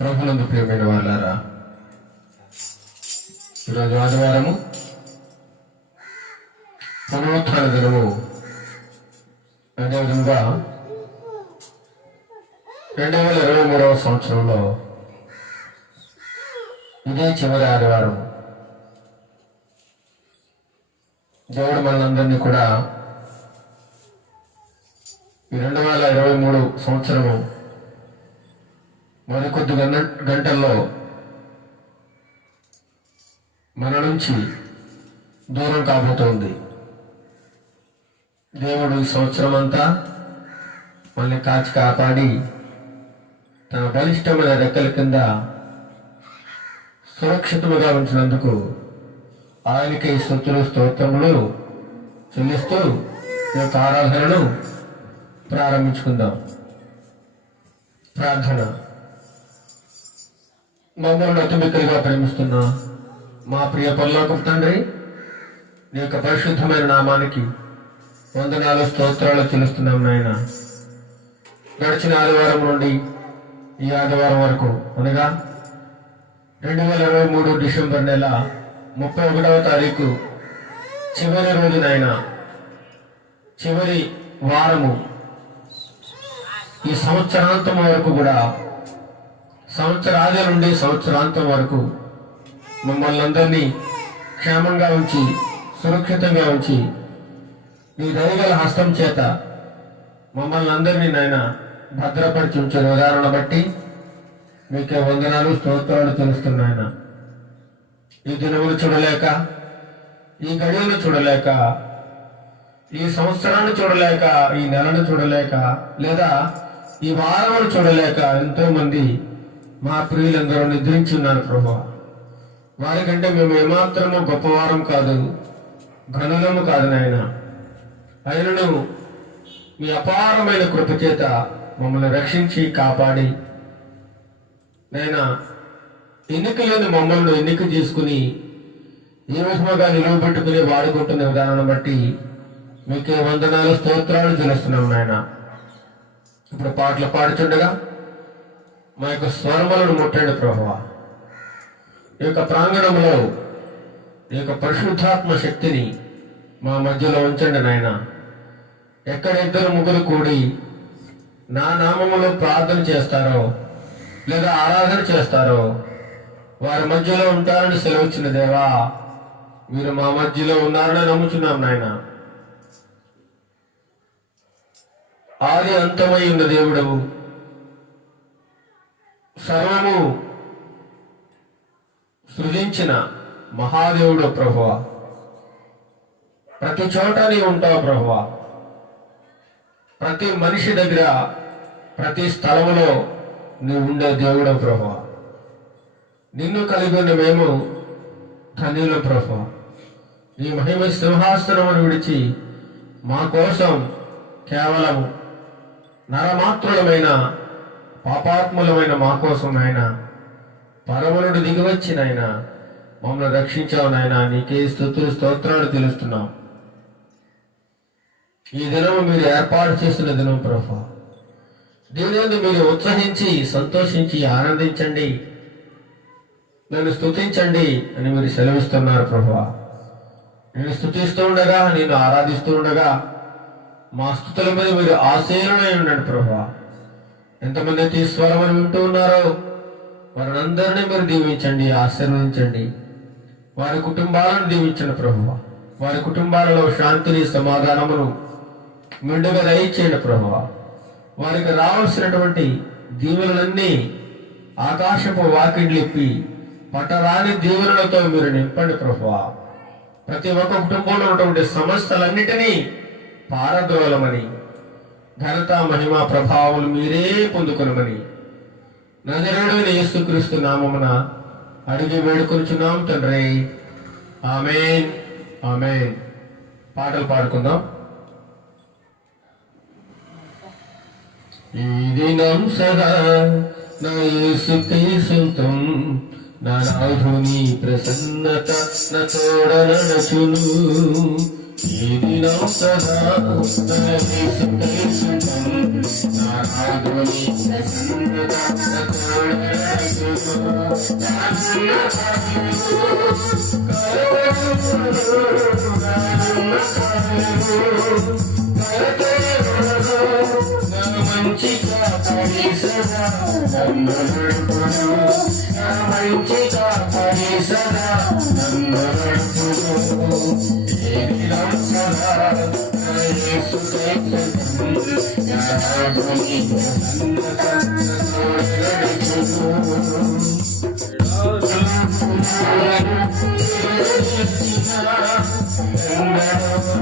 ప్రభునందు ప్రియమైన వాళ్ళారా, ఈరోజు ఆదివారము, పునరుత్థాన దినము. అదేవిధంగా 2023వ సంవత్సరంలో ఇదే చివరి ఆదివారం. దేవుడు మనందరినీ కూడా ఈ 2023 సంవత్సరము మరికొద్ది గంటల్లో మన నుంచి దూరం కాబోతోంది. దేవుడు ఈ సంవత్సరం అంతా మనల్ని కాచి కాపాడి తన బలిష్టమైన రెక్కల కింద సురక్షితముగా ఉంచినందుకు ఆయనకి స్తుతులు స్తోత్రములు చెల్లిస్తూ ఈ యొక్క ఆరాధనను ప్రారంభించుకుందాం. ప్రార్థన. మమ్మల్ని అతిమిక్కలుగా ప్రేమిస్తున్నా మా ప్రియ పరలోకపు తండ్రి, నీ యొక్క పరిశుద్ధమైన నామానికి వందనాలు స్తోత్రాలు చెల్లిస్తున్నాం నాయన. గడిచిన ఆదివారం నుండి ఈ ఆదివారం వరకు, అనగా 2023 డిసెంబర్ నెల 31వ తారీఖు చివరి రోజు నాయన, చివరి వారము, ఈ సంవత్సరాంతం వరకు కూడా, సంవత్సరాది నుండి సంవత్సరాంతం వరకు మమ్మల్ని అందరినీ క్షేమంగా ఉంచి సురక్షితంగా ఉంచి నీ దయగల హస్తం చేత మమ్మల్ని అందరినీ నాయన భద్రపరిచి ఉంచిన ఉదాహరణ బట్టి మీకే వందనాలు స్తోత్రాలు తెలుస్తున్నాయన. ఈ దినములు చూడలేక, ఈ గడియలు చూడలేక, ఈ సంవత్సరాన్ని చూడలేక, ఈ నెలను చూడలేక, లేదా ఈ వారములు చూడలేక ఎంతో మంది మా ప్రియులందరూ నిద్రించి ఉన్నారు ప్రభువా. వారికంటే మేము ఏమాత్రము గొప్పవారం కాదు, ఘనులము కాదు నాయన. ఆయనను మీ అపారమైన కృప చేత మమ్మల్ని రక్షించి కాపాడి నాయన, ఎన్నిక లేని మమ్మల్ని ఎన్నిక చేసుకుని ఏ విధముగా నిలువబెట్టుకుని వాడుకుంటున్న విధానాన్ని బట్టి మీకే వందనాలు స్తోత్రాలు చెల్లిస్తున్నాం నాయన. ఇప్పుడు పాటలు పాడుచుండగా మా యొక్క స్వరములను ముట్టండి ప్రభువా. ఈ యొక్క ప్రాంగణంలో ఈ యొక్క పరిశుద్ధాత్మ శక్తిని మా మధ్యలో ఉంచండి నాయన. ఎక్కడ 2-3 కూడి నా నామములో ప్రార్థన చేస్తారో లేదా ఆరాధన చేస్తారో వారి మధ్యలో ఉంటారని సెలవిచ్చిన దేవా, మీరు మా మధ్యలో ఉన్నారని నమ్ముచున్నాం నాయన. ఆది అంతమై ఉన్న దేవుడవు, సర్వము సృజించిన మహాదేవుడు ప్రభువా. ప్రతి చోట నీవు ఉంటావు ప్రభువా. ప్రతి మనిషి దగ్గర, ప్రతి స్థలములో నీవు ఉండే దేవుడు ప్రభువా. నిన్ను కలిగి ఉన్న మేము ధన్యులు ప్రభువా. నీ మహిమ సింహాసనమును విడిచి మా కోసం కేవలం నరమాత్రులమైన పాపాత్ములమైన మా కోసం ఆయన పరమ నుండి దిగివచ్చి నాయన మమ్మల్ని రక్షించావు నాయన. నీకే స్తుతులు స్తోత్రాలు తెలుస్తున్నాం. ఈ దినము మీరు ఏర్పాటు చేసిన దినం ప్రభువా. దీని మీరు ఉత్సహించి సంతోషించి ఆనందించండి, నన్ను స్తుతించండి అని మీరు సెలవిస్తున్నారు ప్రభువా. నేను స్తుతిస్తూ ఉండగా, నేను ఆరాధిస్తూ ఉండగా మా స్తుతుల మీద మీరు ఆశీనులై ఉండండి ప్రభువా. ఎంతమంది అయితే ఈ స్వరమును వింటూ ఉన్నారో వారిని అందరినీ మీరు దీవించండి, ఆశీర్వదించండి. వారి కుటుంబాలను దీవించండి ప్రభువా. వారి కుటుంబాలలో శాంతిని సమాధానమును మెండుగా దయచేయండి ప్రభువా. వారికి రావాల్సినటువంటి దీవెనలన్నీ ఆకాశపు వాకిండ్లిప్పి పట్టరాని దీవెనలతో మీరు నింపండి ప్రభువా. ప్రతి ఒక్క కుటుంబంలో ఉన్నటువంటి సమస్యలన్నిటినీ పారద్రోలమని, ఘనత మహిమ ప్రభావాలు మీరే పొందుకొనమని నజరేయుడైన యేసుక్రీస్తు నామమున అడిగి వేడుకొనుచున్నాం తండ్రి. ఆమేన్, ఆమేన్. పాటలు పాడుకుందాం. ఈ దినం సదా నా యేసుకే సొంతం, నా నాథుని ప్రసన్నత నా తోడ నడచును ఏది నా సదా నా నాథుని ప్రసన్నత నా తోడ మంచి కాపరి సదా నన్ను నడుపును నా మంచి కాపరి సదా నన్ను నడుపును ఏది నా సదా నా యేసు నా నాథుని ప్రసన్నత నా తోడ నడచును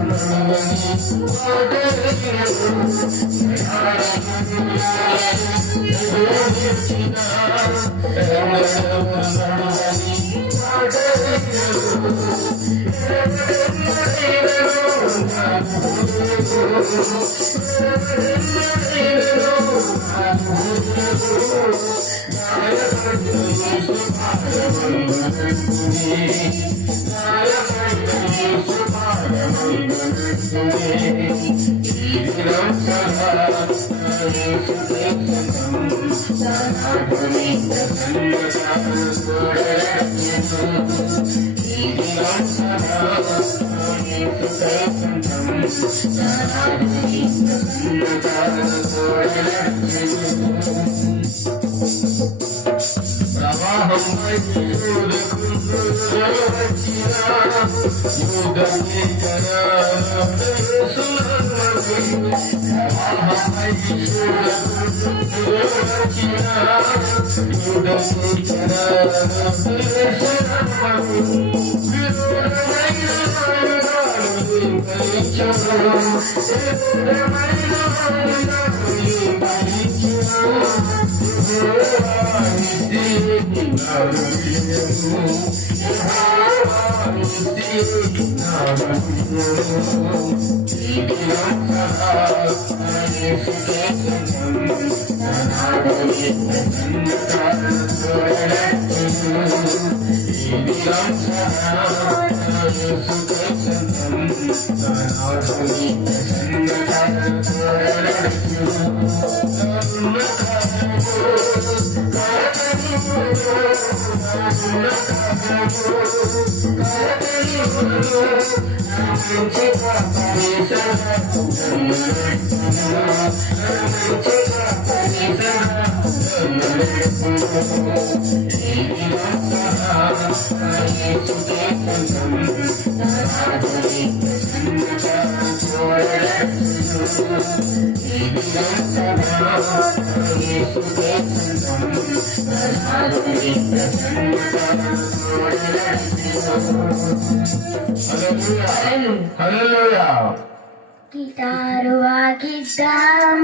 గిటారు వాకిద్దాం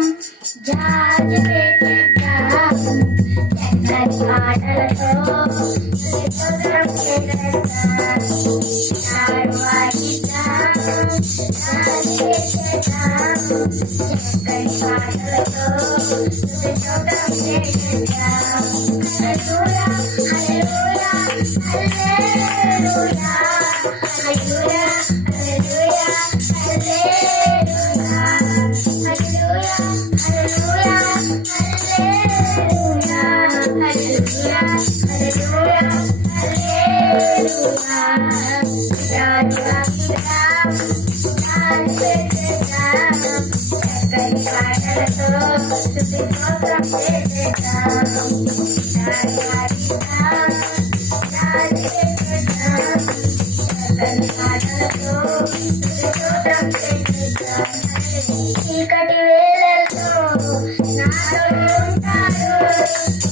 జాజ్ పెట్టేద్దాం చక్కని పాటలతో ప్రోగ్రాం చేద్దాం గిటారు వాకిద్దాం జాజ్ పెట్టేద్దాం చక్కని పాటలతో ప్రోగ్రాం చేద్దాం హల్లెలూయా హల్లెలూయా హల్లెలూయా హల్లెలూయా చీకటి వేళల్లో నాలో ఉంటాడు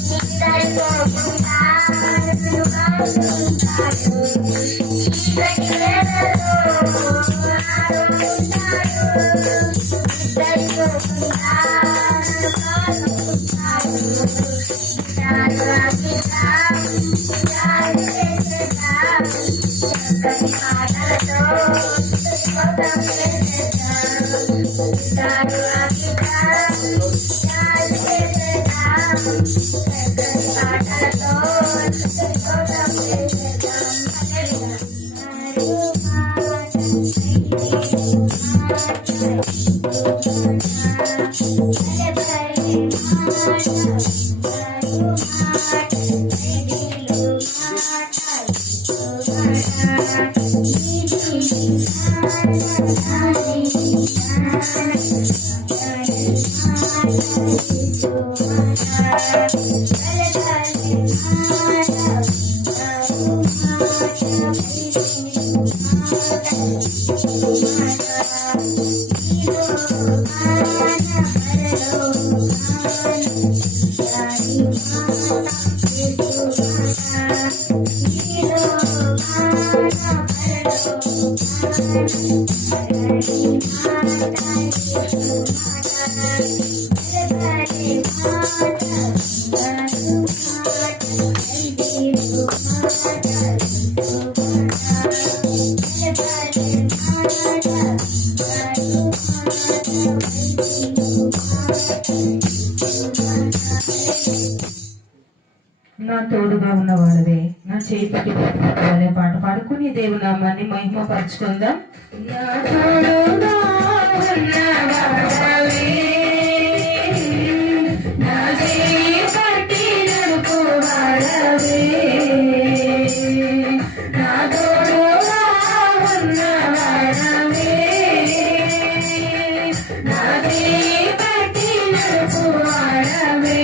నిద్రపోకుండా నన్ను కాచుకుంటాడు చీకటి వేళల్లో నాలో ఉంటాడు నిద్రపోకుండా నన్ను కాచుకుంటాడు చక్కని పాటలతో పాటలతో నా తోడుగా ఉన్నవాడవే, నా చేయి పట్టి అనే పాట పాడుకుని దేవుని నామాన్ని మహిమపరచుకుందాం. నా తోడుగా ఉన్నవాడవే, నా చేయి పట్టి నడుపువాడవే, నా తోడుగా ఉన్నవాడవే, నా చేయి పట్టి నడుపువాడవే,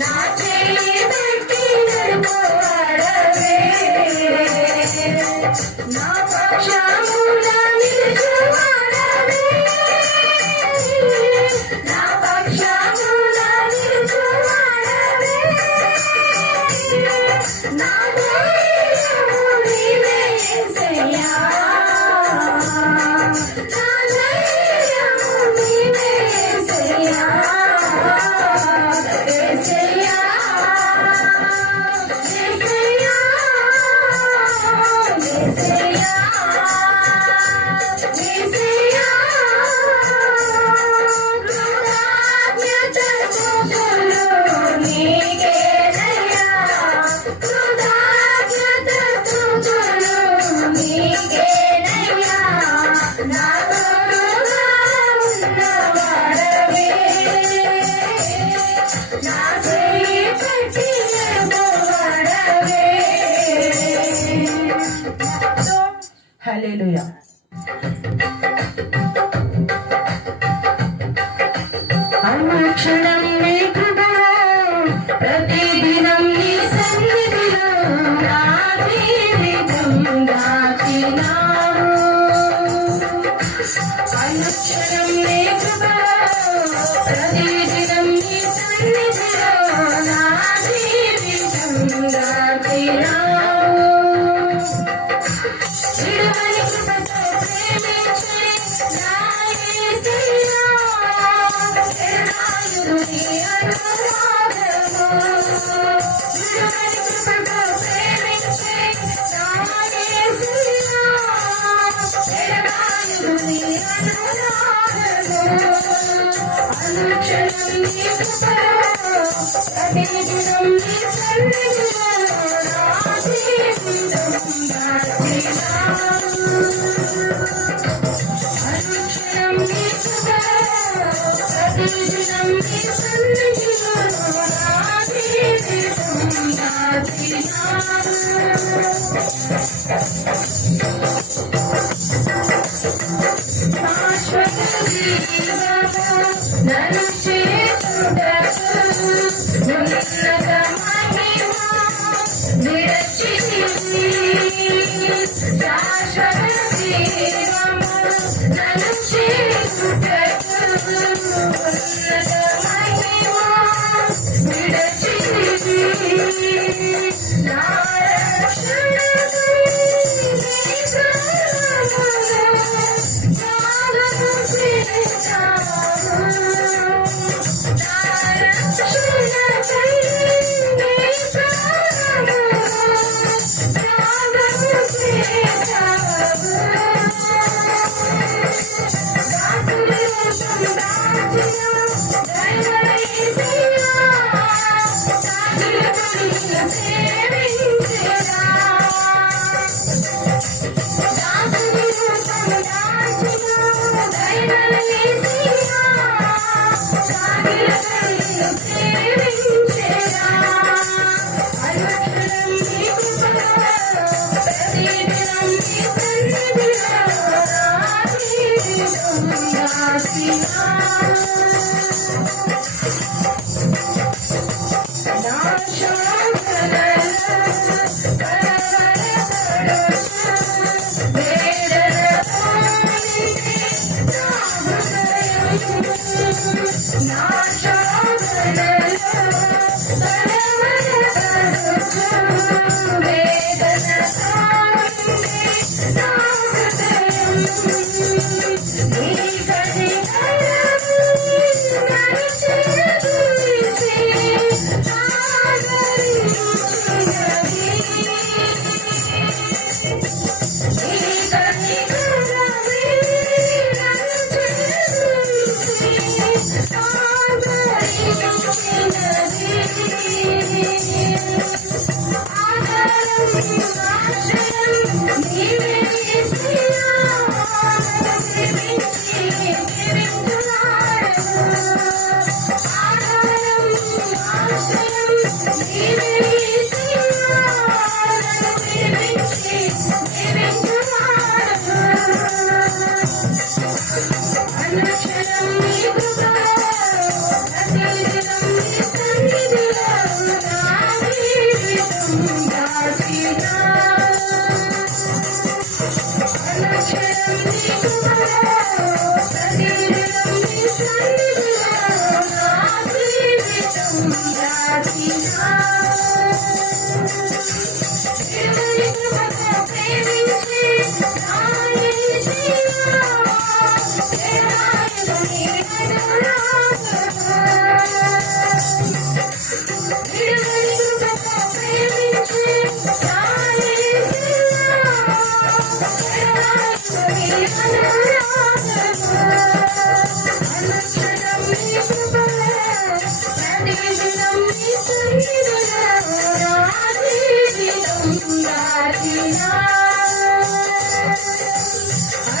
నా చేయి పట్టి నడుపువాడవే నా పక్షమున నిలుచువాడవే, నా పక్షమున నిలుచువాడవే, నా ధైర్యము నీవే యేసయ్యా, నా ధైర్యము నీవే యేసయ్యా, యేసయ్యా, యేసయ్యా, యేసయ్యా, యేసయ్యా, కృతజ్ఞతలు నీకేనయ్యా, కృతజ్ఞతలు నీకేనయ్యా, నా తోడుగా ఉన్నవాడవే, నా చేయి పట్టి లేపువాడవే. హల్లెలూయా. అనుక్షణం నీ కృపలో, ప్రతిదినం నీ సన్నిధిలో నా జీవితం దాచినావు. అనుక్షణం నీ కృపలో, ప్రతిదినం నీ సన్నిధిలో నా జీవితం దాచినావు. విడువని కృపతో ప్రేమించే నా యేసయ్యా, ఎడబాయుడు నీ అనురాగము. విడువని కృపతో ప్రేమించే నా యేసయ్యా, ఎడబాయుడు నీ అనురాగము. అనుక్షణం నీ కృపలో, ప్రతిదినం నీ సన్నిధిలో నా జీవితం దాచినావు. అనుక్షణం నీ కృపలో, ప్రతిదినం నీ సన్నిధిలో నా జీవితం దాచినావు. శాశ్వత జీవము నన్ను చేర్చుటకు, ఉన్నత మహిమ విరచితివి. శాశ్వత జీవము నన్ను చేర్చుటకు, ఉన్నత మహిమ విరచితివి. నా రక్షణకు నీ ప్రాణమును త్యాగము చేశావు.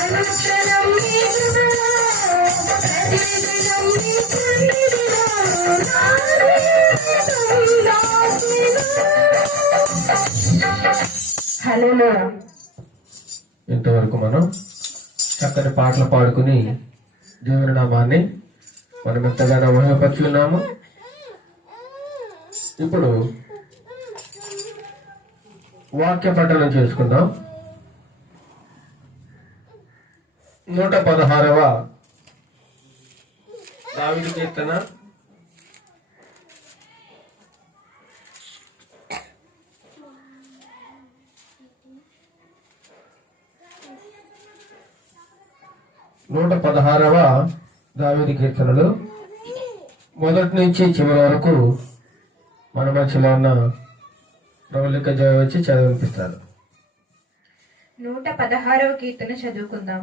అనుక్షణం నీ కృపలో, ప్రతిదినం నీ సన్నిధిలో, నా జీవితం దాచిన. హల్లెలూయా. ఇంతవరకు మనం చక్కని పాటలు పాడుకుని దేవుని నామాన్ని మనం ఎంతగానో మహిమపరుచుకున్నాము. ఇప్పుడు వాక్య పఠనం చేసుకుందాం. 116వ దావీదు కీర్తన 116వ దావీదు కీర్తనలు మొదటి నుంచి చివరి వరకు మన మధ్యలో ఉన్న ప్రవళిక జయ వచ్చి చదివినిపిస్తారు. 116వ కీర్తన చదువుకుందాం.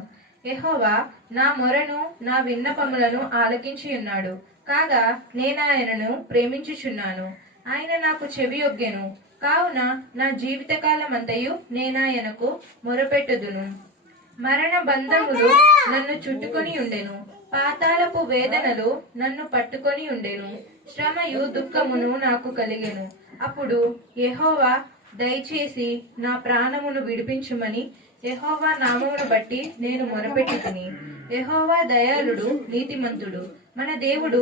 యెహోవా నా మొరను నా విన్నపములను ఆలకించి ఉన్నాడు. కాగా నేనాయనను ప్రేమించుచున్నాను. ఆయన నాకు చెవియొగ్గెను. కావున నా జీవితకాలమంతయు నేనాయనకు మొరపెట్టుదును. మరణ బంధములు నన్ను చుట్టుకొని ఉండెను. పాతాళపు వేదనలు నన్ను పట్టుకొని ఉండెను. శ్రమయు దుఃఖమును నాకు కలిగెను. అప్పుడు యెహోవా దయచేసి నా ప్రాణమును విడిపించుమని యెహోవా నామమును బట్టి నేను మొరపెట్టి తిని. యెహోవా దయాళుడు, నీతిమంతుడు, మన దేవుడు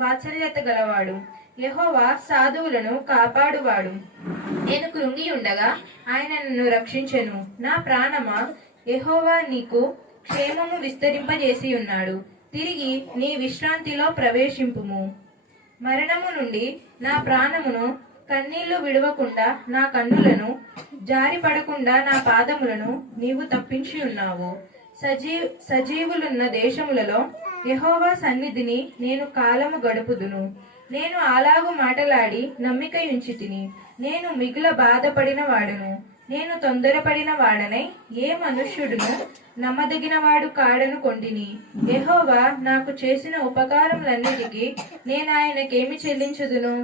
వాత్సల్యత గలవాడు. యెహోవా సాధువులను కాపాడువాడు. నేను కృంగి ఉండగా ఆయన నన్ను రక్షించెను. నా ప్రాణమా, యెహోవా నీకు క్షేమము విస్తరింపజేసి ఉన్నాడు. తిరిగి నీ విశ్రాంతిలో ప్రవేశింపుము. మరణము నుండి నా ప్రాణమును కన్నీళ్లు విడవకుండా నా కన్నులను జారిపడకుండా నా పాదములను నీవు తప్పించి ఉన్నావు. సజీవులున్న దేశములలో యెహోవా సన్నిధిని నేను కాలము గడుపుదును. నేను అలాగు మాటలాడి నమ్మిక ఉంచి తిని. నేను మిగుల బాధపడిన వాడును. నేను తొందరపడిన వాడనై ఏ మనుష్యుడును నమ్మదగిన వాడు కాడను కొంటిని. యెహోవా నాకు చేసిన ఉపకారములన్నిటికీ నేను ఆయనకేమి చెల్లించుదును?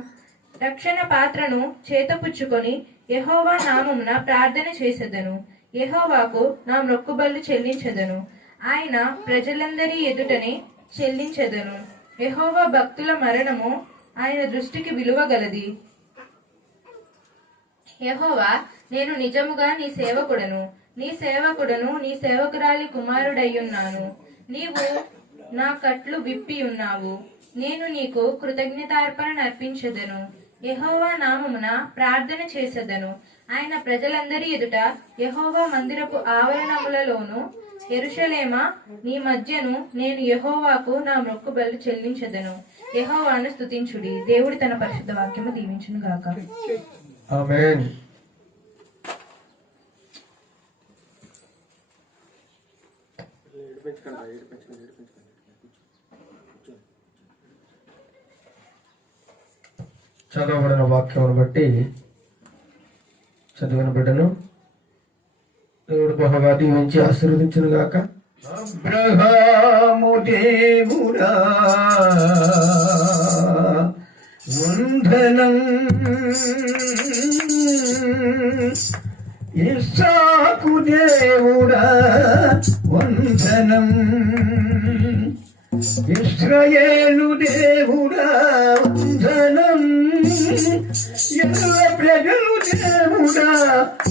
రక్షణ పాత్రను చేతపుచ్చుకొని యెహోవా నామమున ప్రార్థన చేసెదను. యెహోవాకు నా మొక్కుబళ్ళు చెల్లించెదను. ఆయన ప్రజలందరి ఎదుటనే చెల్లించెదను. యెహోవా భక్తుల మరణము ఆయన దృష్టికి విలువగలది. యెహోవా, నేను నిజముగా నీ సేవకుడను, నీ సేవకురాలి కుమారుడయ్యున్నాను. నీవు నా కట్లు విప్పి ఉన్నావు. నేను నీకు కృతజ్ఞతార్పణ అర్పించెదను. యెహోవా నామమున ప్రార్థన చేసెదను. ఆయన ప్రజలందరి ఎదుట యెహోవా మందిరపు ఆవరణములలోను యెరూషలేమా నీ మధ్యను నేను యెహోవాకు నా మొక్కుబళ్ళు చెల్లించెదను. యెహోవాను స్తుతించుడి. దేవుడు తన పరిశుద్ధ వాక్యము దీవించును గాక. ఆమేన్. చదవబడిన వాక్యమును బట్టి చదివిన బిడ్డను దేవుడు బహుగా దీవించి ఆశీర్వదించును గాక. అబ్రహాము దేవుడా వందనం, ఇస్సాకు దేవుడా వందనం, ఇశ్రాయేలు దేవుడా వందనం, ఎల్ల ప్రజలు దేవుడా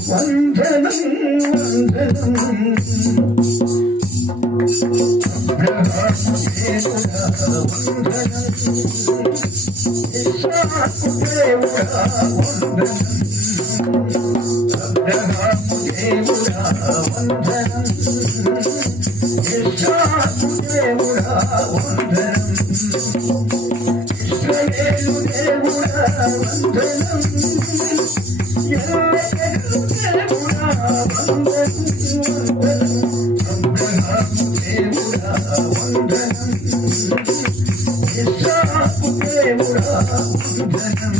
వందనం వందనం. అబ్రహాము దేవుడా వందనం, ఇస్సాకు దేవుడా వందనం, అబ్రహాము దేవుడా వందనం, ఇస్సాకు దేవుడా వందనం, ఇశ్రాయేలు దేవుడా వందనం, ఎల్ల ప్రజలు దేవుడా వందనం వందనం. అబ్రహాము దేవుడా వందనం, ఇస్సాకు దేవుడా వందనం.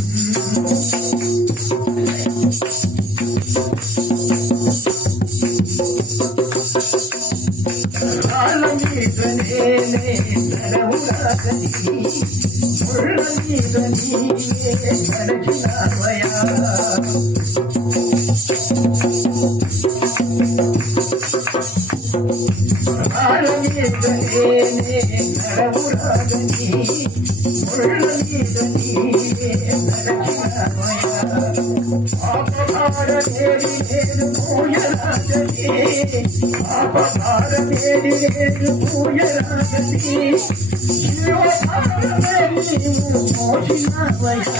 కాల మీదనే నరవులాగని, ముళ్ళ మీద నీవే నడచినావయా. దేవురాగని ముళ్ళ మీద నీవే తలచినవయ్యా పాపభారమేది నేను పూయరాగని పాపభారమేది నేను పూయరాగని జీవభారమే నీవు మోసినవయ్యా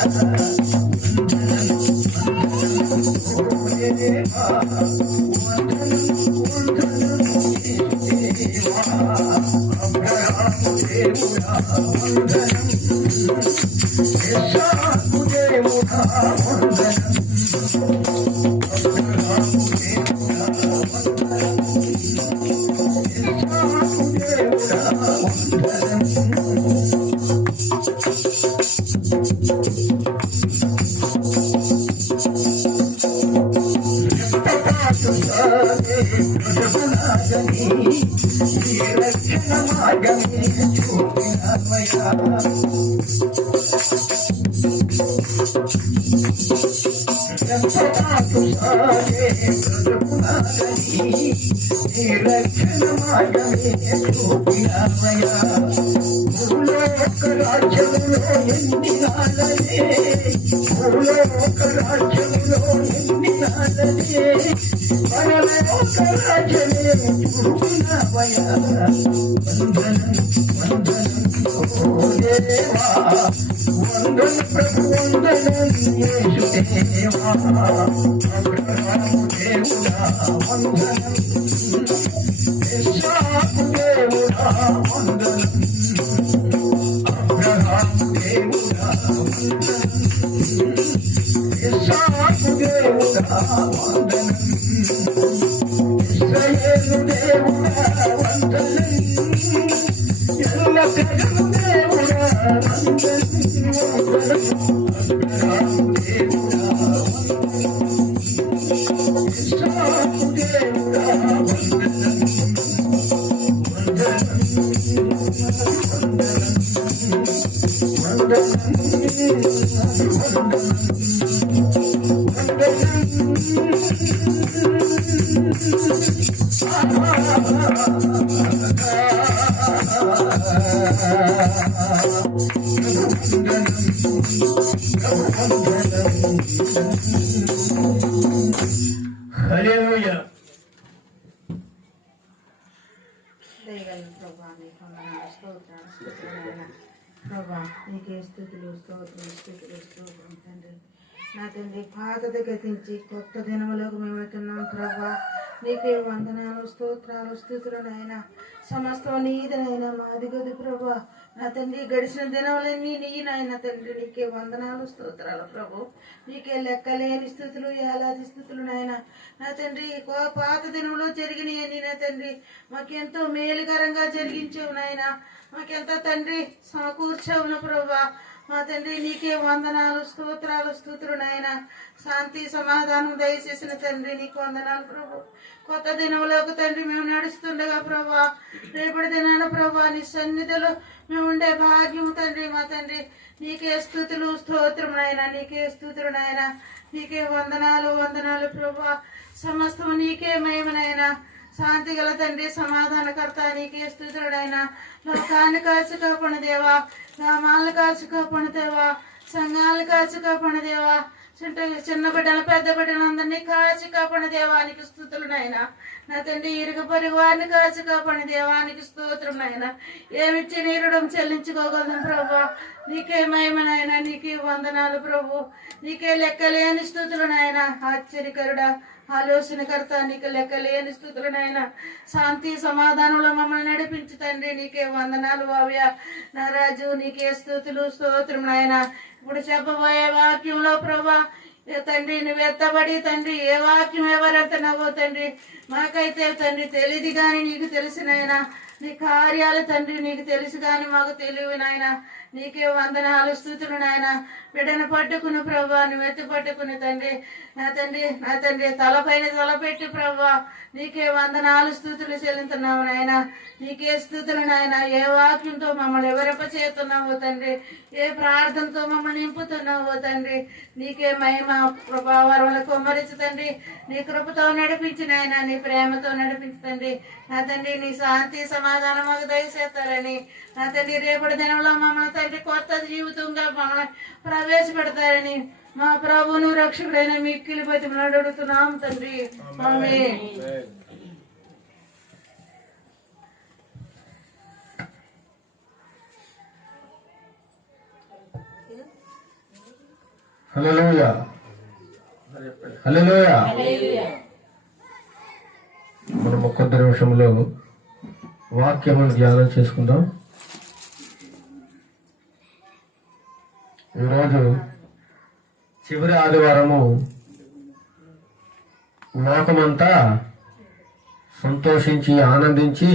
రక్షణ మార్గమే చూపినవయ్యా రక్షణ మార్గమే చూపినవయ్యా భూలోక రాజ్యములో ఎన్ని నాళ్ళనే భూలోక రాజ్యములో ఎన్ని నాళ్ళనే పరలోక రాజ్యమే చూపినవయ్యా వందనం వందనం ఓ దేవా వందనం ప్రభు వందనం యేసు దేవా అబ్రహాము దేవుడా వందనం ఇస్సాకు దేవుడా వందనం అబ్రహాము దేవుడా వందనం ఇస్సాకు దేవుడా వందనం ఇశ్రాయేలు దేవుడా వందనం ఎల్ల ప్రజలు దేవుడా వందనం అబ్రహాము దేవుడా ఇస్సాకు దేవుడా వందనం హల్లెలూయా. దయగలిగిన ప్రభా నీకు వందనాలు, స్తోత్రాలు, స్తుతులైన ప్రభా నీకే స్థుతులు స్తోత్రం తండ్రి. నా తండ్రి పాతది గతించి కొత్త దినములోకి మేము వెళ్తున్నాం ప్రభా. నీకే వందనాలు, స్తోత్రాలు, స్తుతులనైనా సమస్తం నీదనైనా మాది గది ప్రభా. నా తండ్రి గడిచిన దినములన్నీ నీ నాయన తండ్రి. నీకే వందనాలు, స్తోత్రాలు ప్రభు. నీకే లెక్కలేని స్థుతులు, ఏలాది స్థుతులు నాయన. నా తండ్రి పాత దినంలో జరిగినాయని నా తండ్రి మాకెంతో మేలుకరంగా జరిగించావు నాయన. మాకెంత తండ్రి సమకూర్చావును ప్రభా. మా తండ్రి నీకే వందనాలు, స్తోత్రాలు, స్తుతులు నాయన. శాంతి సమాధానం దయచేసిన తండ్రి నీకు వందనాలు ప్రభు. కొత్త దినంలోకి తండ్రి మేము నడుస్తుండగా ప్రభా, రేపటి దినాన ప్రభా నీ సన్నిధిలో మేము ఉండే భాగ్యం తండ్రి. మా తండ్రి నీకే స్తుతులు స్తోత్రం నాయన. నీకే స్తుతులు నాయన. నీకే వందనాలు ప్రభా. సమస్తం నీకే మహిమనైనా. శాంతి గల తండ్రి, సమాధానకర్త నీకే స్తుతుడైనా. లోకాన్ని కాచి కాపాడు దేవా, గ్రామాలను కాచి కాపాడు దేవా, సంఘాలను కాచి కాపాడు దేవా, చిన్న బిడ్డలు పెద్ద బిడ్డలు అందరినీ కాచి కాపాడు దేవానికి స్తుతులు నాయనా. నా తండ్రి ఇరుగు పొరుగు వారిని కాచి కాపాడు దేవానికి స్తోత్రం నాయన. ఏమిచ్చి నీ రుణం చెల్లించుకోగలను ప్రభా. నీకే మహిమనైనా. నీకే వందనాలు ప్రభు. నీకే లెక్కలేని స్థుతులు నాయన. ఆశ్చర్యకరుడా, ఆలోచనకర్త నీకు లెక్కలేని స్థుతులు నాయన. శాంతి సమాధానంలో మమ్మల్ని నడిపించు తండ్రి. నీకే వందనాలు భావ్య నా రాజు. నీకే స్థుతులు స్తోత్రం నాయన. ఇప్పుడు చెప్పబోయే వాక్యంలో ప్రభా తండ్రి నువ్వు ఎత్తబడి తండ్రి ఏ వాక్యం ఎవరెత్తనవో తండ్రి మాకైతే తండ్రి తెలియదు కానీ నీకు తెలిసినైనా. నీ కార్యాలు తండ్రి నీకు తెలుసు కానీ మాకు తెలియదు నాయన. నీకే వందనాలు స్తుతులు నాయన. బిడ్డను పట్టుకుని ప్రభా, నువ్వు ఎత్తి పట్టుకుని తండ్రి. నా తండ్రి తలపైన తలపెట్టి ప్రభా నీకే వందనాలు స్తుతులు చెల్లించున్నావు నాయన. నీకే స్తుతులు నాయన. ఏ వాక్యంతో మమ్మల్ని ఎవరెప్ప చేస్తున్నావో తండ్రి, ఏ ప్రార్థనతో మమ్మల్ని నింపుతున్నావో తండ్రి. నీకే మహిమ ప్రభావాలను కొమ్మరించు తండ్రి. నీ కృపతో నడిపించిన ఆయన, నీ ప్రేమతో నడిపించు తండ్రి. నా తండ్రి నీ శాంతి సమాధానం మాకు దయచేస్తారని నా తండ్రి రేపటి దినంలో మమ్మల్ని తండ్రి కొత్త జీవితంగా మమ్మల్ని ప్రవేశపెడతారని మా ప్రభువును రక్షకుడైన మిక్కిలి బతిమలాడి అడుగుతున్నాం తండ్రి. ఆమేన్. హల్లెలూయా హల్లెలూయా. మనం కొద్ది నిమిషంలో వాక్యమును ధ్యానం చేసుకుందాం. ఈరోజు చివరి ఆదివారము. లోకమంతా సంతోషించి ఆనందించి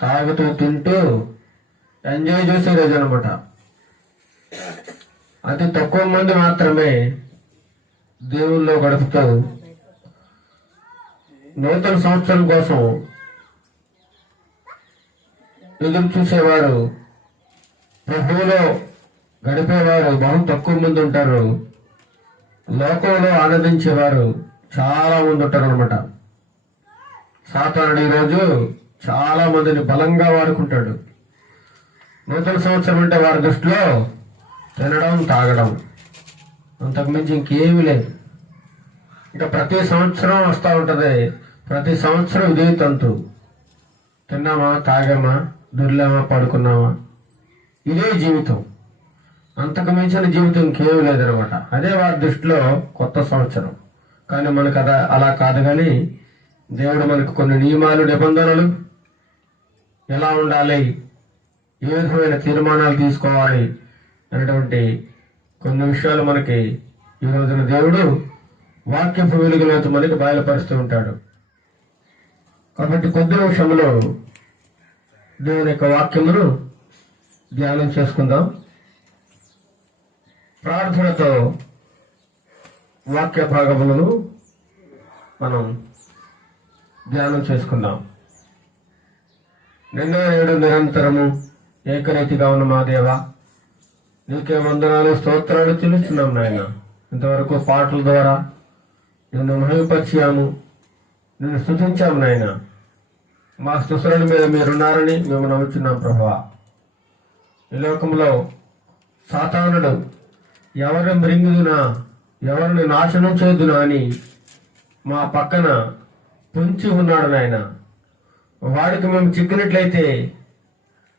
తాగుతూ తింటూ ఎంజాయ్ చేసే రోజు అనమాట. అతి తక్కువ మంది మాత్రమే దేవుల్లో గడుపుతూ నూతన సంవత్సరం కోసం ఎదురు చూసేవారు, ప్రభువులో గడిపేవారు బహు తక్కువ మంది ఉంటారు. లోకంలో ఆనందించేవారు చాలా మంది ఉంటారు అనమాట. సాతానుడు ఈరోజు చాలా మందిని బలంగా వాడుకుంటాడు. నూతన సంవత్సరం అంటే వారి దృష్టిలో తినడం తాగడం, అంతకుమించి ఇంకేమీ లేదు. ఇంకా ప్రతి సంవత్సరం వస్తూ ఉంటుంది. ప్రతి సంవత్సరం ఇదే తంతు. తిన్నామా, తాగామా, దొర్లామా, పడుకున్నామా, ఇదే జీవితం. అంతకు మించిన జీవితం ఇంకేమీ లేదనమాట. అదే వారి దృష్టిలో కొత్త సంవత్సరం. కానీ మనకు అలా కాదు. కానీ దేవుడు మనకు కొన్ని నియమాలు, నిబంధనలు, ఎలా ఉండాలి, ఏ విధమైన తీర్మానాలు తీసుకోవాలి అనేటువంటి కొన్ని విషయాలు మనకి ఈ రోజున దేవుడు వాక్యపు వెలుగులోంచి మనకి బయలుపరుస్తూ ఉంటాడు. కాబట్టి కొద్ది నిమిషంలో దేవుని యొక్క వాక్యమును ధ్యానం చేసుకుందాం. ప్రార్థనతో వాక్య భాగములను మనం ధ్యానం చేసుకుందాం. నిన్న నేడు నిరంతరము ఏకరీతిగా ఉన్న మా దేవా, నీకే వందనాలు, స్తోత్రాలు చెల్లిస్తున్నాం నాయన. ఇంతవరకు పాటల ద్వారా నిన్ను మహిమపరిచాము, నిన్ను స్తుతించాము నాయన. మా స్తుతుల మీద మీరున్నారని మేము నమ్ముచున్నాం ప్రభువా. ఈ లోకంలో సాతానుడు ఎవరిని మృంగుదునా, ఎవరిని నాశనం చేదునా అని మా పక్కన పొంచి ఉన్నాడు నాయన. వాడికి మేము చిక్కినట్లయితే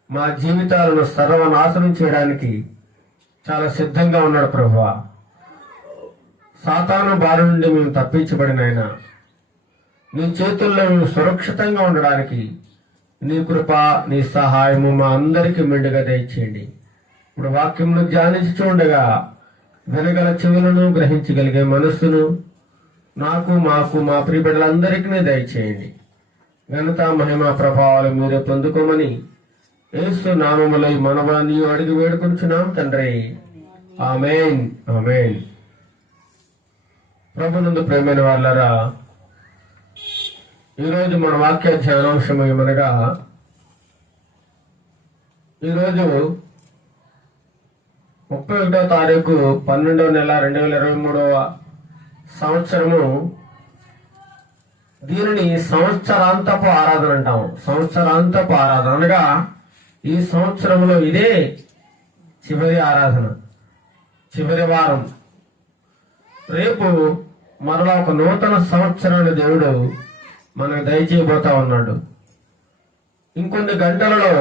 మా జీవితాలను సర్వనాశనం చేయడానికి చాలా సిద్ధంగా ఉన్నాడు ప్రభువా. సాతాను బారి నుండి మేము తప్పించబడిన ఆయన, నీ చేతుల్లో మేము సురక్షితంగా ఉండడానికి నీ కృప, నీ సహాయము మా అందరికీ మెండుగా దయచేయండి. ఇప్పుడు వాక్యమును ధ్యానించుతూ ఉండగా వినగల చెవులను, గ్రహించగలిగే మనస్సును నాకు, మాకు, మా ప్రియ బిడ్డలందరికీ దయచేయండి. ఘనత, మహిమ, ప్రభావాలు మీరే పొందుకోమని యేసు నామములో ఈ మనవాన్ని అడిగి వేడుకొంచున్నాం తండ్రి. ఆమేన్, ఆమేన్. ప్రభునందు ప్రేమైన వాళ్ళరా, ఈరోజు మన వాక్య ధ్యానాంశం ఏమనగా, ఈరోజు 31వ తారీఖు 12వ నెల 2023వ సంవత్సరము. దీనిని సంవత్సరాంతపు ఆరాధన అంటాం. సంవత్సరాంతపు ఆరాధన అనగా ఈ సంవత్సరంలో ఇదే చివరి ఆరాధన, చివరి వారం. రేపు మరలా ఒక నూతన సంవత్సరాన్ని దేవుడు మనకు దయచేయబోతా ఉన్నాడు. ఇంకొన్ని గంటలలో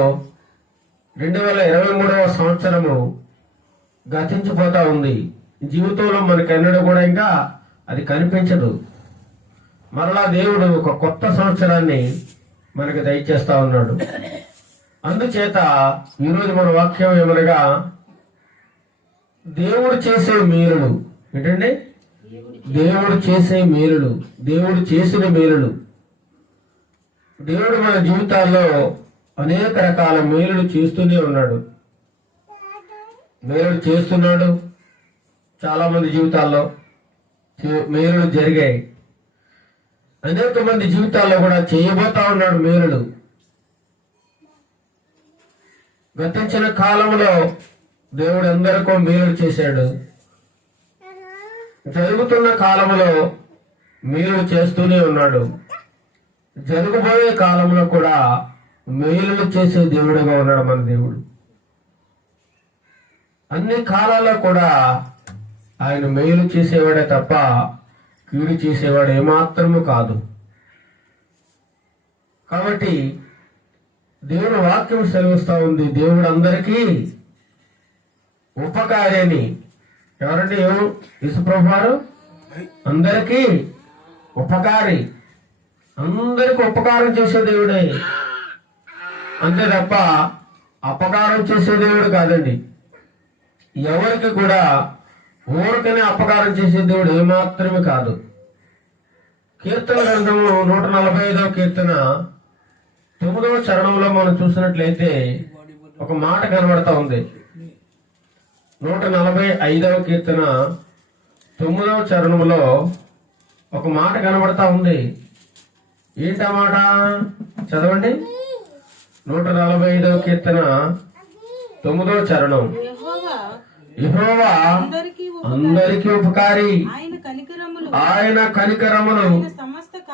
2023వ సంవత్సరము గతించిపోతా ఉంది. జీవితంలో మనకెన్నడూ కూడా ఇంకా అది కనిపించదు. మరలా దేవుడు ఒక కొత్త సంవత్సరాన్ని మనకు దయచేస్తా ఉన్నాడు. అందుచేత ఈరోజు మన వాక్యం ఏమనగా, దేవుడు చేసే మేలులు. ఏంటండి? దేవుడు చేసే మేలులు, దేవుడు చేసిన మేలులు. దేవుడు మన జీవితాల్లో అనేక రకాల మేలులు చేస్తూనే ఉన్నాడు. మేలులు చేస్తున్నాడు. చాలా మంది జీవితాల్లో మేలులు జరిగాయి. అనేక మంది జీవితాల్లో కూడా చేయబోతా ఉన్నాడు మేలులు. గతించిన కాలంలో దేవుడు ఎందరికో మేలులు చేశాడు. జరుగుతున్న కాలంలో మేలులు చేస్తూనే ఉన్నాడు. జరగబోయే కాలంలో కూడా మేలులు చేసే దేవుడుగా ఉన్నాడు మన దేవుడు. అన్ని కాలాల్లో కూడా ఆయన మేలు చేసేవాడే తప్ప కీడు చేసేవాడు ఏమాత్రము కాదు. కాబట్టి దేవుని వాక్యం సెలవిస్తా ఉంది, దేవుడు అందరికీ ఉపకారి అని. ఎవరంటే యేసుప్రభు వారు అందరికీ ఉపకారి, అందరికి ఉపకారం చేసే దేవుడే, అంతే తప్ప అపకారం చేసే దేవుడు కాదండి. ఎవరికి కూడా ఊరికనే అపకారం చేసే దేవుడు ఏమాత్రమే కాదు. కీర్తన గ్రంథము 145వ కీర్తన 9వ చరణంలో మనం చూసినట్లయితే ఒక మాట కనబడతా ఉంది. 145వ కీర్తన 9వ చరణంలో ఒక మాట కనబడతా ఉంది. ఏంటా మాట? చదవండి. 145వ కీర్తన 9వ చరణం. యెహోవా అందరికీ ఉపకారి, ఆయన కనికరములు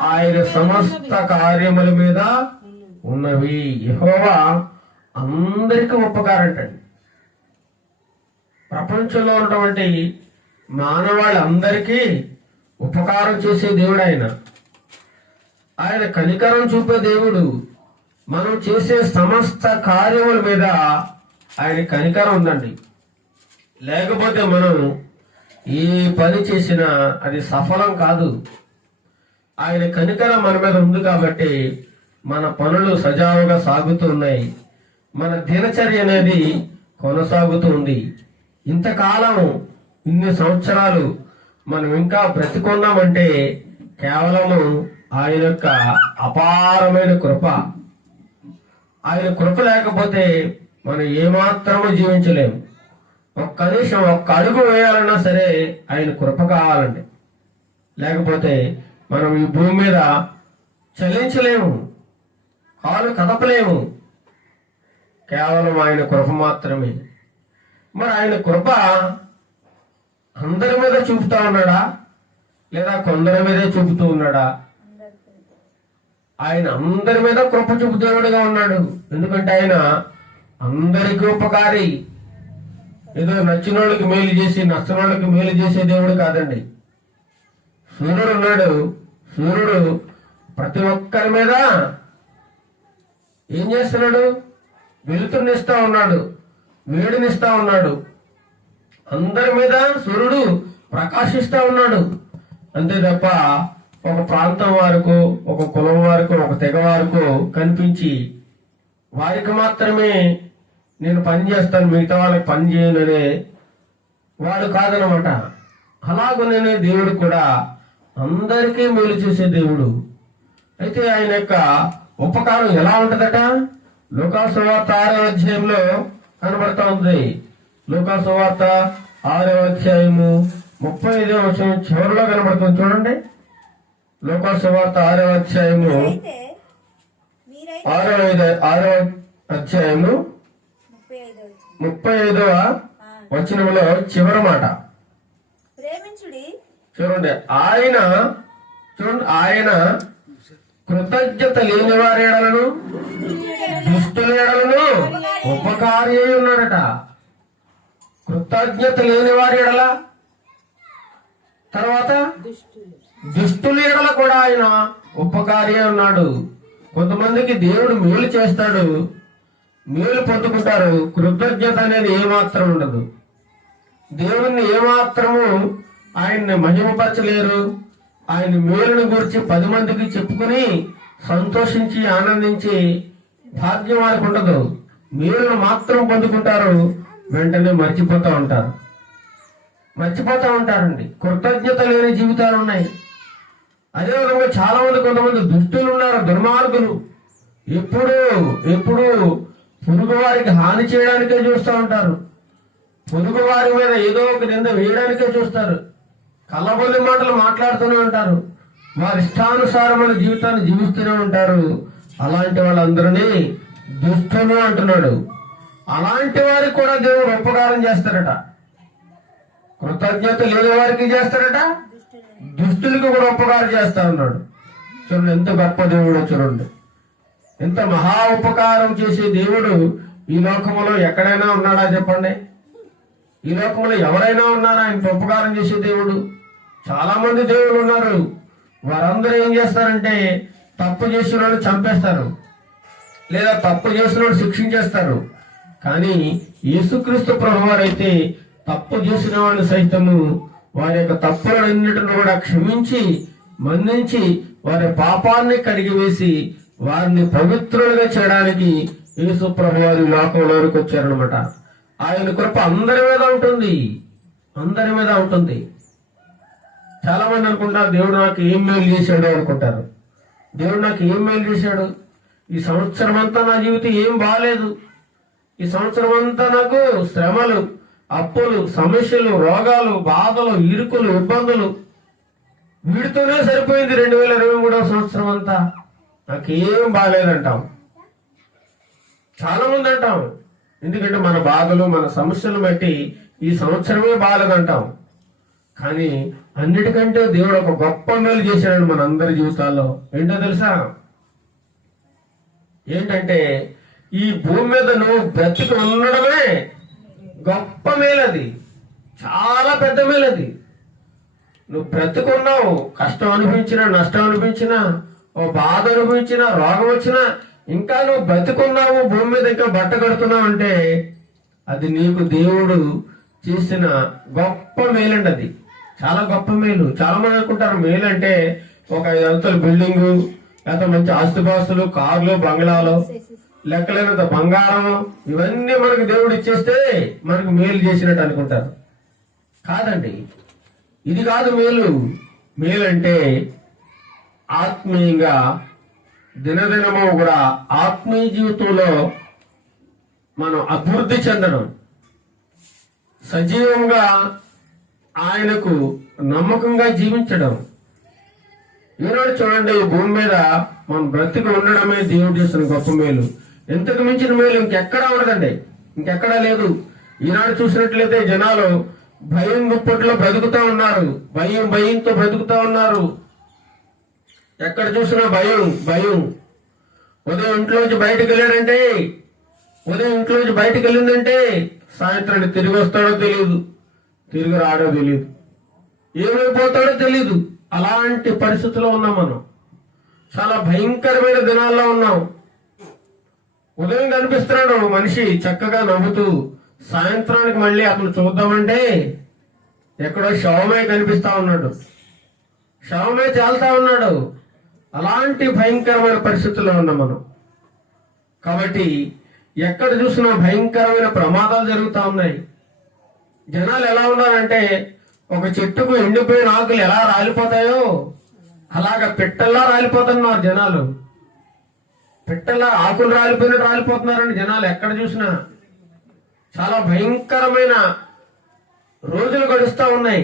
ఆయన సమస్త కార్యముల మీద ఉన్నవి. యెహోవా అందరికీ ఉపకారంటండి. ప్రపంచంలో ఉన్నటువంటి మానవాళ్ళందరికీ ఉపకారం చేసే దేవుడు ఆయన. ఆయన కనికరం చూపే దేవుడు. మనం చేసే సమస్త కార్యముల మీద ఆయన కనికరం ఉందండి. లేకపోతే మనం ఏ పని చేసినా అది సఫలం కాదు. ఆయన కనికరం మన మీద ఉంది కాబట్టి మన పనులు సజావుగా సాగుతూ ఉన్నాయి. మన దినచర్య అనేది కొనసాగుతూ ఉంది. ఇంతకాలం ఇన్ని సంవత్సరాలు మనం ఇంకా బ్రతికున్నామంటే కేవలము ఆయన యొక్క అపారమైన కృప. ఆయన కృప లేకపోతే మనం ఏమాత్రము జీవించలేము. కనీసం ఒక్క అడుగు వేయాలన్నా సరే ఆయన కృప కావాలండి. లేకపోతే మనం ఈ భూమి మీద చలించలేము, కాలు కదపలేము. కేవలం ఆయన కృప మాత్రమే. మరి ఆయన కృప అందరి మీద చూపుతా ఉన్నాడా లేదా కొందరి మీదే చూపుతూ ఉన్నాడా? ఆయన అందరి మీద కృప చూపుదేవుడిగా ఉన్నాడు. ఎందుకంటే ఆయన అందరికీ ఉపకారి. ఏదో నచ్చిన వాళ్ళకి మేలు చేసి నచ్చిన వాళ్ళకి మేలు చేసే దేవుడు కాదండి. సూర్యుడు ఉన్నాడు. సూర్యుడు ప్రతి ఒక్కరి మీద ఏం చేస్తున్నాడు? వెలుతురునిస్తా ఉన్నాడు, వేడినిస్తా ఉన్నాడు. అందరి మీద సూర్యుడు ప్రకాశిస్తా ఉన్నాడు. అంతే తప్ప ఒక ప్రాంతం వారికి, ఒక కులం వారికి, ఒక తెగ వారికి కనిపించి వారికి మాత్రమే నేను పని చేస్తాను, మిగతా వాళ్ళకి పని చేయననే వాడు కాదనమాట. అలాగనే దేవుడు కూడా అందరికీ మేలు చేసే దేవుడు. అయితే ఆయన యొక్క ఉపకారం ఎలా ఉంటదట? లూకాసు సువార్త 6వ అధ్యాయంలో కనబడతా ఉంది. లూకాసు సువార్త 6వ అధ్యాయము 35వ వచనం చివరిలో కనబడుతుంది. చూడండి. లూకాసు సువార్త 6వ అధ్యాయము 6వ అధ్యాయము 35వ వచనంలో చివరి మాట చూడండి. ఆయన కృతజ్ఞత లేని వారి ఎడలను దుష్టుల ఎడలను ఉపకారి అయి ఉన్నాడట. కృతజ్ఞత లేని వారి ఎడల, తర్వాత దుష్టుల ఎడల కూడా ఆయన ఉపకారి అయి ఉన్నాడు. కొంతమందికి దేవుడు మేలు చేస్తాడు, మేలు పొందుకుంటారు. కృతజ్ఞత అనేది ఏమాత్రం ఉండదు. దేవుణ్ణి ఏమాత్రము ఆయన్ని మహిమపరచలేరు. ఆయన మేలుని గురించి 10 మందికి చెప్పుకుని సంతోషించి ఆనందించి భాగ్యం వారికి ఉండదు. మేలును మాత్రం పొందుకుంటారు, వెంటనే మర్చిపోతూ ఉంటారండి. కృతజ్ఞత లేని జీవితాలు ఉన్నాయి. అదేవిధంగా చాలా మంది, కొంతమంది దుష్టులు ఉన్నారు, దుర్మార్గులు. ఎప్పుడు పొరుగు వారికి హాని చేయడానికే చూస్తూ ఉంటారు. పొరుగు వారి మీద ఏదో ఒక నింద వేయడానికే చూస్తారు. కల్లబొల్లి మాటలు మాట్లాడుతూనే ఉంటారు. వారి ఇష్టానుసారమైన జీవితాన్ని జీవిస్తూనే ఉంటారు. అలాంటి వాళ్ళందరినీ దుష్టులు అంటున్నాడు. అలాంటి వారికి కూడా దేవుడు ఉపకారం చేస్తారట. కృతజ్ఞత లేని వారికి చేస్తారట, దుష్టులకు కూడా ఉపకారం చేస్తా ఉన్నాడు. చూడండి ఎంత గొప్ప దేవుడో చూడండి. ఇంత మహా ఉపకారం చేసే దేవుడు ఈ లోకంలో ఎక్కడైనా ఉన్నాడా చెప్పండి? ఈ లోకంలో ఎవరైనా ఉన్నారా ఇంత ఉపకారం చేసే దేవుడు? చాలా మంది దేవుళ్ళు ఉన్నారు. వారందరూ ఏం చేస్తారంటే తప్పు చేసిన వాళ్ళు చంపేస్తారు, లేదా తప్పు చేసిన వాళ్ళు శిక్షించేస్తారు. కానీ యేసుక్రీస్తు ప్రభువారైతే తప్పు చేసిన వాళ్ళు సైతము వారి యొక్క తప్పులన్నిటిని కూడా క్షమించి మన్నించి వారి పాపాన్ని కడిగివేసి వారిని పవిత్రులుగా చేయడానికి యేసు ప్రభువారు లోకంలోనికి వచ్చారనమాట. ఆయన కృప అందరి మీద ఉంటుంది, అందరి మీద ఉంటుంది. చాలా మంది అనుకుంటారు దేవుడు నాకు ఏం మేలు చేశాడు అనుకుంటారు. దేవుడు నాకు ఏం మేలు చేశాడు? ఈ సంవత్సరం అంతా నా జీవితం ఏం బాగాలేదు, ఈ సంవత్సరం అంతా నాకు శ్రమలు, అప్పులు, సమస్యలు, రోగాలు, బాధలు, ఇరుకులు, ఇబ్బందులు, వీడితోనే సరిపోయింది 2023 సంవత్సరం అంతా, నాకేం బాగాలేదంటాం. చాలా మంది అంటాం. ఎందుకంటే మన బాధలు, మన సమస్యలు బట్టి ఈ సంవత్సరమే బాగాలేదంటాం. కానీ అన్నిటికంటే దేవుడు ఒక గొప్ప మేలు చేశాడు మన అందరి జీవితాల్లో. ఏంటో తెలుసా? ఏంటంటే ఈ భూమి మీద నువ్వు బ్రతికి ఉండడమే గొప్ప మేలది, చాలా పెద్ద మేలది. నువ్వు బ్రతుకున్నావు, కష్టం అనిపించినా, నష్టం అనిపించినా, ఓ బాధ అనుభవించినా, రోగం వచ్చినా, ఇంకా నువ్వు బ్రతుకున్నావు, భూమి మీద ఇంకా బట్ట కడుతున్నావు అంటే అది నీకు దేవుడు చేసిన గొప్ప మేలండి. అది చాలా గొప్ప మేలు. చాలా మంది అనుకుంటారు మేలు అంటే ఒక 5 అంతస్తుల బిల్డింగు, లేకపోతే మంచి ఆస్తిపాస్తులు, కార్లు, బంగ్లాలు, లెక్కలేనంత బంగారం, ఇవన్నీ మనకు దేవుడు ఇచ్చేస్తే మనకు మేలు చేసినట్టు అనుకుంటారు. కాదండి, ఇది కాదు మేలు. మేలు అంటే ఆత్మీయంగా దినదినము కూడా ఆత్మీయ జీవితంలో మనం అభివృద్ధి చెందడం, సజీవంగా ఆయనకు నమ్మకంగా జీవించడం. ఈనాడు చూడండి, ఈ భూమి మీద మనం బ్రతికి ఉండడమే దేవుడు చేసిన గొప్ప మేలు. ఇంతకు మించిన మేలు ఇంకెక్కడా ఉండదండి, ఇంకెక్కడా లేదు. ఈనాడు చూసినట్లయితే జనాలు భయం గుప్పట్లో బ్రతుకుతా ఉన్నారు, భయంతో బ్రతుకుతా ఉన్నారు. ఎక్కడ చూసినా భయం భయం. ఉదయం ఇంట్లోంచి బయటకు వెళ్ళాడంటే, ఉదయం ఇంట్లోంచి బయటకు వెళ్ళిందంటే సాయంత్రాన్ని తిరిగి వస్తాడో తెలియదు, తిరిగి రాడో తెలియదు, ఏమైపోతాడో తెలియదు. అలాంటి పరిస్థితిలో ఉన్నాం మనం. చాలా భయంకరమైన దినాల్లో ఉన్నాం. ఉదయం కనిపిస్తున్నాడు మనిషి చక్కగా నవ్వుతూ, సాయంత్రానికి మళ్ళీ అతను చూద్దామంటే ఎక్కడో శవమే కనిపిస్తా ఉన్నాడు, శవమే చాలుతా ఉన్నాడు. అలాంటి భయంకరమైన పరిస్థితుల్లో ఉన్నాం మనం. కాబట్టి ఎక్కడ చూసినా భయంకరమైన ప్రమాదాలు జరుగుతూ ఉన్నాయి. జనాలు ఎలా ఉన్నారంటే, ఒక చెట్టుకు ఎండిపోయిన ఆకులు ఎలా రాలిపోతాయో అలాగా పిట్టల్లా రాలిపోతున్నారు జనాలు. పిట్టల్లా ఆకులు రాలిపోయినట్టు రాలిపోతున్నారండి జనాలు ఎక్కడ చూసినా. చాలా భయంకరమైన రోజులు గడుస్తూ ఉన్నాయి.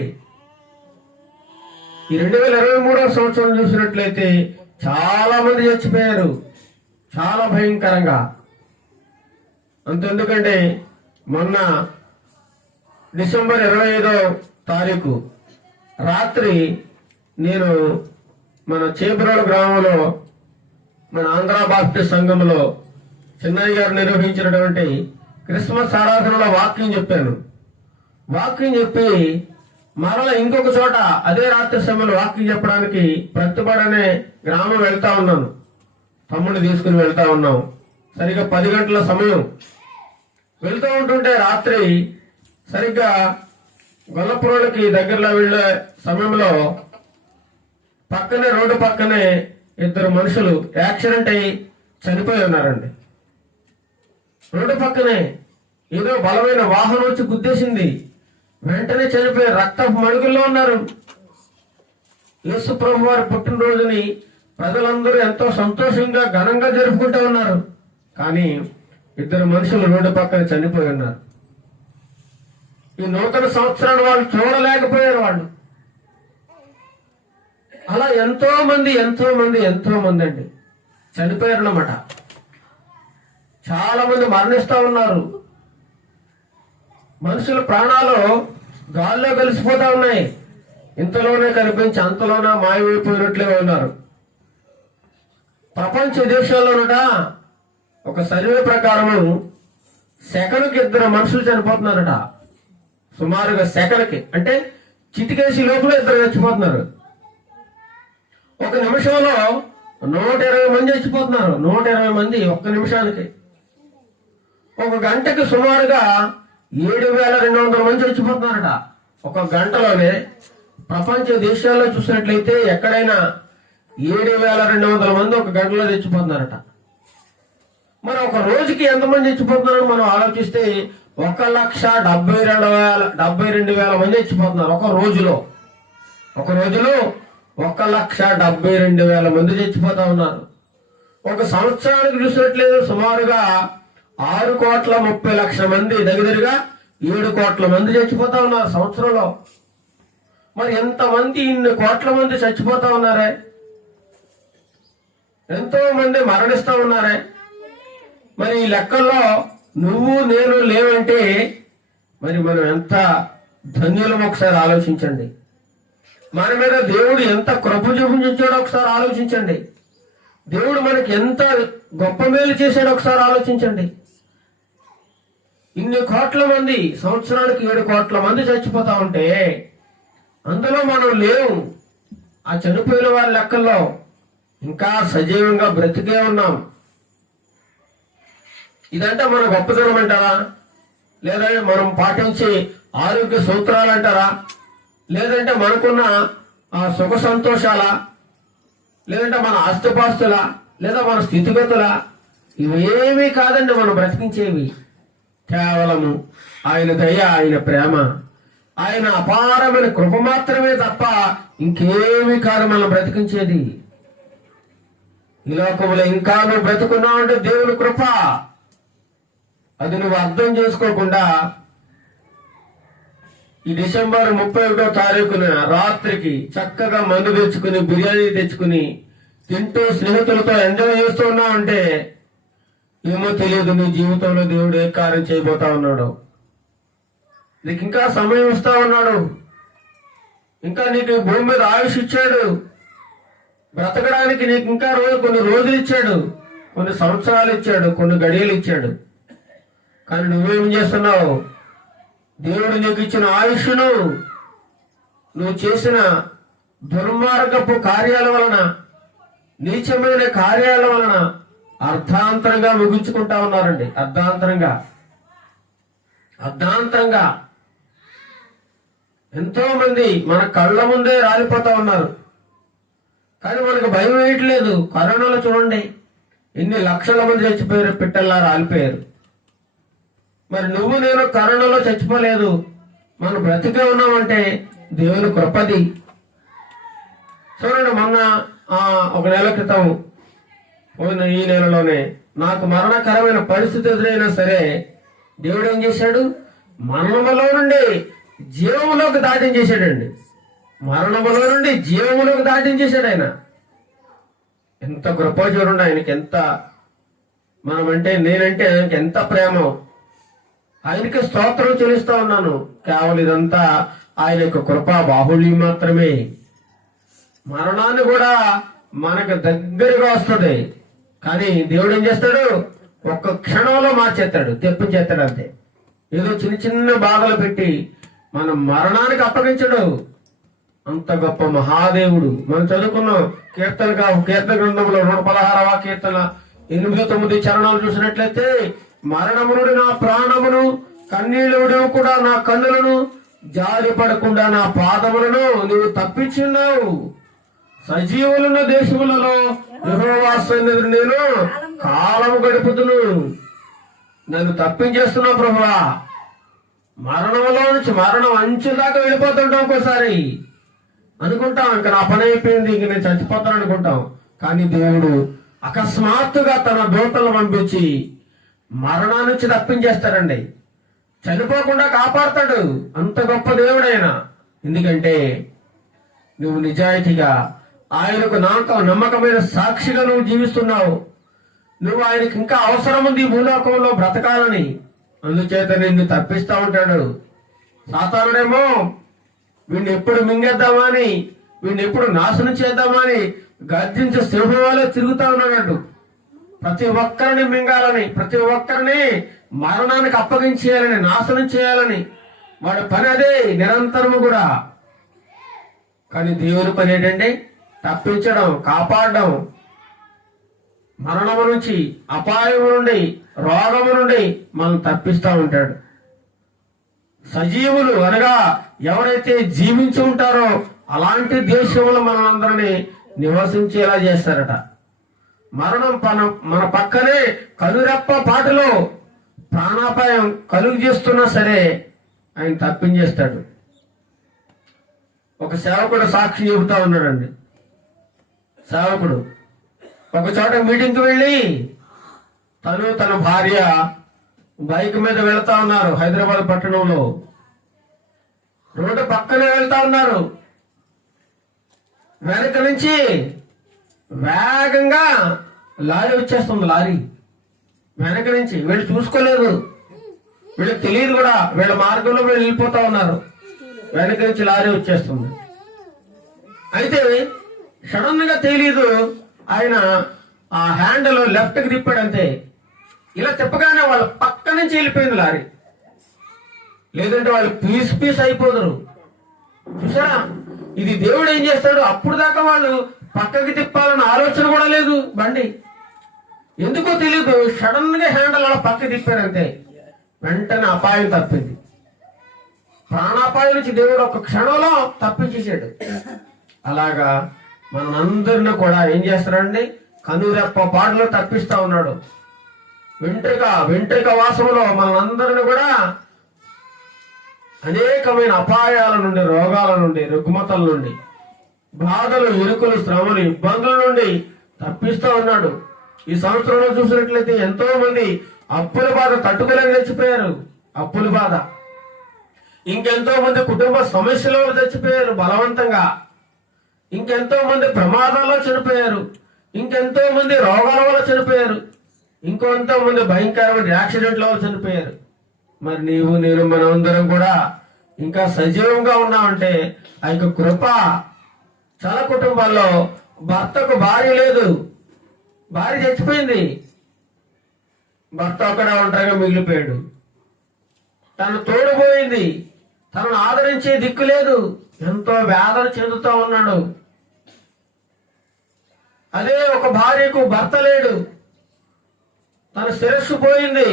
ఈ 2023 సంవత్సరం చూసినట్లయితే చాలా మంది చచ్చిపోయారు, చాలా భయంకరంగా. అంతెందుకంటే మొన్న డిసెంబర్ 25వ తారీఖు రాత్రి నేను మన చేపురోలు గ్రామంలో మన ఆంధ్ర బాప్టిస్ట్ సంఘంలో చిన్నయ్య గారు నిర్వహించినటువంటి క్రిస్మస్ ఆరాధనలో వాక్యం చెప్పాను. వాక్యం చెప్పి మరలా ఇంకొక చోట అదే రాత్రి సమయంలో వాక్యం చెప్పడానికి ప్రతిపాడు అనే గ్రామం వెళ్తా ఉన్నాను. తమ్ముడిని తీసుకుని వెళ్తా ఉన్నాం. సరిగ్గా 10 గంటల సమయం. వెళ్తూ ఉంటుంటే రాత్రి సరిగ్గా గొల్లపురోలకి దగ్గరలో వెళ్లే సమయంలో పక్కనే, రోడ్డు పక్కనే 2 మనుషులు యాక్సిడెంట్ అయ్యి చనిపోయి ఉన్నారండి. రోడ్డు పక్కనే ఏదో బలమైన వాహనం వచ్చి గుద్దేసింది, వెంటనే చనిపోయి రక్తపు మడుగుల్లో ఉన్నారు. యేసు ప్రభు వారి పుట్టినరోజుని ప్రజలందరూ ఎంతో సంతోషంగా ఘనంగా జరుపుకుంటూ ఉన్నారు. కానీ 2 మనుషులు రోడ్డు పక్కన చనిపోయి ఉన్నారు. ఈ నూతన సంవత్సరాన్ని వాళ్ళు చూడలేకపోయారు. వాళ్ళు అలా ఎంతో మంది అండి చనిపోయారు అన్నమాట. చాలా మంది మరణిస్తా ఉన్నారు. మనుషుల ప్రాణాలు గాల్లో కలిసిపోతా ఉన్నాయి. ఇంతలోనే కనిపించి అంతలోనే మాయమైపోయినట్లే ఉన్నారు. ప్రపంచ దేశాల్లోనట ఒక సర్వే ప్రకారము సెకనుకి 2 మనుషులు చనిపోతున్నారట. సుమారుగా సెకనుకి అంటే చిటికేసి లోపల 2 చచ్చిపోతున్నారు. ఒక నిమిషంలో 120 మంది చచ్చిపోతున్నారు. 120 మంది ఒక్క నిమిషానికి. ఒక గంటకి సుమారుగా 7,200 మంది చచ్చిపోతున్నారట. ఒక గంటలోనే ప్రపంచ దేశాల్లో చూసినట్లయితే ఎక్కడైనా 7,200 మంది ఒక గంటలో చచ్చిపోతున్నారట. మరి ఒక రోజుకి ఎంతమంది చచ్చిపోతున్నారో మనం ఆలోచిస్తే 1,72,000 మంది చచ్చిపోతున్నారు ఒక రోజులో. 1,72,000 మంది చచ్చిపోతా ఉన్నారు. ఒక సంవత్సరానికి చూసినట్లేదు సుమారుగా 6,30,00,000 మంది, దగ్గరగా 7 కోట్ల మంది చచ్చిపోతా ఉన్నారు సంవత్సరంలో. మరి ఎంతమంది, ఇన్ని కోట్ల మంది చచ్చిపోతా ఉన్నారే, ఎంతో మంది మరణిస్తా ఉన్నారే. మరి ఈ లెక్కల్లో నువ్వు నేను లేవంటే మరి మనం ఎంత ధన్యులం ఒకసారి ఆలోచించండి. మన మీద దేవుడు ఎంత కృప చూపించాడో ఒకసారి ఆలోచించండి. దేవుడు మనకి ఎంత గొప్ప మేలు చేశాడో ఒకసారి ఆలోచించండి. ఇన్ని కోట్ల మంది, సంవత్సరానికి 7 కోట్ల మంది చచ్చిపోతా ఉంటే అందులో మనం లేవు. ఆ చనిపోయిన వారి లెక్కల్లో ఇంకా సజీవంగా బ్రతికే ఉన్నాం. ఇదంటే మన గొప్పతనం అంటారా? లేదా మనం పాటించే ఆరోగ్య సూత్రాలు అంటారా? లేదంటే మనకున్న ఆ సుఖ సంతోషాల, లేదంటే మన ఆస్తిపాస్తుల, లేదా మన స్థితిగతుల? ఇవేమీ కాదండి మనం బ్రతికించేవి. కేవలము ఆయన దయ, ఆయన ప్రేమ, ఆయన అపారమైన కృప మాత్రమే తప్ప ఇంకేమీ కాదు మనం బ్రతికించేది. ఈ లోకంలో ఇంకా నువ్వు బ్రతుకున్నావు అంటే దేవుని కృప. అది నువ్వు అర్థం చేసుకోకుండా ఈ డిసెంబర్ 31వ తారీఖున రాత్రికి చక్కగా మందు తెచ్చుకుని, బిర్యానీ తెచ్చుకుని తింటూ స్నేహితులతో ఎంజాయ్ చేస్తూ ఉన్నావంటే ఏమో తెలియదు నీ జీవితంలో దేవుడు ఏ కార్యం చేయబోతా ఉన్నాడు. నీకు ఇంకా సమయం ఇస్తా ఉన్నాడు. ఇంకా నీకు భూమి మీద ఆయుష్ ఇచ్చాడు. బ్రతకడానికి నీకు ఇంకా కొన్ని రోజులు ఇచ్చాడు, కొన్ని సంవత్సరాలు ఇచ్చాడు, కొన్ని గడియలు ఇచ్చాడు. కానీ నువ్వేం చేస్తున్నావు? దేవుడు నీకు ఇచ్చిన ఆయుష్ను నువ్వు చేసిన దుర్మార్గపు కార్యాల వలన, నీచమైన కార్యాల వలన అర్ధాంతరంగా ముగించుకుంటా ఉన్నారండి. అర్ధాంతరంగా ఎంతో మంది మన కళ్ళ ముందే రాలిపోతా ఉన్నారు. కానీ మనకు భయం వేయట్లేదు. కరోనాలో చూడండి ఎన్ని లక్షల మంది చచ్చిపోయారు, పిట్టల్లా రాలిపోయారు. మరి నువ్వు నేను కరోనాలో చచ్చిపోలేదు, మనం బ్రతికే ఉన్నామంటే దేవుని కృపది. చూడండి, మొన్న 1 నెల క్రితం పోయిన ఈ నెలలోనే నాకు మరణకరమైన పరిస్థితి ఎదురైనా సరే దేవుడు ఏం చేశాడు? మరణములో నుండి జీవములోకి దాటించేశాడండి. మరణములో నుండి జీవములోకి దాటించేశాడు ఆయన. ఎంత కృప చూడండి ఆయనకి. ఎంత మనమంటే, నేనంటే ఆయనకి ఎంత ప్రేమ. ఆయనకి స్తోత్రం చెల్లిస్తా ఉన్నాను. కేవలం ఇదంతా ఆయన యొక్క కృపా బాహుళ్యం మాత్రమే. మరణాన్ని కూడా మనకు దగ్గరగా వస్తుంది. కానీ దేవుడు ఏం చేస్తాడు? ఒక్క క్షణంలో మార్చేస్తాడు, తెప్పించేస్తాడు అంతే. ఏదో చిన్న చిన్న బాధలు పెట్టి మనం మరణానికి అప్పగించడు. అంత గొప్ప మహాదేవుడు. మనం చదువుకున్నాం కీర్తన గ్రంథంలో 116వ కీర్తన 8-9 చరణాలు చూసినట్లయితే, మరణము నుండి నా ప్రాణమును, కన్నీళ్లు కూడా నా కన్నులను, జారి పడకుండా నా పాదములను నీవు తప్పించున్నావు. సజీవులున్న దేశములలో యెహోవా సన్నిధిని నేను కాలము గడుపుతును. నన్ను తప్పించేస్తున్నావు ప్రభువా. మరణంలో నుంచి మరణం అంచు దాకా వెళ్ళిపోతుంటాం. ఒక్కోసారి అనుకుంటాం ఇంకా నా పని అయిపోయింది, ఇంక నేను చచ్చిపోతాను అనుకుంటాం. కానీ దేవుడు అకస్మాత్తుగా తన దూతలను పంపించి మరణాన్ని నుంచి తప్పించేస్తాడండి. చనిపోకుండా కాపాడతాడు. అంత గొప్ప దేవుడైనా. ఎందుకంటే నువ్వు నిజాయితీగా ఆయనకు నమ్మకమైన సాక్షిగా నువ్వు జీవిస్తున్నావు. నువ్వు ఆయనకి ఇంకా అవసరం ఉంది ఈ భూలోకంలో బ్రతకాలని. అందుచేత నిన్ను తప్పిస్తా ఉంటాడు. సాతానుడేమో వీడిని ఎప్పుడు మింగేద్దామని, వీడిని ఎప్పుడు నాశనం చేద్దామని గర్జించే సింహం వల్ల తిరుగుతా ఉన్నాడు. ప్రతి ఒక్కరిని మింగాలని, ప్రతి ఒక్కరిని మరణానికి అప్పగించేయాలని, నాశనం చేయాలని వాడి పని అదే నిరంతరము కూడా. కానీ దేవుని పని ఏంటంటే తప్పించడం, కాపాడడం, మరణము నుంచి, అపాయము నుండి, రోగము నుండి మనం తప్పిస్తూ ఉంటాడు. సజీవులు అనగా ఎవరైతే జీవించి ఉంటారో అలాంటి దేశంలో మనందరినీ నివసించేలా చేస్తారట. మరణం మన పక్కనే కనురెప్ప పాటులో ప్రాణాపాయం కలుగు చేస్తున్నా సరే ఆయన తప్పించేస్తాడు. ఒక సేవకుడు సాక్షి చెబుతా ఉన్నాడండి. సేవకుడు ఒక చోట మీటింగ్కి వెళ్ళి తన భార్య బైక్ మీద వెళ్తా ఉన్నారు. హైదరాబాద్ పట్టణంలో రోడ్డు పక్కనే వెళ్తా ఉన్నారు. వెనక నుంచి వేగంగా లారీ వచ్చేస్తుంది. లారీ వెనక నుంచి వీళ్ళు చూసుకోలేదు, వీళ్ళకి తెలియదు కూడా, వీళ్ళ మార్గంలో వీళ్ళు వెళ్ళిపోతా ఉన్నారు. వెనక నుంచి లారీ వచ్చేస్తుంది. అయితే సడన్ గా తెలియదు, ఆయన ఆ హ్యాండిల్ లెఫ్ట్ కి తిప్పాడంతే. ఇలా తిప్పగానే వాళ్ళ పక్క నుంచి వెళ్ళిపోయింది లారీ. లేదంటే వాళ్ళు పీస్ అయిపోదురు. చూసారా, ఇది దేవుడు ఏం చేస్తాడు, అప్పుడు దాకా వాళ్ళు పక్కకి తిప్పాలన్న ఆలోచన కూడా లేదు బండి. ఎందుకో తెలియదు, సడన్ గా హ్యాండిల్ అలా పక్కకి తిప్పారంతే. వెంటనే అపాయం తప్పింది. ప్రాణాపాయం నుంచి దేవుడు ఒక క్షణంలో తప్పించేసాడు. అలాగా మనందరిని కూడా ఏం చేస్తాడండి, కనురెప్ప పాటలో తప్పిస్తా ఉన్నాడు. వెంట్రిక వాసంలో మనందరిని కూడా అనేకమైన అపాయాల నుండి, రోగాల నుండి, రుగ్మతల నుండి, బాధలు, ఇరుకులు, శ్రమలు, ఇబ్బందుల నుండి తప్పిస్తా ఉన్నాడు. ఈ సంవత్సరంలో చూసినట్లయితే ఎంతో మంది అప్పుల బాధ తట్టుకోలేక చచ్చిపోయారు. అప్పుల బాధ. ఇంకెంతో మంది కుటుంబ సమస్యల వల్ల చచ్చిపోయారు బలవంతంగా. ఇంకెంతో మంది ప్రమాదాల్లో చనిపోయారు. ఇంకెంతో మంది రోగాల వల్ల చనిపోయారు. ఇంకొంతో మంది భయంకరమైన యాక్సిడెంట్ల వల్ల చనిపోయారు. మరి నేను మనమందరం కూడా ఇంకా సజీవంగా ఉన్నామంటే ఆ యొక్క కృప. చాలా కుటుంబాల్లో భర్తకు భార్య లేదు, భార్య చచ్చిపోయింది, భర్త ఒక్కడే ఒంటరిగా మిగిలిపోయాడు. తను తోడిపోయింది, తనను ఆదరించే దిక్కు లేదు, ఎంతో వేదన చెందుతూ ఉన్నాడు. అదే ఒక భార్యకు భర్త లేడు, తన శిరస్సు పోయింది,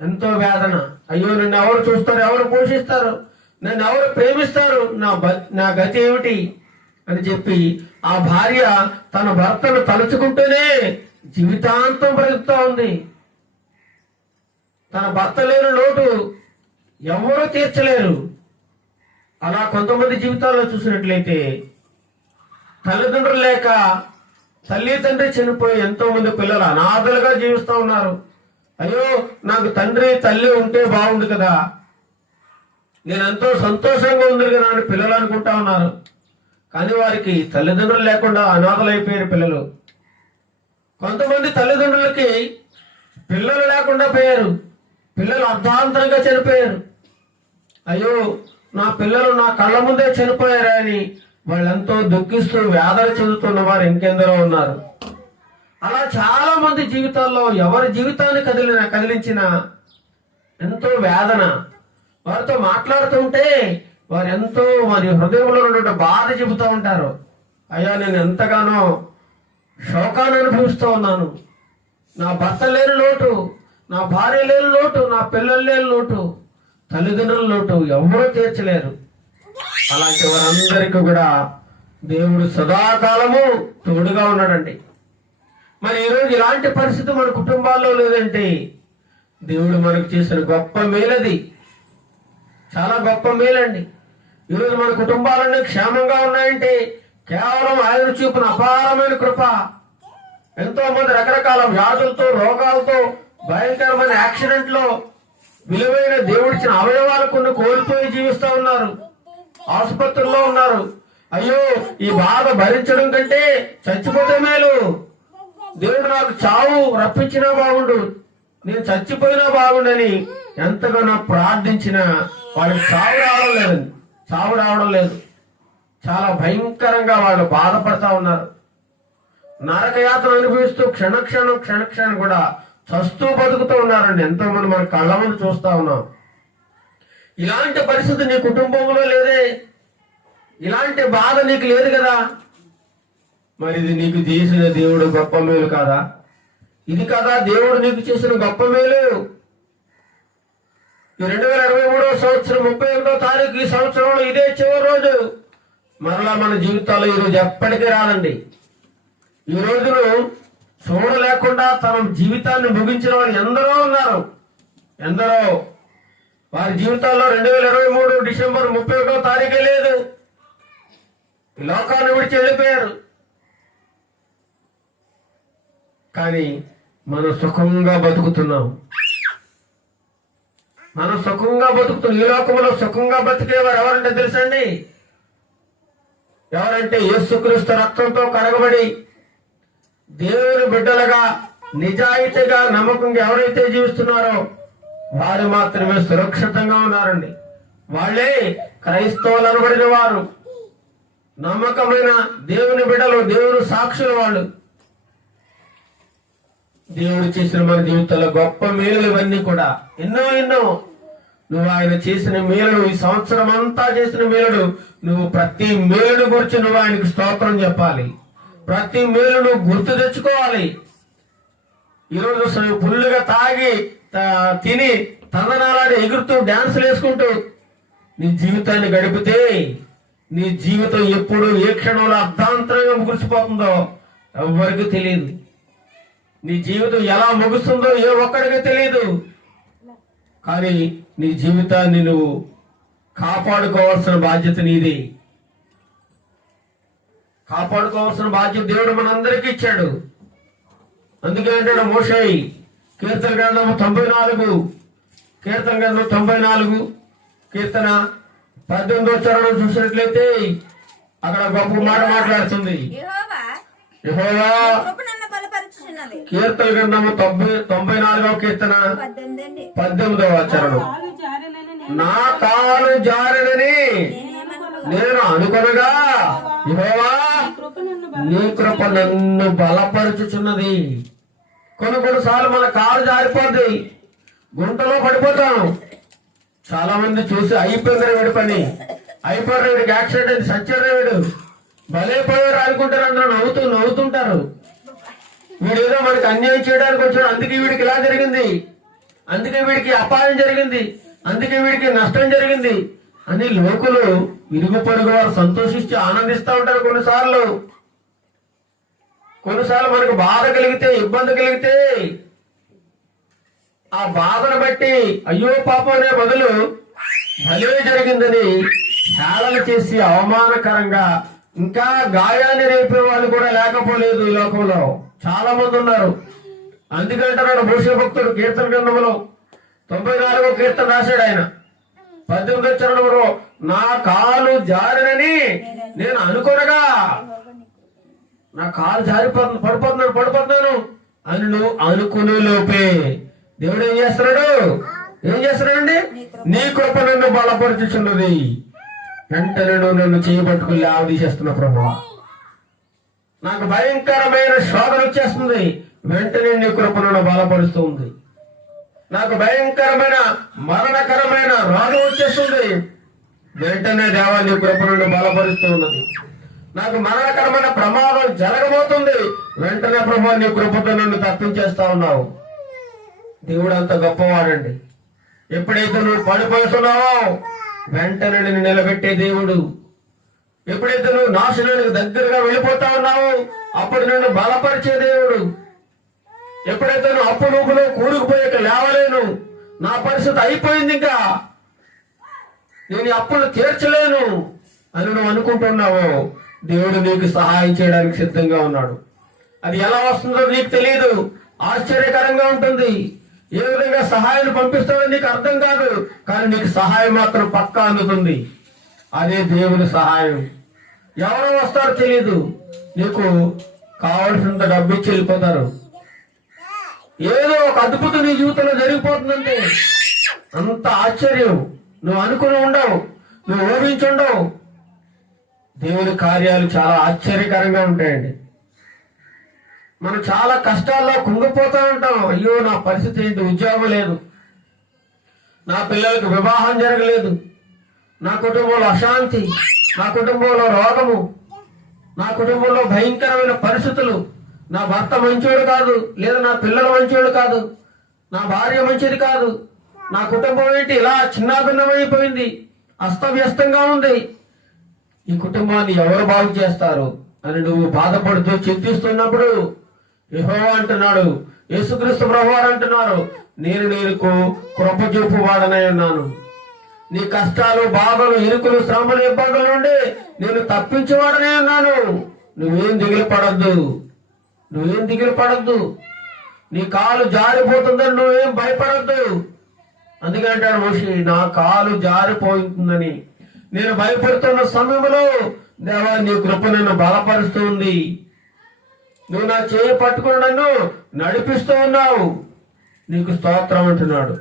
ఎంతో వేదన. అయ్యో, నన్ను ఎవరు చూస్తారు, ఎవరు పోషిస్తారు, నన్ను ఎవరు ప్రేమిస్తారు, నా గతి ఏమిటి అని చెప్పి ఆ భార్య తన భర్తను తలుచుకుంటూనే జీవితాంతం బ్రతుకుతా ఉంది. తన భర్త లేని లోటు ఎవరూ తీర్చలేరు. అలా కొంతమంది జీవితాల్లో చూసినట్లయితే తల్లిదండ్రులు లేక, తల్లి తండ్రి చనిపోయి ఎంతో మంది పిల్లలు అనాథలుగా జీవిస్తూ ఉన్నారు. అయ్యో, నాకు తండ్రి తల్లి ఉంటే బాగుండు కదా, నేను ఎంతో సంతోషంగా ఉంది కదా అని పిల్లలు అనుకుంటా ఉన్నారు. కానీ వారికి తల్లిదండ్రులు లేకుండా అనాథలైపోయారు పిల్లలు. కొంతమంది తల్లిదండ్రులకి పిల్లలు లేకుండా పోయారు, పిల్లలు అర్ధాంతరంగా చనిపోయారు. అయ్యో, నా పిల్లలు నా కళ్ళ ముందే చనిపోయారా అని వాళ్ళెంతో దుఃఖిస్తూ వేదన చెందుతున్న వారు ఇంకెందరో ఉన్నారు. అలా చాలా మంది జీవితాల్లో ఎవరి జీవితాన్ని కదిలించిన ఎంతో వేదన. వారితో మాట్లాడుతుంటే వారు ఎంతో వారి హృదయంలో ఉన్నటువంటి బాధ చెబుతూ ఉంటారు. అయ్యా, నేను ఎంతగానో శోకాన్ని అనుభవిస్తూ ఉన్నాను. నా భర్త లేని లోటు, నా భార్య లేని లోటు, నా పిల్లలు లేని లోటు, తల్లిదండ్రుల లోటు ఎవరూ తీర్చలేరు. అలాంటి వారందరికీ కూడా దేవుడు సదాకాలము తోడుగా ఉన్నాడండి. మరి ఈరోజు ఇలాంటి పరిస్థితి మన కుటుంబాల్లో లేదంటే దేవుడు మనకు చేసిన గొప్ప మేలది, చాలా గొప్ప మేలండి. ఈరోజు మన కుటుంబాలన్నీ క్షేమంగా ఉన్నాయంటే కేవలం ఆయన చూపిన అపారమైన కృప. ఎంతో మంది రకరకాల వ్యాధులతో, రోగాలతో, భయంకరమైన యాక్సిడెంట్లో విలువైన దేవుడిచ్చిన అవయవాలు కొన్ని కోల్పోయి జీవిస్తూ ఉన్నారు, ఆసుపత్రుల్లో ఉన్నారు. అయ్యో, ఈ బాధ భరించడం కంటే చచ్చిపోతే మేలు, దేవుడు నాకు చావు రప్పించినా బాగుండు, నేను చచ్చిపోయినా బాగుండని ఎంతగానో ప్రార్థించినా వాళ్ళకి చావు రావడం లేదు. చాలా భయంకరంగా వాళ్ళు బాధపడతా ఉన్నారు. నరకయాతన అనుభవిస్తూ క్షణక్షణం కూడా చస్తూ బతుకుతూ ఉన్నారండి. ఎంతో మంది మన కళ్ళ ముందు చూస్తా ఉన్నాం. ఇలాంటి పరిస్థితి నీ కుటుంబంలో లేదే, ఇలాంటి బాధ నీకు లేదు కదా. మరి ఇది నీకు చేసిన దేవుడు గొప్ప మేలు కాదా? ఇది కదా దేవుడు నీకు చేసిన గొప్ప మేలు. ఈ 2023వ సంవత్సరం 31వ తారీఖు ఈ సంవత్సరంలో ఇదే చివరి రోజు. మరలా మన జీవితాల్లో ఈరోజు ఎప్పటికీ రాదండి. ఈ రోజును చూడలేకుండా తన జీవితాన్ని ముగించిన వారు ఎందరో ఉన్నారు. ఎందరో వారి జీవితాల్లో 2023 డిసెంబర్ 31వ తారీఖే లేదు. ఈ లోకాన్ని విడిచి వెళ్ళిపోయారు. కానీ మనం సుఖంగా బతుకుతున్నాం. మనం సుఖంగా బతుకుతున్నాం. ఈ లోకంలో సుఖంగా బతికేవారు ఎవరంటే తెలుసండి? ఎవరంటే యేసుక్రీస్తు రక్తంతో కడగబడి దేవుని బిడ్డలుగా నిజాయితీగా నమ్మకంగా ఎవరైతే జీవిస్తున్నారో వారు మాత్రమే సురక్షితంగా ఉన్నారండి. వాళ్ళే క్రైస్తవులు అనబడిన వారు, నమ్మకమైన దేవుని బిడ్డలు, దేవుని సాక్షులు వాళ్ళు. దేవుడు చేసిన మన జీవితంలో గొప్ప మేలులు ఇవన్నీ కూడా ఎన్నో నువ్వు ఆయన చేసిన మేలుడు, ఈ సంవత్సరం అంతా చేసిన మేలుడు, నువ్వు ప్రతి మేలుడు గురించి నువ్వు ఆయనకు స్తోత్రం చెప్పాలి. ప్రతి మేలు నువ్వు గుర్తు తెచ్చుకోవాలి. ఈరోజు ఫుల్లుగా తాగి తిని తందనాలని ఎగురుతూ డాన్సులు వేసుకుంటూ నీ జీవితాన్ని గడిపితే నీ జీవితం ఎప్పుడు ఏ క్షణంలో అర్ధాంతరంగా ముగిసిపోతుందో ఎవరికి తెలియదు. నీ జీవితం ఎలా ముగుస్తుందో ఏ ఒక్కడికి తెలియదు. కానీ నీ జీవితాన్ని నువ్వు కాపాడుకోవాల్సిన బాధ్యత నీది. కాపాడుకోవాల్సిన బాధ్యత దేవుడు మనందరికీ ఇచ్చాడు. అందుకే అంటాడు మోషే కీర్తన గ్రంథం 94 కీర్తన 18వ చరణం చూసినట్లయితే అక్కడ గొప్ప మాట మాట్లాడుతుంది. యెహోవా కీర్తన గ్రంథము 94వ కీర్తన 18వ చరణం. నా కాలు జారినని నేను అనుకొనగా యెహోవా నీ కృప నన్ను బలపరుచుచున్నది. కొన్నిసార్లు మన కాలు జారిపోద్ది, గుంటలో పడిపోతాం. చాలా మంది చూసి అయిపోయింది వీడి పని, అయిపోయారు, వీడికి యాక్సిడెంట్ అయింది, సచ్చారు, వీడు బలైపోయారు అనుకుంటారు. అందరూ నవ్వుతుంటారు. వీడేదో మనకి అన్యాయం చేయడానికి వచ్చాడు, అందుకే వీడికి ఇలా జరిగింది, అందుకే వీడికి అపాయం జరిగింది, అందుకే వీడికి నష్టం జరిగింది అని లోకులు ఇరుగు పొరుగు వారు సంతోషించి ఆనందిస్తూ ఉంటారు. కొన్నిసార్లు మనకు బాధ కలిగితే, ఇబ్బంది కలిగితే ఆ బాధను బట్టి అయ్యో పాపం అనే బదులు భలే జరిగిందని హేళన చేసి అవమానకరంగా ఇంకా గాయాన్ని రేపే వాళ్ళు కూడా లేకపోలేదు ఈ లోకంలో. చాలా మంది ఉన్నారు. అందుకంటున్నాడు మోషే భక్తుడు కీర్తన గ్రంథంలో 94వ కీర్తన రాశాడు ఆయన 18వ చరణంలో, నా కాలు జారినని నేను అనుకొనగా, నా కాలు పడిపోతున్నాను అని నువ్వు అనుకునే లోపే దేవుడు ఏం చేస్తున్నాడండి? నీ కృప నన్ను బలపరుచుచున్నది. వెంటనే నన్ను చేయబట్టుకుని ఆవదీసేస్తున్న ప్రభువా, నాకు భయంకరమైన శోధన వచ్చేస్తుంది, వెంటనే నీ కృప నన్ను బలపరుస్తూ ఉంది. నాకు భయంకరమైన మరణకరమైన రోగం వచ్చేస్తుంది, వెంటనే దేవా నీ కృప నన్ను బలపరుస్తూ ఉన్నది. నాకు మరణకరమైన ప్రమాదం జరగబోతుంది, వెంటనే ప్రభువా నీ కృపతో నన్ను తప్పించేస్తా ఉన్నావు. దేవుడు అంత గొప్పవాడండి. ఎప్పుడైతే నువ్వు పడిపోతున్నావో వెంటనే నిన్ను నిలబెట్టే దేవుడు. ఎప్పుడైతే నువ్వు నాశనానికి దగ్గరగా వెళ్ళిపోతా ఉన్నావో అప్పుడు నిన్ను బలపరిచే దేవుడు. ఎప్పుడైతే నువ్వు అప్పు రూపులో కూరుకుపోయాక లేవలేను, నా పరిస్థితి అయిపోయింది, ఇంకా నేను అప్పులు తీర్చలేను అని నువ్వు అనుకుంటున్నావో దేవుడు నీకు సహాయం చేయడానికి సిద్ధంగా ఉన్నాడు. అది ఎలా వస్తుందో నీకు తెలియదు, ఆశ్చర్యకరంగా ఉంటుంది. ఏ విధంగా సహాయాన్ని పంపిస్తాడో నీకు అర్థం కాదు, కానీ నీకు సహాయం మాత్రం పక్కా అందుతుంది. అదే దేవుని సహాయం. ఎవరో వస్తారో తెలియదు, నీకు కావలసినంత డబ్బు ఇచ్చి వెళ్ళిపోతారు. ఏదో ఒక అద్భుతం నీ జీవితంలో జరిగిపోతుందంటే అంత ఆశ్చర్యం. నువ్వు అనుకుని ఉండవు, నువ్వు ఊహించుండవు. దేవుని కార్యాలు చాలా ఆశ్చర్యకరంగా ఉంటాయండి. మనం చాలా కష్టాల్లో కుంగిపోతూ ఉంటాం. అయ్యో నా పరిస్థితి ఏంటి, ఉద్యోగం లేదు, నా పిల్లలకు వివాహం జరగలేదు, నా కుటుంబంలో అశాంతి, నా కుటుంబంలో రోగము, నా కుటుంబంలో భయంకరమైన పరిస్థితులు, నా భర్త మంచోడు కాదు, లేదా నా పిల్లలు మంచోడు కాదు, నా భార్య మంచిది కాదు, నా కుటుంబం ఏంటి ఇలా చిన్నాభిన్నమైపోయింది, అస్తవ్యస్తంగా ఉంది, ఈ కుటుంబాన్ని ఎవరు బాగు చేస్తారు అని నువ్వు బాధపడుతూ చింతిస్తున్నప్పుడు యెహోవా అంటున్నాడు, యేసుక్రీస్తు ప్రభువారు అంటున్నారు, నేను నీకు కృప చూపు వాడనై ఉన్నాను. నీ కష్టాలు, బాధలు, ఇరుకులు, శ్రమలు, ఇబ్బందుల నుండి నేను తప్పించేవాడనే ఉన్నాను. నువ్వేం దిగులు పడద్దు, నువ్వేం దిగులు పడద్దు. నీ కాలు జారిపోతుందని నువ్వేం భయపడద్దు. అందుకే అంటాడు మోషే, నా కాలు జారిపోతుందని నేను భయపడుతున్న సమయంలో దేవా నీ కృప నన్ను బలపరుస్తూ ఉంది. నువ్వు నా చేయి పట్టుకుని నన్ను నడిపిస్తూ ఉన్నావు, నీకు స్తోత్రం అంటున్నాడు.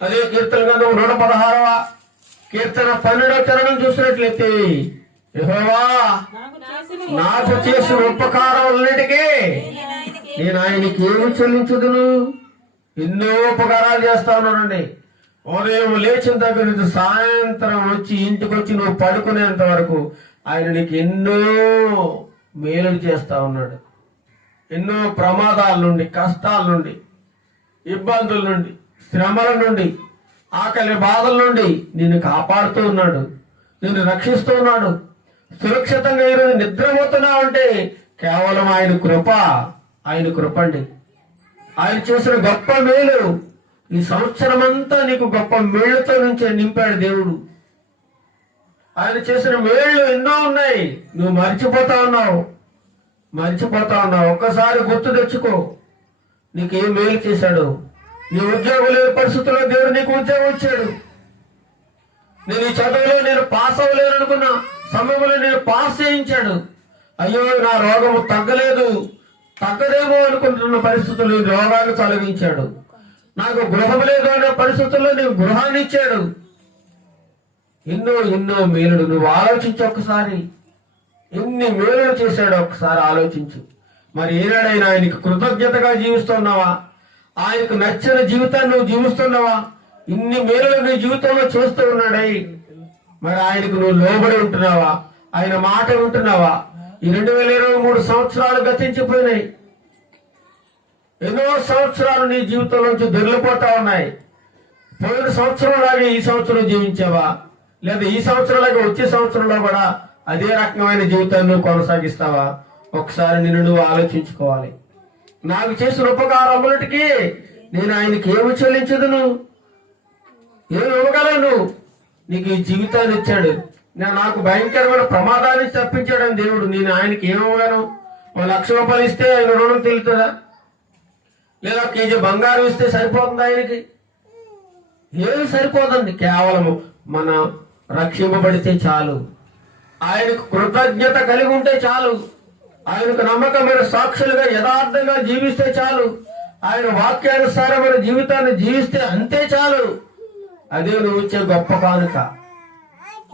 అదే కీర్తన గ్రంథం 116వ కీర్తన 12వ చరణం చూసినట్లయితే, యెహోవా నాకు చేసిన ఉపకారములన్నిటికీ నేను ఆయనకి ఏమి చెల్లించుదును. ఎన్నో ఉపకారాలు చేస్తా ఉన్నానండి. ఉదయం లేచిన దగ్గర నుంచి సాయంత్రం వచ్చి ఇంటికి వచ్చి నువ్వు పడుకునేంత వరకు ఆయన నీకు ఎన్నో మేలు చేస్తా ఉన్నాడు. ఎన్నో ప్రమాదాల నుండి, కష్టాల నుండి, ఇబ్బందుల నుండి, శ్రమల నుండి, ఆకలి బాధల నుండి నిన్ను కాపాడుతూ ఉన్నాడు, నిన్ను రక్షిస్తూ ఉన్నాడు. సురక్షితంగా ఈరోజు నిద్రపోతున్నావు అంటే కేవలం ఆయన కృప, ఆయన కృప అండి. ఆయన చేసిన గొప్ప మేలు, ఈ సంవత్సరం అంతా నీకు గొప్ప మేలుతో నుంచే నింపాడు దేవుడు. ఆయన చేసిన మేళ్ళు ఎన్నో ఉన్నాయి, నువ్వు మర్చిపోతా ఉన్నావు. ఒక్కసారి గుర్తు తెచ్చుకో, నీకేం మేలు చేశాడు. నీ ఉద్యోగం లేని పరిస్థితుల్లో దేవుడు నీకు ఉద్యోగం ఇచ్చాడు. నేను ఈ చదువులో నేను పాస్ అవ్వలేను అనుకున్న సమయంలో నేను పాస్ చేయించాడు. అయ్యో నా రోగము తగ్గదేమో అనుకుంటున్న పరిస్థితుల్లో ఈ రోగాన్ని తొలగించాడు. నాకు గృహం లేదు అనే పరిస్థితుల్లో నీకు గృహాన్ని ఇచ్చాడు. ఎన్నో మేలుడు. నువ్వు ఆలోచించు ఒక్కసారి, ఎన్ని మేలులు చేశాడు ఒక్కసారి ఆలోచించు. మరి ఏనాడైనా ఆయనకు కృతజ్ఞతగా జీవిస్తున్నావా? ఆయనకు నచ్చిన జీవితాన్ని నువ్వు జీవిస్తున్నావా? ఇన్ని మేలులు నీ జీవితంలో చేస్తూ ఉన్నాడై మరి ఆయనకు నువ్వు లోబడి ఉంటున్నావా? ఆయన మాట ఉంటున్నావా? ఈ 2023 సంవత్సరాలు గతించిపోయినాయి. ఎన్నో సంవత్సరాలు నీ జీవితం నుంచి దొరికిపోతా ఉన్నాయి. పోయిన సంవత్సరం లాగే ఈ సంవత్సరం జీవించావా? లేదా ఈ సంవత్సరం లాగా వచ్చే సంవత్సరంలో కూడా అదే రకమైన జీవితాన్ని కొనసాగిస్తావా? ఒకసారి నిన్ను నువ్వు ఆలోచించుకోవాలి. నాకు చేసిన ఉపకారములకి నేను ఆయనకి ఏమి చెల్లించదును, ఏమి ఇవ్వగలను? నీకు ఈ జీవితాన్ని ఇచ్చాడు, నాకు భయంకరమైన ప్రమాదాన్ని తప్పించాడని దేవుడు. నేను ఆయనకి ఏమి ఇవ్వగలను? 1,00,000 రూపాయలు ఇస్తే ఆయన రుణం తెలుతుందా? లేదా కేజీ బంగారం ఇస్తే సరిపోతుంది ఆయనకి? ఏమి సరిపోదండి. కేవలము మనం రక్షింపబడితే చాలు, ఆయనకు కృతజ్ఞత కలిగి ఉంటే చాలు, ఆయనకు నమ్మకమైన సాక్షులుగా యథార్థంగా జీవిస్తే చాలు, ఆయన వాక్యానుసారమైన జీవితాన్ని జీవిస్తే అంతే చాలు. అదే నువ్వు ఇచ్చే గొప్ప కానుక.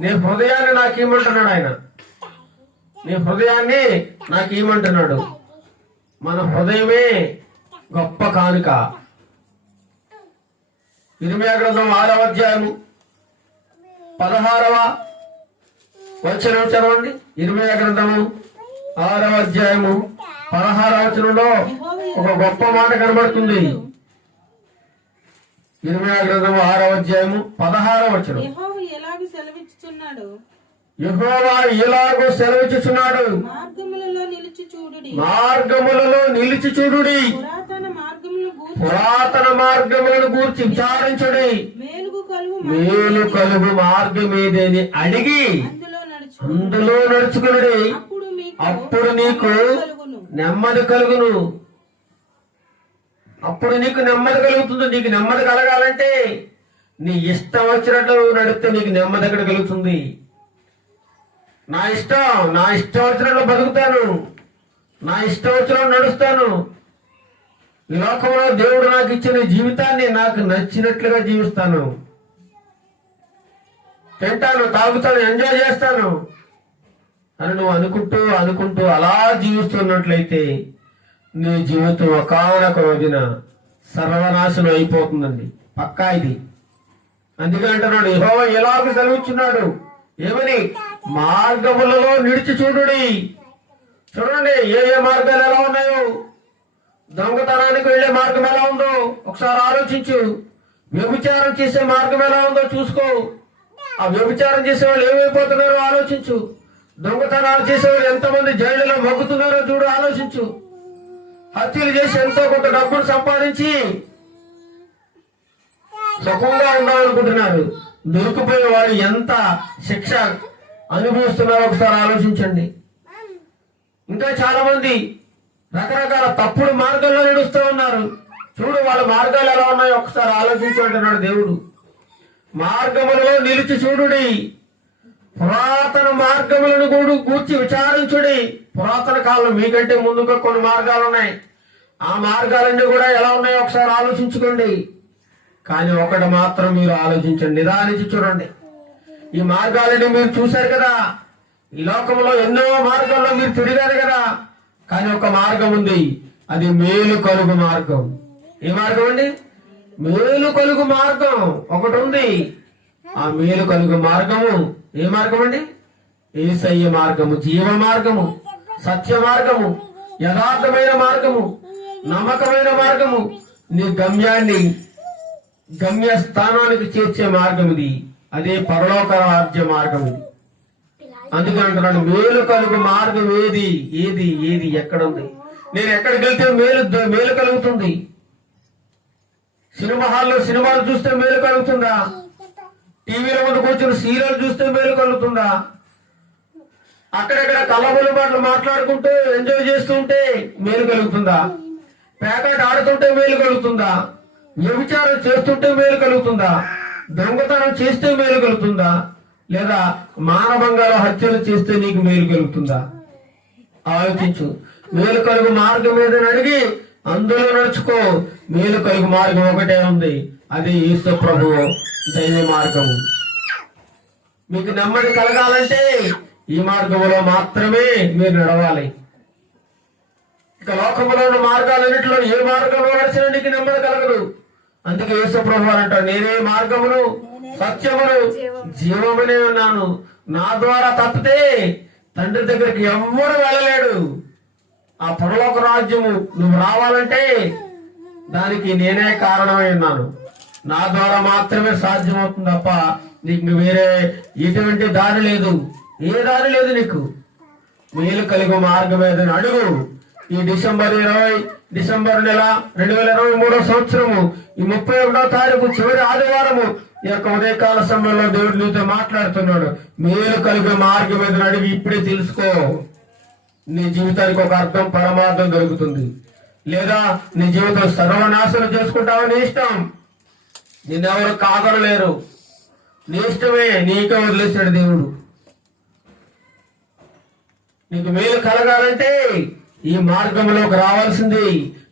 నీ హృదయాన్ని నాకు ఇవ్వమంటున్నాడు ఆయన, నీ హృదయాన్ని నాకు ఇవ్వమంటున్నాడు. మన హృదయమే గొప్ప కానుక. ఇర్మీయా గ్రంథం 6వ అధ్యాయము 16వ వచనం చదవండి. ఇర్మీయా గ్రంథము 6వ అధ్యాయము 16వ వచనంలో ఒక గొప్ప మాట కనబడుతుంది. ఇర్మీయా గ్రంథము 6వ అధ్యాయము 16వ వచనం. యెహోవా ఇలాగూ సెలవిచ్చుచున్నాడు, మార్గములలో నిలిచి చూడుడి, పురాతన మార్గములను గూర్చి విచారించుడి, మేలు కలుగు మార్గం ఏదేని అడిగి అందులో నడుచుకునుడి, అప్పుడు నీకు నెమ్మది కలుగును. అప్పుడు నీకు నెమ్మది కలుగుతుంది. నీకు నెమ్మది కలగాలంటే నీ ఇష్టం వచ్చినట్లు నడిస్తే నీకు నెమ్మది ఎక్కడ కలుగుతుంది? నా ఇష్టం వచ్చినట్లు బతుకుతాను, నా ఇష్టం వచ్చినట్లు నడుస్తాను. ఈ లోకంలో దేవుడు నాకు ఇచ్చిన జీవితాన్ని నాకు నచ్చినట్లుగా జీవిస్తాను, తింటాను, తాగుతాను, ఎంజాయ్ చేస్తాను. అని నువ్వు అనుకుంటూ అనుకుంటూ అలా జీవిస్తున్నట్లయితే నీ జీవితం ఒకానొక రోజున సర్వనాశనం అయిపోతుందండి. పక్కా ఇది. అందుకే అంటున్నాడు, యెహోవా ఎలాగ సెలవిచ్చున్నాడు ఏమని, మార్గములలో నిడిచి చూడుడి. చూడండి ఏ ఏ మార్గాలు ఎలా ఉన్నాయో, దొంగతనానికి వెళ్లే మార్గం ఎలా ఉందో ఒకసారి ఆలోచించు. వ్యభిచారం చేసే మార్గం ఎలా ఉందో చూసుకో. ఆ వ్యభిచారం చేసే వాళ్ళు ఏమైపోతున్నారో ఆలోచించు. దొంగతనాలు చేసేవాళ్ళు ఎంతమంది జైళ్ళలో మొగ్గుతున్నారో చూడు, ఆలోచించు. హత్యలు చేసి ఎంతో కొంత డబ్బును సంపాదించి సుఖంగా ఉండాలనుకుంటున్నారు. దొరికిపోయే వాళ్ళు ఎంత శిక్ష అనుభవిస్తున్నారో ఒకసారి ఆలోచించండి. ఇంకా చాలా మంది రకరకాల తప్పుడు మార్గాల్లో నడుస్తూ ఉన్నారు. చూడు వాళ్ళ మార్గాలు ఎలా ఉన్నాయో ఒకసారి ఆలోచించి అంటున్నాడు దేవుడు. మార్గములలో నిలిచి చూడుడి, పురాతన మార్గములను గూర్చి విచారించుడి. పురాతన కాలంలో మీకంటే ముందుగా కొన్ని మార్గాలు ఉన్నాయి. ఆ మార్గాలన్నీ కూడా ఎలా ఉన్నాయో ఒకసారి ఆలోచించుకోండి. కానీ ఒకటి మాత్రం మీరు ఆలోచించండి, నిదానించి చూడండి. ఈ మార్గాలని మీరు చూశారు కదా, ఈ లోకంలో ఎన్నో మార్గాల్లో మీరు తిరిగారు కదా, కానీ ఒక మార్గం ఉంది, అది మేలు కలుగు మార్గం. ఏ మార్గం అండి? మేలు కలుగు మార్గం ఒకటి ఉంది. ఆ మేలు కలుగు మార్గము ఏ మార్గం అండి? యేసయ్య మార్గము, జీవ మార్గము, సత్య మార్గము, యథార్థమైన మార్గము, నమ్మకమైన మార్గము, నీ గమ్య స్థానానికి చేర్చే మార్గం ఇది. అదే పరలోక రాజ్య మార్గం ఇది. అందుకని అంటున్నాడు, మేలు కలుగు మార్గం ఏది ఏది ఏది ఎక్కడ ఉంది? నేను ఎక్కడికి వెళ్తే మేలు కలుగుతుంది? సినిమా హాల్లో సినిమాలు చూస్తే మేలు కలుగుతుందా? టీవీలో ముందు కూర్చొని సీరియల్ చూస్తే మేలు కలుగుతుందా? అక్కడెక్కడ కళ్ళబొల్లి మాటలు మాట్లాడుకుంటూ ఎంజాయ్ చేస్తూ ఉంటే మేలు కలుగుతుందా? పేకాట ఆడుతుంటే మేలు కలుగుతుందా? వ్యభిచారం చేస్తుంటే మేలు కలుగుతుందా? దొంగతనం చేస్తే మేలు కలుగుతుందా? లేదా మానభంగాల హత్యలు చేస్తే నీకు మేలు కలుగుతుందా? ఆలోచించు. మేలు కలుగు మార్గం ఏదని అడిగి అందులో నడుచుకో. మేలు కలుగు మార్గం ఒకటే ఉంది, అది యేసు ప్రభువు దైవ మార్గము. మీకు నెమ్మది కలగాలంటే ఈ మార్గంలో మాత్రమే మీరు నడవాలి. ఇక లోకంలో ఉన్న మార్గాలన్నింటిలో ఏ మార్గంలో నడిచినా నీకు నెమ్మది కలగదు. అందుకే యేసు ప్రభు అంటాడు, నేనే మార్గమును సత్యమును జీవమునే ఉన్నాను. నా ద్వారా తప్పితే తండ్రి దగ్గరికి ఎవ్వరు వెళ్ళలేడు. ఆ పరలోక రాజ్యము నువ్వు రావాలంటే దానికి నేనే కారణమై ఉన్నాను. నా ద్వారా మాత్రమే సాధ్యమవుతుంది తప్ప నీకు వేరే ఎటువంటి దారి లేదు. ఏ దారి లేదు నీకు. మేలు కలిగే మార్గం ఏదని అడుగు. ఈ డిసెంబర్ నెల 2023 సంవత్సరము ఈ 31వ తారీఖు చివరి ఆదివారము ఈ యొక్క ఉదయకాల సమయంలో దేవుడు నీతో మాట్లాడుతున్నాడు. మేలు కలిగే మార్గం ఏదని అడిగి ఇప్పుడే తెలుసుకో. నీ జీవితానికి ఒక అర్థం పరమార్థం దొరుకుతుంది. లేదా నీ జీవితం సర్వనాశనం చేసుకుంటావని నీ ఇష్టం. నిన్నెవరు కాదనలేరు. నీ ఇష్టమే, నీకే వదిలేశాడు దేవుడు. నీకు మేలు కలగాలంటే ఈ మార్గంలోకి రావాల్సింది.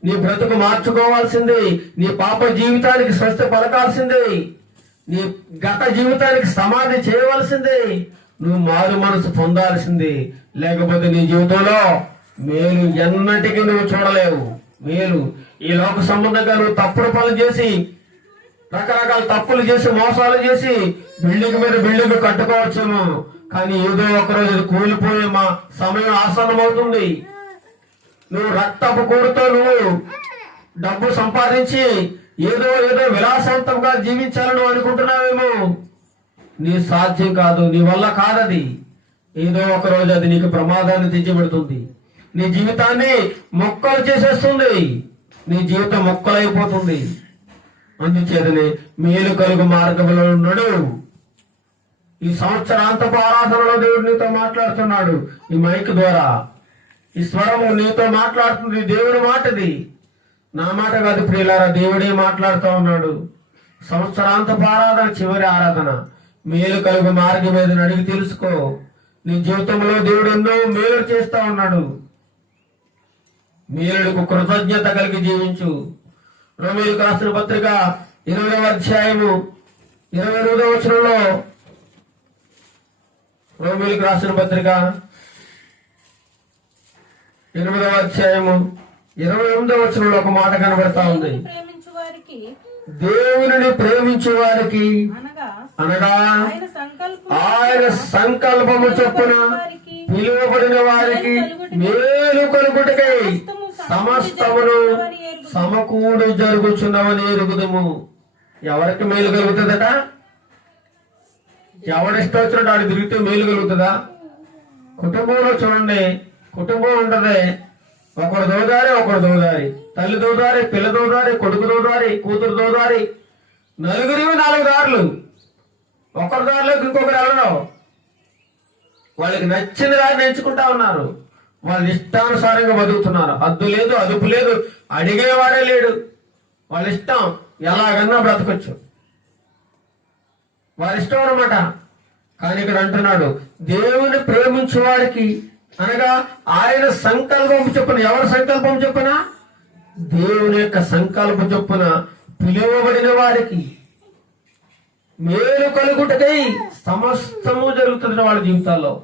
నీ బ్రతుకు మార్చుకోవాల్సింది. నీ పాప జీవితానికి స్వస్థ పలకాల్సింది. నీ గత జీవితానికి సమాధి చేయవలసింది. నువ్వు మారు మనసు పొందాల్సింది. లేకపోతే నీ జీవితంలో మేలు ఎన్నటికీ నువ్వు చూడలేవు. మేలు ఈ లోక సంబంధంగా నువ్వు తప్పుడు పనులు చేసి, రకరకాల తప్పులు చేసి, మోసాలు చేసి బిల్డింగ్ మీద బిల్డింగ్ కట్టుకోవచ్చేమో, కానీ ఏదో ఒకరోజు కూలిపోయే మా సమయం ఆసన్నం అవుతుంది. నువ్వు రక్తపు కూడుతో నువ్వు డబ్బు సంపాదించి ఏదో విలాసవంతంగా జీవించాలని అనుకుంటున్నావేమో. నీ సాధ్యం కాదు, నీ వల్ల కాదది. ఏదో ఒక రోజు అది నీకు ప్రమాదాన్ని తెచ్చిపెడుతుంది. నీ జీవితాన్ని మొక్కలు చేసేస్తుంది. నీ జీవితం మొక్కలైపోతుంది. అందుచేతనే మేలు కలుగు మార్గంలో ఉన్నాడు. ఈ సంవత్సరాంతపు ఆరాధనలో దేవుడు నీతో మాట్లాడుతున్నాడు. ఈ మైక్ ద్వారా ఈ స్వరము నీతో మాట్లాడుతుంది. దేవుడి మాటది, నా మాట కాదు ప్రియులారా. దేవుడే మాట్లాడుతూ ఉన్నాడు. సంవత్సరాంతపు ఆరాధన, చివరి ఆరాధన. మేలు కలుగు మార్గం ఏదని అడిగి తెలుసుకో. నీ జీవితంలో దేవుడు ఎన్నో మేలు చేస్తా ఉన్నాడు. మేలుకు కృతజ్ఞత కలిగి జీవించు. రోమీయులకు రాసిన పత్రిక 20వ అధ్యాయము 28వ వచనంలో, రోమీయులకు రాసిన పత్రిక 8వ అధ్యాయము 28వ వచనంలో ఒక మాట కనబడతా ఉంది. ప్రేమించు వారికి దేవునిని ప్రేమించే వారికి అనగా అనగా ఆయన సంకల్పం ఆయన సంకల్పము చొప్పున పిలువబడిన వారికి మేలు కలుగుటకై సమస్తమును సమకూడు జరుగుచున్నవని ఎరుగుదము. ఎవరికి మేలు కలుగుతుందట? ఎవడిష్టం వచ్చినట్టు ఆడు తిరిగితే మేలు కలుగుతుందా? కుటుంబంలో చూడండి, కుటుంబం ఉంటది, ఒకడు దోదారి ఒకడు దోదారి, తల్లి దోదారి, పిల్ల దోదారి, కొడుకు దోదారి, కూతురు దోదారి, నలుగురివి 4 దారులు. ఒకరి దారిలోకి ఇంకొకరు వెళ్ళడం. వాళ్ళకి నచ్చిన దారిని ఎంచుకుంటా ఉన్నారు. వాళ్ళ ఇష్టానుసారంగా బతుకుతున్నారు. హద్దు లేదు, అదుపు లేదు, అడిగేవాడే లేడు. వాళ్ళ ఇష్టం, ఎలాగన్నా బ్రతకొచ్చు, వాళ్ళ ఇష్టం అన్నమాట. కానీ ఇక్కడ అంటున్నాడు, దేవుని ప్రేమించే వారికి అనగా ఆయన సంకల్పం చొప్పున. ఎవరి సంకల్పం చొప్పున? దేవుని యొక్క సంకల్పం చొప్పున పిలువబడిన వారికి మేలు కలుగుటకై సమస్తము జరుగుతుంది వాళ్ళ జీవితాల్లో.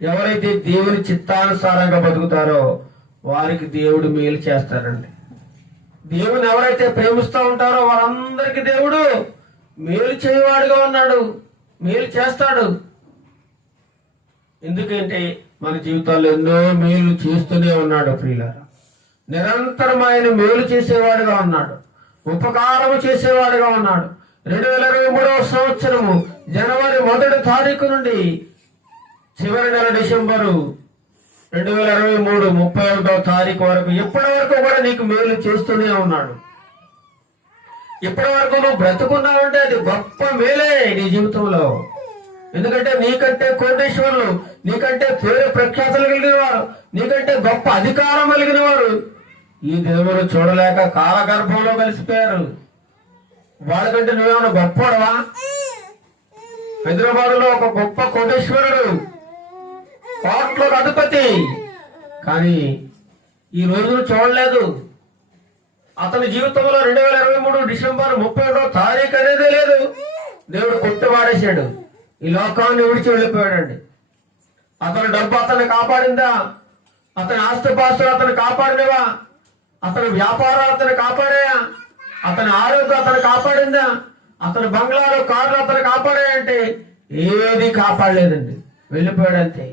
ఎవరైతే దేవుని చిత్తానుసారంగా బతుకుతారో వారికి దేవుడు మేలు చేస్తారండి. దేవుని ఎవరైతే ప్రేమిస్తూ ఉంటారో వారందరికీ దేవుడు మేలు చేయవాడుగా ఉన్నాడు, మేలు చేస్తాడు. ఎందుకంటే మన జీవితాల్లో ఎన్నో మేలు చేస్తూనే ఉన్నాడు ప్రియులారా. నిరంతరం ఆయన మేలు చేసేవాడుగా ఉన్నాడు, ఉపకారము చేసేవాడుగా ఉన్నాడు. 2023వ సంవత్సరము జనవరి 1వ తారీఖు నుండి చివరి నెల డిసెంబరు 2023 31వ తారీఖు వరకు ఇప్పటి వరకు కూడా నీకు మేలు చేస్తూనే ఉన్నాడు. ఇప్పటి వరకు నువ్వు బ్రతుకున్నావంటే అది గొప్ప మేలే నీ జీవితంలో. ఎందుకంటే నీకంటే కోటేశ్వరులు, నీకంటే పేరు ప్రఖ్యాతులు కలిగిన వారు, నీకంటే గొప్ప అధికారం కలిగిన వారు ఈ దేవుడు చూడలేక కాలగర్భంలో కలిసిపోయారు. వాళ్ళకంటే నువ్వేమన్నా గొప్పడవా? హైదరాబాద్లో ఒక గొప్ప కోటేశ్వరుడు, కోట్లకు అధిపతి, కానీ ఈ రోజు చూడలేదు. అతని జీవితంలో 2023 డిసెంబర్ 31వ తారీఖు అనేదే లేదు. దేవుడు కొట్టి వాడేశాడు, ఈ లోకాన్ని విడిచి వెళ్ళిపోయాడండి. అతని డబ్బు అతన్ని కాపాడిందా? అతని ఆస్తిపాస్తులు అతను కాపాడినవా? అతని వ్యాపారాలు అతను కాపాడాయా? అతని ఆరోగ్యం అతను కాపాడిందా? అతని బంగ్లాలు, కార్లు అతను కాపాడాయంటే ఏది కాపాడలేదండి, వెళ్ళిపోయాడంతే.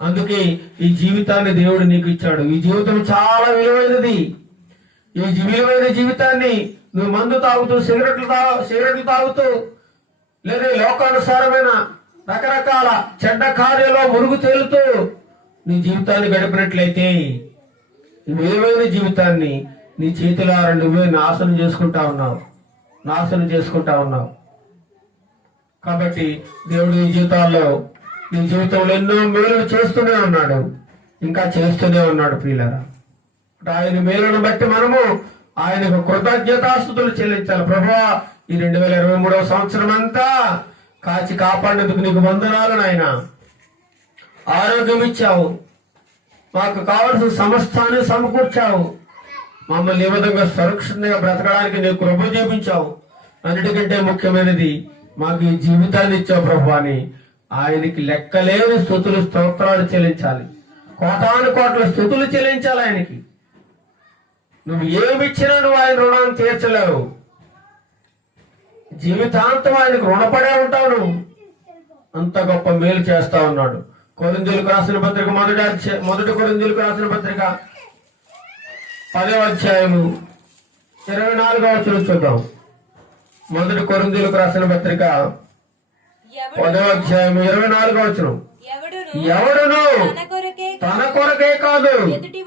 అందుకే ఈ జీవితాన్ని దేవుడు నీకు ఇచ్చాడు. ఈ జీవితం చాలా విలువైనది. ఈ విలువైన జీవితాన్ని నువ్వు మందు తాగుతూ, సిగరెట్లు తాగుతూ, లేదా లోకానుసారమైన రకరకాల చెడ్డ కార్యాల్లో మురుగు తేలుతూ నీ జీవితాన్ని గడిపినట్లయితే ఈ విలువైన జీవితాన్ని నీ చేతులారా నువ్వే నాశనం చేసుకుంటా ఉన్నావు. కాబట్టి దేవుడు నీ జీవితంలో ఎన్నో మేలు చేస్తూనే ఉన్నాడు, ఇంకా చేస్తూనే ఉన్నాడు ప్రియులారా. ఆయన మేలును బట్టి మనము ఆయనకు కృతజ్ఞతాస్తుతులు చెల్లించాలి. ప్రభువా, ఈ 2023వ సంవత్సరం అంతా కాచి కాపాడేందుకు నీకు వందనాలు నాయన. ఆరోగ్యం ఇచ్చావు, మాకు కావలసిన సమస్తాన్ని సమకూర్చావు, మమ్మల్ని ఏ విధంగా సురక్షితంగా బ్రతకడానికి నీకు కృప చూపించావు. అన్నిటికంటే ముఖ్యమైనది మాకు ఈ జీవితాన్ని ఇచ్చావు ప్రభు అని ఆయనకి లెక్కలేని స్తుతులు, స్తోత్రాలు చెల్లించాలి. కోటాను కోట్ల స్తుతులు చెల్లించాలి ఆయనకి. నువ్వు ఏమిచ్చినా నువ్వు ఆయన రుణాన్ని తీర్చలేవు. జీవితాంతం ఆయనకు రుణపడే ఉంటావు నువ్వు. అంత గొప్ప మేలు చేస్తా ఉన్నాడు. కొరింథీయులకు రాసిన పత్రిక మొదటి కొరింథీయులకు రాసిన పత్రిక 10వ అధ్యాయము 24వ వచనం చూద్దాం. మొదటి కొరింథీయులకు రాసిన పత్రిక 10వ అధ్యాయము 24వ వచనం. ఎవడును తన కొరకే కాదు ఎదుటి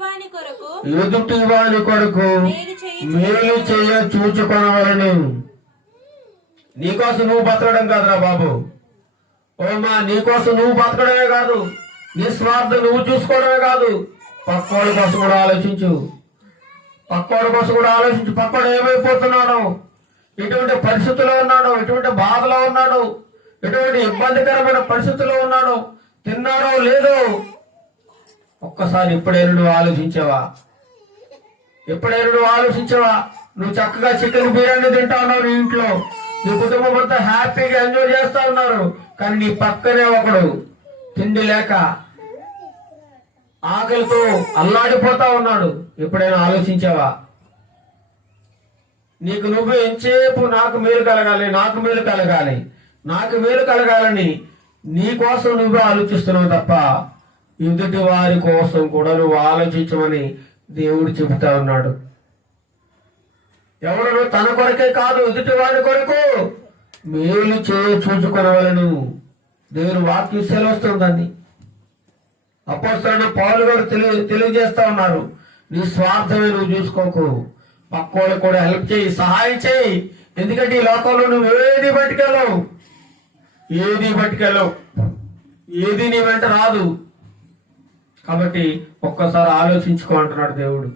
వాని కొరకు మేలు చేయ చూచుకొనవలెను. నీకోసం నువ్వు బతకడం కాదురా బాబు. ఓమా, నీకోసం నువ్వు బతకడమే కాదు, నీ స్వార్థం నువ్వు చూసుకోవడమే కాదు, పక్కోడి కోసం కూడా ఆలోచించు. పక్కోడు ఏమైపోతున్నాడో, ఎటువంటి పరిస్థితుల్లో ఉన్నాడో, ఎటువంటి బాధలో ఉన్నాడో, ఎటువంటి ఇబ్బందికరమైన పరిస్థితుల్లో ఉన్నాడో, తిన్నాడో లేదో ఒక్కసారి ఎప్పుడైనా నువ్వు ఆలోచించావా? నువ్వు చక్కగా చికెన్ బిర్యానీ తింటా ఉన్నావు నీ ఇంట్లో, నీ కుటుంబం అంతా హ్యాపీగా ఎంజాయ్ చేస్తా ఉన్నారు. కానీ నీ పక్కనే ఒకడు తిండి లేక ఆకలితో అల్లాడిపోతా ఉన్నాడు. ఎప్పుడైనా ఆలోచించావా? నీకు నువ్వు ఎంతసేపు నాకు మేలు కలగాలి, నాకు మేలు కలగాలి, నాకు మేలు కలగాలని నీ కోసం నువ్వే ఆలోచిస్తున్నావు తప్ప ఎదుటి వారి కోసం కూడా నువ్వు ఆలోచించమని దేవుడు చెబుతా ఉన్నాడు. ఎవరు తన కొరకే కాదు, ఎదుటి వారి కొరకు మేలు చూచుకొనవలను దేవుని వాక్యం సెలవుస్తుందని అపోస్తలుడైన పౌలు గారు తెలియజేస్తా ఉన్నారు. నీ స్వార్థమే నువ్వు చూసుకోకు, పక్కోళ్ళు కూడా హెల్ప్ చేయి, సహాయం చేయి. ఎందుకంటే ఈ లోకంలో నువ్వు ఏది పట్టుకెళ్ళవు, ఏది నీ వెంట రాదు. కాబట్టి ఒక్కసారి ఆలోచించుకో అంటున్నాడు దేవుడు.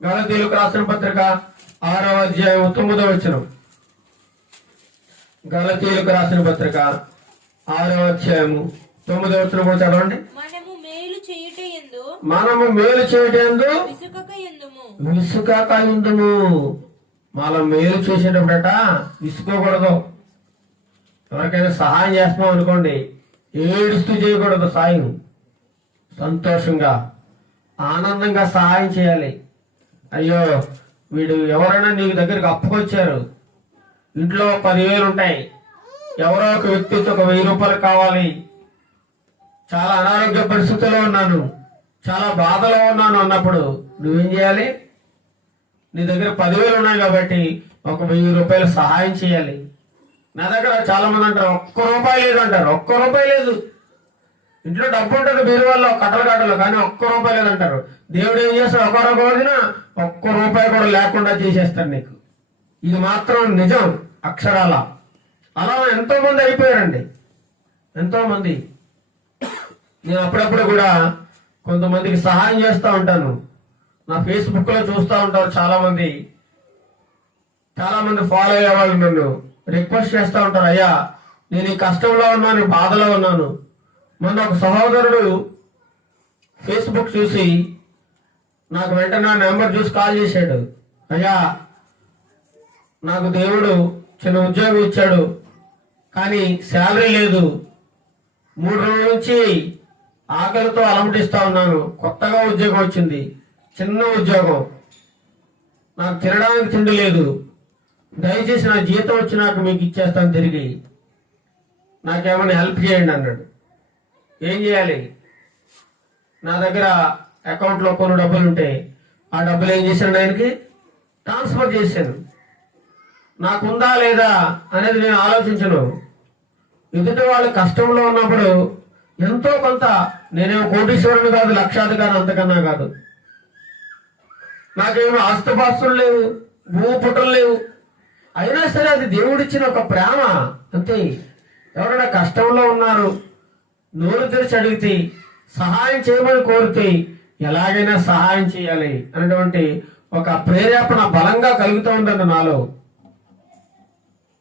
గలతీయులకు రాసిన పత్రిక 6వ అధ్యాయం 9వ వచనం. గలతీయులకు రాసిన పత్రిక 6వ అధ్యాయం 9వ వచనం కూడా చదవండి. మనము మేలు చేయుటయందు విసుకక యుందుము. మనం మేలు చేసేటప్పుడట విసుకోకూడదు. ఎవరికైనా సహాయం చేస్తున్నాం అనుకోండి, ఏడుస్తూ చేయకూడదు. సాయం సంతోషంగా ఆనందంగా సహాయం చేయాలి. అయ్యో వీడు ఎవరైనా నీకు దగ్గరికి అప్పుకొచ్చారు, ఇంట్లో 10,000 ఉంటాయి, ఎవరో ఒక వ్యక్తి ఒక 1,000 రూపాయలు కావాలి, చాలా అనారోగ్య పరిస్థితుల్లో ఉన్నాను, చాలా బాధలో ఉన్నాను అన్నప్పుడు నువ్వేం చేయాలి? నీ దగ్గర 10,000 ఉన్నాయి కాబట్టి ఒక 1,000 రూపాయలు సహాయం చేయాలి. నా దగ్గర చాలా మంది అంటారు ఒక్క రూపాయి లేదు అంటారు. ఒక్క రూపాయి లేదు. ఇంట్లో డబ్బు ఉంటుంది బీరువాల్లో కట్టలు, కానీ ఒక్క రూపాయి లేదంటారు. దేవుడు ఏం చేస్తాడు? ఒక రోజున ఒక్క రూపాయి కూడా లేకుండా చేసేస్తాడు నీకు. ఇది మాత్రం నిజం అక్షరాల. అలా ఎంతో మంది అయిపోయారండి, ఎంతో మంది. నేను అప్పుడప్పుడు కూడా కొంతమందికి సహాయం చేస్తూ ఉంటాను. నా ఫేస్బుక్ లో చూస్తూ ఉంటారు చాలా మంది ఫాలో అయ్యే వాళ్ళు నన్ను రిక్వెస్ట్ చేస్తూ ఉంటారు, అయ్యా నేను ఈ కష్టంలో ఉన్నాను, బాధలో ఉన్నాను. మొన్న ఒక సహోదరుడు ఫేస్బుక్ చూసి నాకు వెంటనే నా నెంబర్ చూసి కాల్ చేశాడు. అయ్యా నాకు దేవుడు చిన్న ఉద్యోగం ఇచ్చాడు, కానీ శాలరీ లేదు, 3 రోజుల నుంచి ఆకలితో అలమటిస్తా ఉన్నాను. కొత్తగా ఉద్యోగం వచ్చింది, చిన్న ఉద్యోగం, నాకు తినడానికి తిండి లేదు. దయచేసి నా జీతం వచ్చి నాకు మీకు ఇచ్చేస్తాను తిరిగి, నాకేమైనా హెల్ప్ చేయండి అన్నాడు. ఏం చేయాలి? నా దగ్గర అకౌంట్లో కొన్ని డబ్బులు ఉంటాయి, ఆ డబ్బులు ఏం చేశాను ఆయనకి ట్రాన్స్ఫర్ చేశాను. నాకుందా లేదా అనేది నేను ఆలోచించను. ఎదుటి వాళ్ళు కష్టంలో ఉన్నప్పుడు ఎంతో కొంత, నేనేమో కోటీశ్వరుని కాదు, లక్షాధికారి అంతకన్నా కాదు, నాకేమో ఆస్తుపాస్తులు లేవు, భూపుటలు లేవు, అయినా సరే అది దేవుడిచ్చిన ఒక ప్రేమ అంతే. ఎవరైనా కష్టంలో ఉన్నారు, నోరు తెరిచి అడిగితే, సహాయం చేయమని కోరితే ఎలాగైనా సహాయం చేయాలి అనేటువంటి ఒక ప్రేరేపణ బలంగా కలుగుతూ ఉందండి నాలో.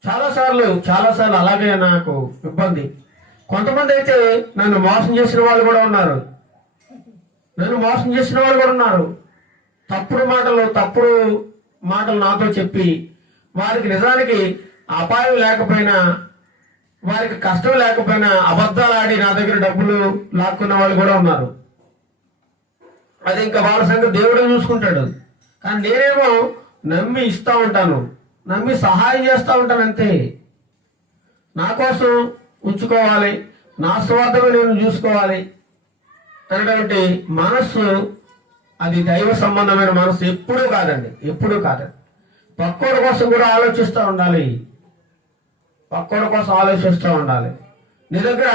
చాలాసార్లు అలాగే నాకు ఇబ్బంది. కొంతమంది అయితే నన్ను మోసం చేసిన వాళ్ళు కూడా ఉన్నారు. తప్పుడు మాటలు నాతో చెప్పి, వారికి నిజానికి అపాయం లేకపోయినా, వారికి కష్టం లేకపోయినా అబద్ధాలు ఆడి నా దగ్గర డబ్బులు లాక్కున్న వాళ్ళు కూడా ఉన్నారు. అది ఇంకా వాళ్ళ సంగతి దేవుడే చూసుకుంటాడు. కానీ నేనేమో నమ్మి ఇస్తా ఉంటాను, నమ్మి సహాయం చేస్తూ ఉంటాను అంతే. నా కోసం ఉంచుకోవాలి, నా స్వార్థమే నేను చూసుకోవాలి అనేటువంటి మనస్సు, అది దైవ సంబంధమైన మనస్సు ఎప్పుడూ కాదండి. పక్కోడి కోసం కూడా ఆలోచిస్తూ ఉండాలి. నీ దగ్గర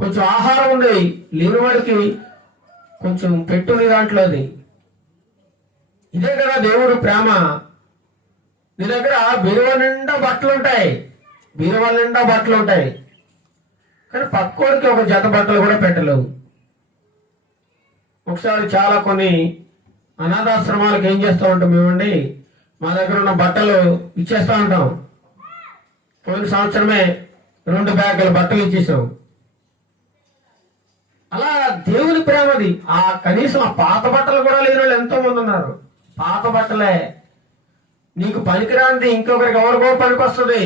కొంచెం ఆహారం ఉంది, లేని వాడికి కొంచెం పెట్టు నీ దాంట్లోది. ఇదే కదా దేవుడు ప్రేమ. నీ దగ్గర బీరువా నిండా బట్టలు ఉంటాయి, కానీ పక్కోడికి ఒక జత బట్టలు కూడా పెట్టలేవు. ఒకసారి చాలా కొన్ని అనాథాశ్రమాలకు ఏం చేస్తూ ఉంటాం మేమండి, మా దగ్గర ఉన్న బట్టలు ఇచ్చేస్తూ ఉంటాం. పోయిన సంవత్సరమే 2 బ్యాగుల బట్టలు ఇచ్చేసాం. అలా దేవుని ప్రేమది. కనీసం ఆ పాత బట్టలు కూడా లేని వాళ్ళు ఎంతో మంది ఉన్నారు. పాత బట్టలే, నీకు పనికిరాంది ఇంకొకరికి ఎవరికో పనికి వస్తుంది.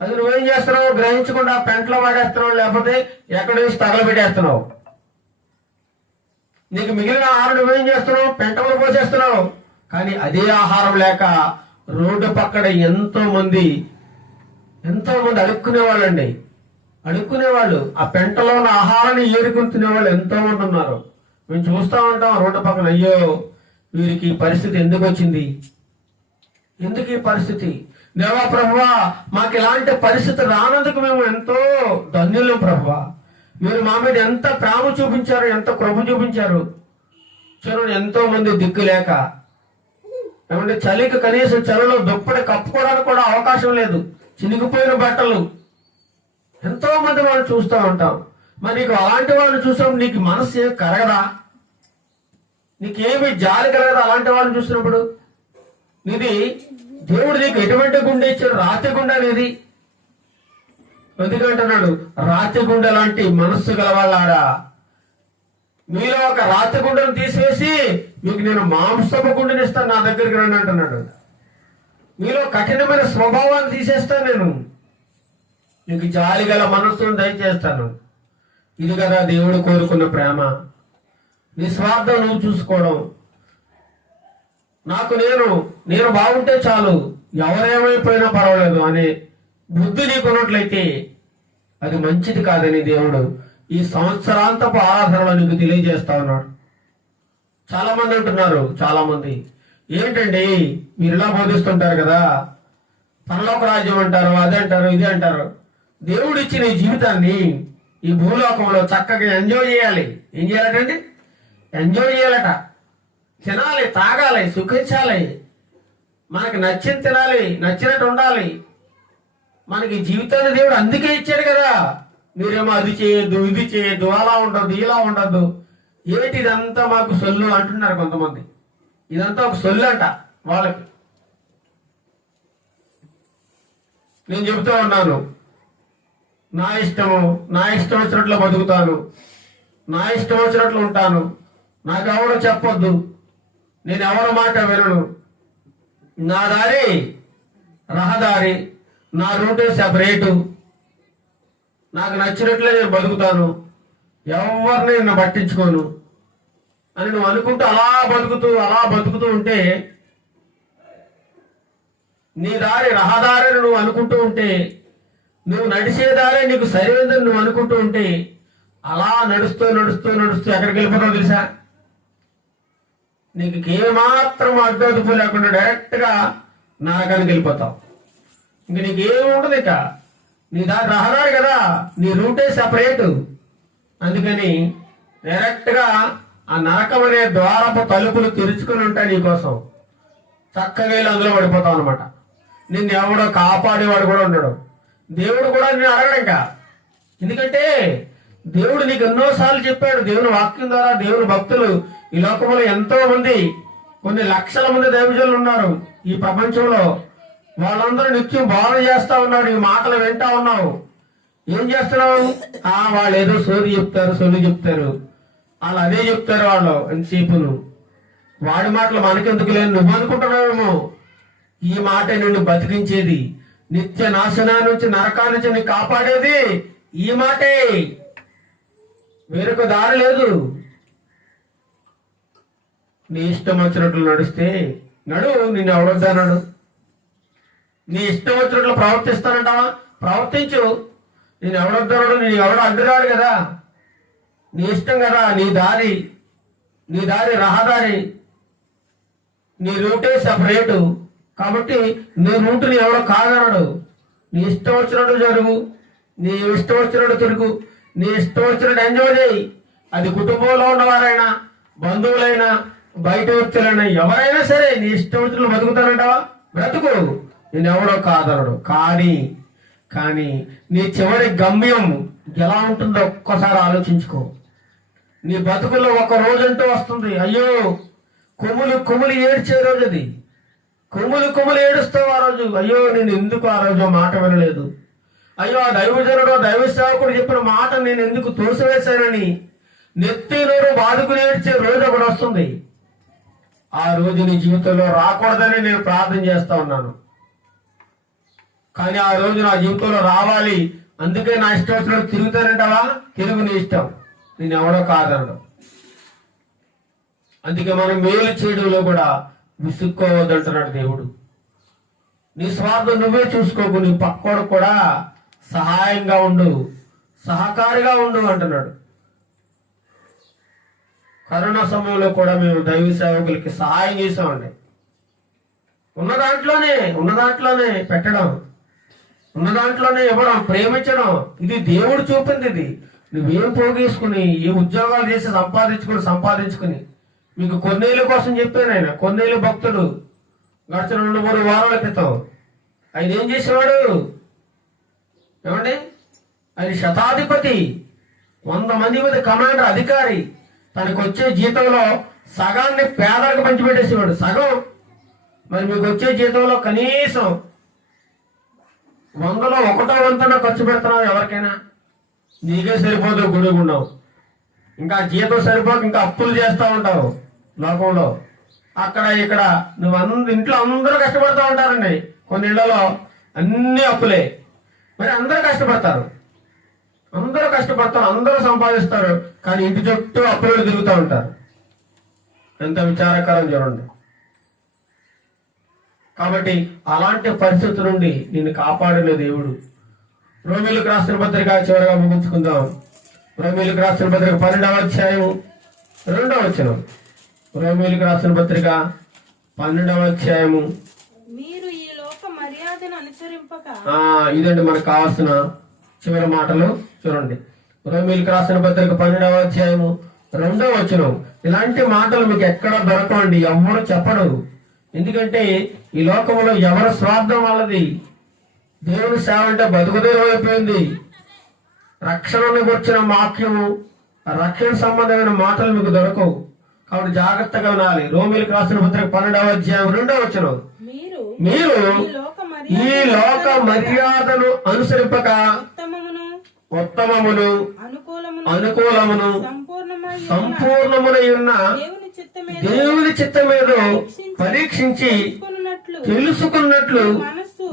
అది నువ్వేం చేస్తున్నావు? గ్రహించకుండా పెంట్లో వాడేస్తున్నావు, లేకపోతే ఎక్కడ వేసి తగలబెట్టేస్తున్నావు. నీకు మిగిలిన ఆహారం నువ్వేం చేస్తున్నావు? పెంటలు పోసేస్తున్నావు. కానీ అదే ఆహారం లేక రోడ్డు పక్కన ఎంతో మంది అడుక్కునేవాళ్ళండి. అడుక్కునేవాళ్ళు ఆ పెంటలో ఉన్న ఆహారాన్ని ఏరుకుని తినేవాళ్ళు ఎంతో మంది ఉన్నారు. మేము చూస్తూ ఉంటాం రోడ్డు పక్కన. అయ్యో, వీరికి ఈ పరిస్థితి ఎందుకు వచ్చింది? ఎందుకు ఈ పరిస్థితి? దేవా ప్రభువా, మాకు ఇలాంటి పరిస్థితి రానందుకు మేము ఎంతో ధన్యులు ప్రభువా. మీరు మా మీద ఎంత ప్రేమ చూపించారు, ఎంత కృప చూపించారు. చూడండి, ఎంతో మంది దిక్కు లేక, ఏమంటే చలికి కనీసం చలిలో దుప్పటి కప్పుకోవడానికి కూడా అవకాశం లేదు, చినిగిపోయిన బట్టలు, ఎంతో మంది వాళ్ళు చూస్తూ ఉంటాం. మరి నీకు అలాంటి వాళ్ళని చూసాం, నీకు మనసు ఏం కరగదా? నీకేమి జాలి కలగదా అలాంటి వాళ్ళని చూసినప్పుడు? నీది దేవుడు నీకు ఎటువంటి గుండె ఇచ్చాడు? రాతి గుండె అనేది. ఎందుకంటున్నాడు, రాతి గుండె లాంటి మనస్సు గలవాళ్ళారా, మీలో ఒక రాతి గుండెను తీసివేసి మీకు నేను మాంసపు గుండెని ఇస్తాను, నా దగ్గరికి రండి అంటున్నాడు. మీలో కఠినమైన స్వభావాన్ని తీసేస్తాను, నేను నీకు జాలి గల మనస్సును దయచేస్తాను. ఇది కదా దేవుడు కోరుకున్న ప్రేమ. నిస్వార్థం నువ్వు చూసుకోవడం. నాకు నేను బాగుంటే చాలు, ఎవరేమైపోయినా పర్వాలేదు అనే బుద్ధి నీకున్నట్లయితే అది మంచిది కాదని దేవుడు ఈ సంవత్సరాంతపు ఆరాధనలో నీకు తెలియజేస్తా ఉన్నాడు. చాలా మంది అంటున్నారు, చాలా మంది ఏంటండి మీరు ఇలా బోధిస్తుంటారు కదా, పరలోక రాజ్యం అంటారు, అది అంటారు, ఇది అంటారు. దేవుడు ఇచ్చిన ఈ జీవితాన్ని ఈ భూలోకంలో చక్కగా ఎంజాయ్ చేయాలి. ఏం చేయాలటండి? ఎంజాయ్ చేయాలట. తినాలి, తాగాలి, సుఖించాలి, మనకి నచ్చింది తినాలి, నచ్చినట్టు ఉండాలి. మనకి జీవితాన్ని దేవుడు అందుకే ఇచ్చాడు కదా. మీరేమో అది చేయొద్దు, ఇది చేయొద్దు, అలా ఉండద్దు, ఇలా ఉండద్దు. ఏంటి ఇదంతా మాకు సొల్లు అంటున్నారు కొంతమంది. ఇదంతా ఒక సొల్లు అంట వాళ్ళకి. నేను చెబుతూ ఉన్నాను, నా ఇష్టం వచ్చినట్లు బతుకుతాను, నా ఇష్టం వచ్చినట్లు ఉంటాను, నాకు ఎవరు చెప్పొద్దు, నేను ఎవరి మాట వినను, నా దారి రహదారి, నా రూటే సెపరేటు, నాకు నచ్చినట్లే నేను బతుకుతాను, ఎవరిని నేను పట్టించుకోను అని నువ్వు అనుకుంటూ అలా బతుకుతూ ఉంటే, నీ దారి రహదారిని నువ్వు అనుకుంటూ ఉంటే, నువ్వు నడిచే దారే నీకు సరైనదని నువ్వు అనుకుంటూ ఉంటే, అలా నడుస్తూ ఎక్కడికి వెళ్ళిపోతావు తెలుసా? నీకు ఏమాత్రం అడ్డదుపు లేకుండా డైరెక్ట్ గా నరకానికి వెళ్ళిపోతావు. ఇంక నీకేముండదు. ఇక నీ దారి రహదారి కదా, నీ రూటే సెపరేట్. అందుకని డైరెక్ట్ గా ఆ నరకం అనే ద్వారపు తలుపులు తెరుచుకుని ఉంటాయి నీకోసం. చక్కగా వెళ్ళి అందులో పడిపోతావు అనమాట. నిన్ను ఎవడో కాపాడేవాడు కూడా ఉండడు. దేవుడు కూడా నిన్ను అడగడు ఇంకా. ఎందుకంటే దేవుడు నీకు ఎన్నోసార్లు చెప్పాడు. దేవుని వాక్యం ద్వారా దేవుని భక్తులు ఈ లోకంలో ఎంతో మంది, కొన్ని లక్షల మంది దైవజనులు ఉన్నారు ఈ ప్రపంచంలో. వాళ్ళందరూ నిత్యం బోధన చేస్తా ఉన్నారు. ఈ మాటలు వింటా ఉన్నావు. ఏం చేస్తున్నావు? వాళ్ళు ఏదో సొల్లు చెప్తారు, వాళ్ళు అదే చెప్తారు. వాళ్ళు ఎంతసేపును వాడి మాటలు మనకెందుకు లేదు నువ్వు అనుకుంటున్నావేమో. ఈ మాట నిన్ను బతికించేది, నిత్య నాశనాన్ని నుంచి, నరకాన్ని నుంచి నిన్ను కాపాడేది ఈ మాటే. వేరొక దారి లేదు. నీ ఇష్టం వచ్చినట్లు నడిస్తే నిన్ను ఎవడొద్దన్నాడు? నీ ఇష్టం వచ్చినట్లు ప్రవర్తిస్తానంటావా? ప్రవర్తించు. నేను ఎవడొద్దన్నాడు? నేను ఎవడో అడ్డురాడు కదా. నీ ఇష్టం కదా. నీ దారి రహదారి, నీ రూటే సపరేటు. కాబట్టి నీ రూటుని ఎవడో కాదన్నాడు. నీ ఇష్టం వచ్చినట్టు జరుగు, నీ ఇష్టం వచ్చినట్టు తిరుగు, నీ ఇష్టం వచ్చినట్టు ఎంజాయ్ చేయి. అది కుటుంబంలో ఉన్నవారైనా, బంధువులైనా, బయట వ్యక్తులైనా, ఎవరైనా సరే నీ ఇష్టం వచ్చినట్లు బతుకుతానంటావా? బ్రతుకు. నేను ఎవడో కాదనడు. కానీ నీ చివరి గమ్యం ఎలా ఉంటుందో ఒక్కసారి ఆలోచించుకో. నీ బతుకుల్లో ఒక రోజంటూ వస్తుంది. అయ్యో, కొమ్ములు ఏడ్చే రోజు అది. కొమ్ములు ఏడుస్తావు ఆ రోజు. అయ్యో, నేను ఎందుకు ఆ రోజు మాట వినలేదు, అయ్యో ఆ దైవజనుడు దైవ సేవకుడు చెప్పిన మాట నేను ఎందుకు తోసివేశానని నెత్తి నోరు బాదుకుని ఏడ్చే రోజు ఒకటి వస్తుంది. ఆ రోజు నీ జీవితంలో రాకూడదని నేను ప్రార్థన చేస్తా ఉన్నాను. కానీ ఆ రోజు నా జీవితంలో రావాలి. అందుకే నా ఇష్టం వచ్చినట్టు తిరుగుతానంటావా? తిరుగు, నీ ఇష్టం. నేను ఎవడో కాదనడం. అందుకే మనం మేలు చేయడంలో కూడా విసుక్కోవద్దంటున్నాడు దేవుడు. నీ స్వార్థం నువ్వే చూసుకోకు, నీ పక్కోడు కూడా సహాయంగా ఉండు, సహకారిగా ఉండు అంటున్నాడు. కరోనా సమయంలో కూడా మేము దైవ సేవకులకి సహాయం చేసామండి. ఉన్న దాంట్లోనే పెట్టడం, ఉన్న దాంట్లోనే ఇవ్వడం, ప్రేమించడం. ఇది దేవుడు చూపింది. ఇది నువ్వేం పోగేసుకుని ఏ ఉద్యోగాలు చేసి సంపాదించుకుని మీకు కొన్నేళ్ళ కోసం చెప్పాను. ఆయన కొన్నేళ్ళు భక్తుడు గడిచిన 2-3 వారాల క్రితం ఆయన ఏం చేసేవాడు ఏమండి? ఆయన శతాధిపతి, 100 మంది మీద కమాండర్, అధికారి. తనకు వచ్చే జీతంలో సగాన్ని పేదలకు పంచిపెట్టేసేవాడు, సగం. మరి మీకు వచ్చే జీతంలో కనీసం 100లో 1వ వంతున ఖర్చు పెడుతున్నావు ఎవరికైనా? నీకే సరిపోదు, గుడిగుండవు. ఇంకా జీతం సరిపోక ఇంకా అప్పులు చేస్తూ ఉంటావు లోకంలో. అక్కడ ఇక్కడ ఇంట్లో అందరూ కష్టపడుతూ ఉంటారండి. కొన్ని ఇళ్లలో అన్ని అప్పులే. మరి అందరూ కష్టపడతారు, అందరూ సంపాదిస్తారు, కానీ ఇంటి చుట్టూ అప్పులు తిరుగుతూ ఉంటారు. ఎంత విచారకరం చూడండి. కాబట్టి అలాంటి పరిస్థితి నుండి నిన్ను కాపాడిన దేవుడు. రోమీయులకు రాసిన పత్రిక చివరిగా ముగించుకుందాం. రోమీయులకు రాసిన పత్రిక 12వ అధ్యాయం 2వ వచనం. రోమీయులకు రాసిన పత్రిక 12వ అధ్యాయము. మీరు ఈ లోక మర్యాదను అనుసరింపక. ఇదండి మనకు కావాల్సిన చివరి మాటలు. చూడండి, రోమీయులకు రాసిన పత్రిక 12వ అధ్యాయము 2వ వచనం. ఇలాంటి మాటలు మీకు ఎక్కడ దొరకండి, ఎవరు చెప్పడు. ఎందుకంటే ఈ లోకంలో ఎవరి స్వార్థం వాళ్ళది. దేవుని సేవ అంటే బతుకుదేరు అయిపోయింది. రక్షణను గురించిన వాక్యము, రక్షణ సంబంధమైన మాటలు మీకు దొరకవు. కాబట్టి జాగ్రత్తగా వినాలి. రోమీయులకు రాసిన పత్రిక 12వ అధ్యాయం 2వ వచనం. మీరు ఈ లోక మర్యాదను అనుసరింపక ఉత్తమమును అనుకూలమును సంపూర్ణమునై ఉన్న దేవుని చిత్తమేదో పరీక్షించి తెలుసుకున్నట్లు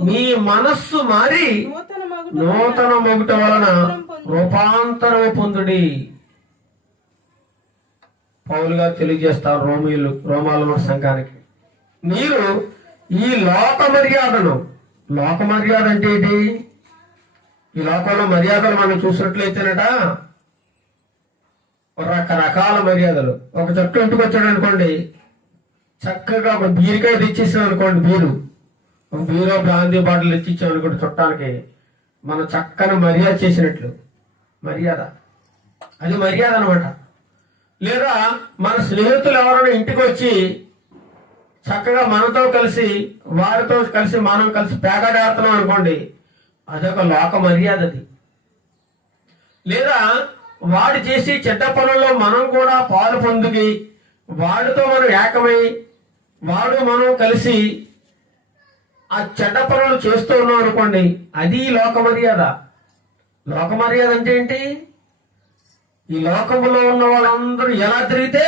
మీ మనస్సు మారి నూతన మొగుట వలన రూపాంతరము పొందుడి. పౌలుగా తెలియజేస్తారు రోమాల సంఘానికి. మీరు ఈ లోక మర్యాద అంటే ఏంటి? ఈ లోకంలో మర్యాదలు మనం చూసినట్లయితేనట రకరకాల మర్యాదలు. ఒక చుట్టూ ఇంటికి వచ్చాడు అనుకోండి, చక్కగా ఒక బీరికాయ తెచ్చిస్తాం అనుకోండి, బీరో బ్రాందీ బాటిల్ తెచ్చిచ్చాం అనుకోండి చుట్టానికి, మనం చక్కని మర్యాద చేసినట్లు. అది మర్యాద అనమాట. లేదా మన స్నేహితులు ఎవరైనా ఇంటికి వచ్చి చక్కగా మనతో కలిసి వారితో కలిసి మనం కలిసి పేకాడాడుతున్నాం అనుకోండి, అదొక లోక మర్యాద. అది లేదా వాడు చేసి చెడ్డ పనుల్లో మనం కూడా పాలు పొందుకి వాడితో మనం ఏకమై మనం కలిసి ఆ చెడ్డ పనులు చేస్తూ ఉన్నాం అనుకోండి, అది లోక మర్యాద. లోక మర్యాద అంటే ఏంటి? ఈ లోకంలో ఉన్న వాళ్ళందరూ ఎలా తిరిగితే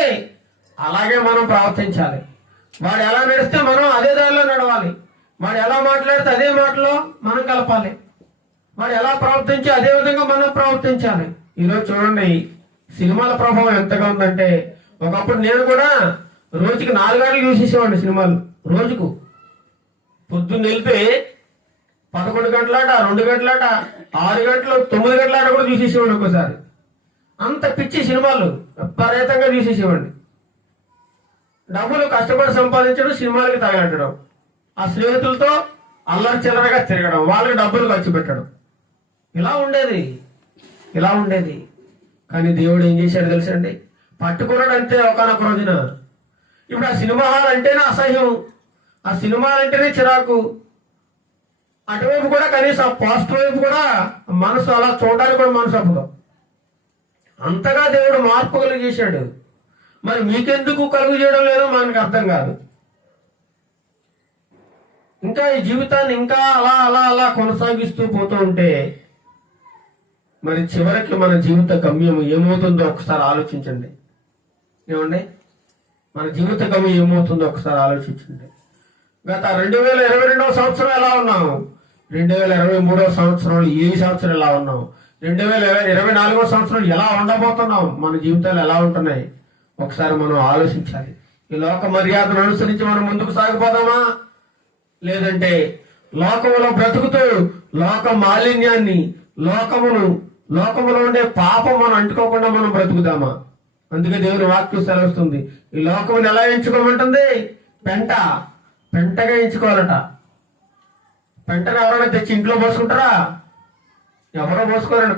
అలాగే మనం ప్రవర్తించాలి. వాడు ఎలా నడిస్తే మనం అదే దారిలో నడవాలి. వాడు ఎలా మాట్లాడితే అదే మాటలో మనం కలపాలి. వాడు ఎలా ప్రవర్తించి అదే విధంగా మనం ప్రవర్తించాలి. ఈరోజు చూడండి, సినిమాల ప్రభావం ఎంతగా ఉందంటే, ఒకప్పుడు నేను కూడా రోజుకి 4 గంటలు చూసేసేవాడిని సినిమాలు. రోజుకు పొద్దున్న వెళ్తే 11 గంటలాట, 2 గంటలాట, 6 గంటలు, 9 గంటలాట కూడా చూసేసేవాడిని ఒక్కోసారి. అంత పిచ్చి సినిమాలు విపరీతంగా చూసేసేవాడిని. డబ్బులు కష్టపడి సంపాదించడం, సినిమాలకి తగలట్టడం, ఆ స్నేహితులతో అల్లరి చిల్లరగా తిరగడం, వాళ్ళకి డబ్బులు ఖర్చు పెట్టడం, ఇలా ఉండేది. కానీ దేవుడు ఏం చేశాడు తెలుసండి? పట్టుకున్నాడు అంతే ఒకనొక రోజున. ఇప్పుడు ఆ సినిమా హాల్ అంటేనే అసహ్యం, ఆ సినిమాలు అంటేనే చిరాకు. అటువైపు కూడా కనీసం ఆ పోస్టర్ వైపు కూడా మనసు అలా చూడడానికి కూడా మనసు అవ్వదు. అంతగా దేవుడు మార్పు కలుగు చేశాడు. మరి మీకెందుకు కలుగు చేయడం లేదో మనకు అర్థం కాదు. ఇంకా ఈ జీవితాన్ని ఇంకా అలా కొనసాగిస్తూ పోతూ ఉంటే మరి చివరికి మన జీవిత గమ్యం ఏమవుతుందో ఒకసారి ఆలోచించండి. ఏమండి, మన జీవిత గమ్యం ఏమవుతుందో ఒకసారి ఆలోచించండి. గత 2022వ సంవత్సరం ఎలా ఉన్నాము, 2023వ సంవత్సరంలో ఈ సంవత్సరం ఎలా ఉన్నాం, 2024వ సంవత్సరం ఎలా ఉండబోతున్నాం, మన జీవితాలు ఎలా ఉంటున్నాయి ఒకసారి మనం ఆలోచించాలి. ఈ లోక మర్యాదను అనుసరించి మనం ముందుకు సాగిపోదామా, లేదంటే లోకములో బ్రతుకుతూ లోక మాలిన్యాన్ని, లోకములో ఉండే పాపం మనం అంటుకోకుండా మనం బ్రతుకుదామా? అందుకే దేవుని వాక్యం సెలవుస్తుంది, ఈ లోకముని ఎలా ఎంచుకోమంటుంది? పెంటగా ఎంచుకోవాలట. పెంటను ఎవరైనా తెచ్చి ఇంట్లో పోసుకుంటారా? ఎవరో పోసుకోరండి.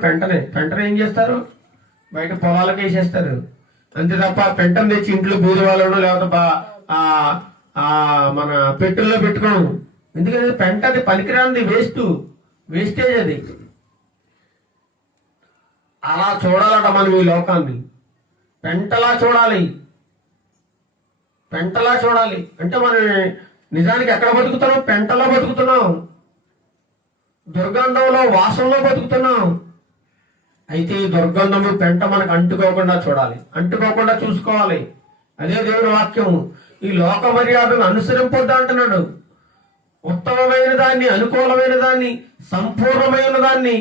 పెంటను ఏం చేస్తారు? బయట పొలాలకు వేసేస్తారు. అంతే తప్ప పెంటను తెచ్చి ఇంట్లో బూదివాళ్ళను లేకపోతే మన పెట్టుల్లో పెట్టుకోము. ఎందుకంటే పెంట అది పనికిరానిది, వేస్టేజ్ అది. అలా చూడాలట మనం ఈ లోకాన్ని. పెంటలా చూడాలి అంటే మనం నిజానికి ఎక్కడ బతుకుతున్నాం? పెంటలో బతుకుతున్నాం, దుర్గంధంలో, వాసనలో బతుకుతున్నాం. అయితే ఈ దుర్గంధము, పెంట మనకు అంటుకోకుండా చూసుకోవాలి. అదే దేవుని వాక్యం. ఈ లోక మర్యాదను అనుసరింపొద్దు అంటున్నాడు. ఉత్తమమైన దాన్ని, అనుకూలమైన దాన్ని, సంపూర్ణమైన దాన్ని,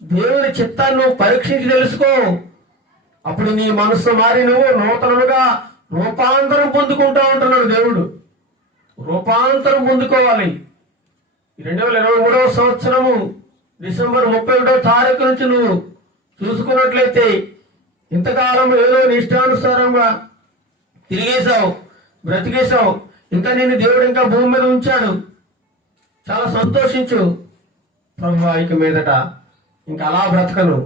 దేవుని చిత్తాన్ని నువ్వు పరీక్షించి తెలుసుకో. అప్పుడు నీ మనసు మారి నువ్వు నూతనముగా రూపాంతరం పొందుకుంటా ఉంటున్నాడు దేవుడు. రూపాంతరం పొందుకోవాలి. 2023వ సంవత్సరము డిసెంబర్ 31వ తారీఖు నుంచి నువ్వు చూసుకున్నట్లయితే ఇంతకాలం ఏదో నీ ఇష్టానుసారంగా తిరిగేశావు, బ్రతికేశావు. ఇంకా నేను దేవుడు ఇంకా భూమి మీద ఉంచాడు. చాలా సంతోషించు. ప్రభువా, ఇక మీదట ఇంకా అలా బ్రతకను,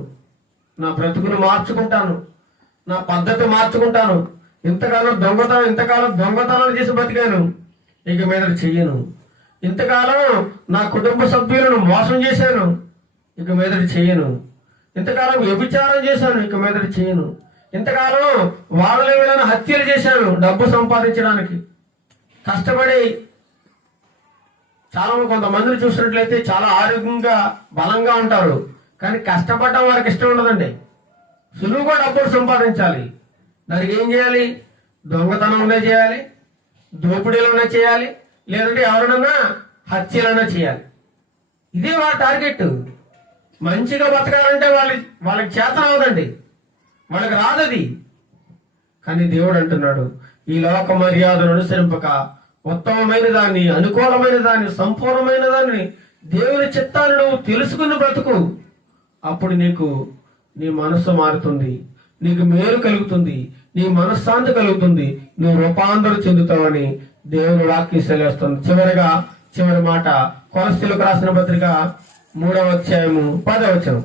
నా బ్రతుకును మార్చుకుంటాను, నా పద్ధతి మార్చుకుంటాను. ఇంతకాలం దొంగతనాలు చేసి బతికాను, ఇక మీద చెయ్యను. ఇంతకాలం నా కుటుంబ సభ్యులను మోసం చేశాను, ఇక మీద చెయ్యను. ఇంతకాలం వ్యభిచారం చేశాను, ఇక మీద చేయను. ఇంతకాలం వాళ్ళని వీళ్ళని హత్యలు చేశాను డబ్బు సంపాదించడానికి. కష్టపడి చాలా కొంతమందిని చూసినట్లయితే చాలా ఆరోగ్యంగా బలంగా ఉంటారు, కానీ కష్టపడడం వారికి ఇష్టం ఉండదండి. సులువుగా డబ్బులు సంపాదించాలి. దానికి ఏం చేయాలి? దొంగతనంలో చేయాలి, దోపిడీలోనే చేయాలి, లేదంటే ఎవరినన్నా హత్యలైనా చేయాలి. ఇదే వాళ్ళ టార్గెట్. మంచిగా బతకాలంటే వాళ్ళకి చేతన అవదండి, వాళ్ళకి రాదది. కానీ దేవుడు అంటున్నాడు, ఈ లోక మర్యాదను అనుసరింపక ఉత్తమమైన దాన్ని, అనుకూలమైన దాన్ని, సంపూర్ణమైన దాన్ని, దేవుని చిత్తాన్ని నువ్వు తెలుసుకుని బ్రతుకు. అప్పుడు నీకు నీ మనస్సు మారుతుంది, నీకు మేలు కలుగుతుంది, నీ మనశ్శాంతి కలుగుతుంది, నువ్వు రూపాంతరం చెందుతావని దేవుని వాక్యం సెలవుస్తుంది. చివరి మాట కొలస్సీలకు రాసిన పత్రిక 3వ అధ్యాయము 10వ వచనం.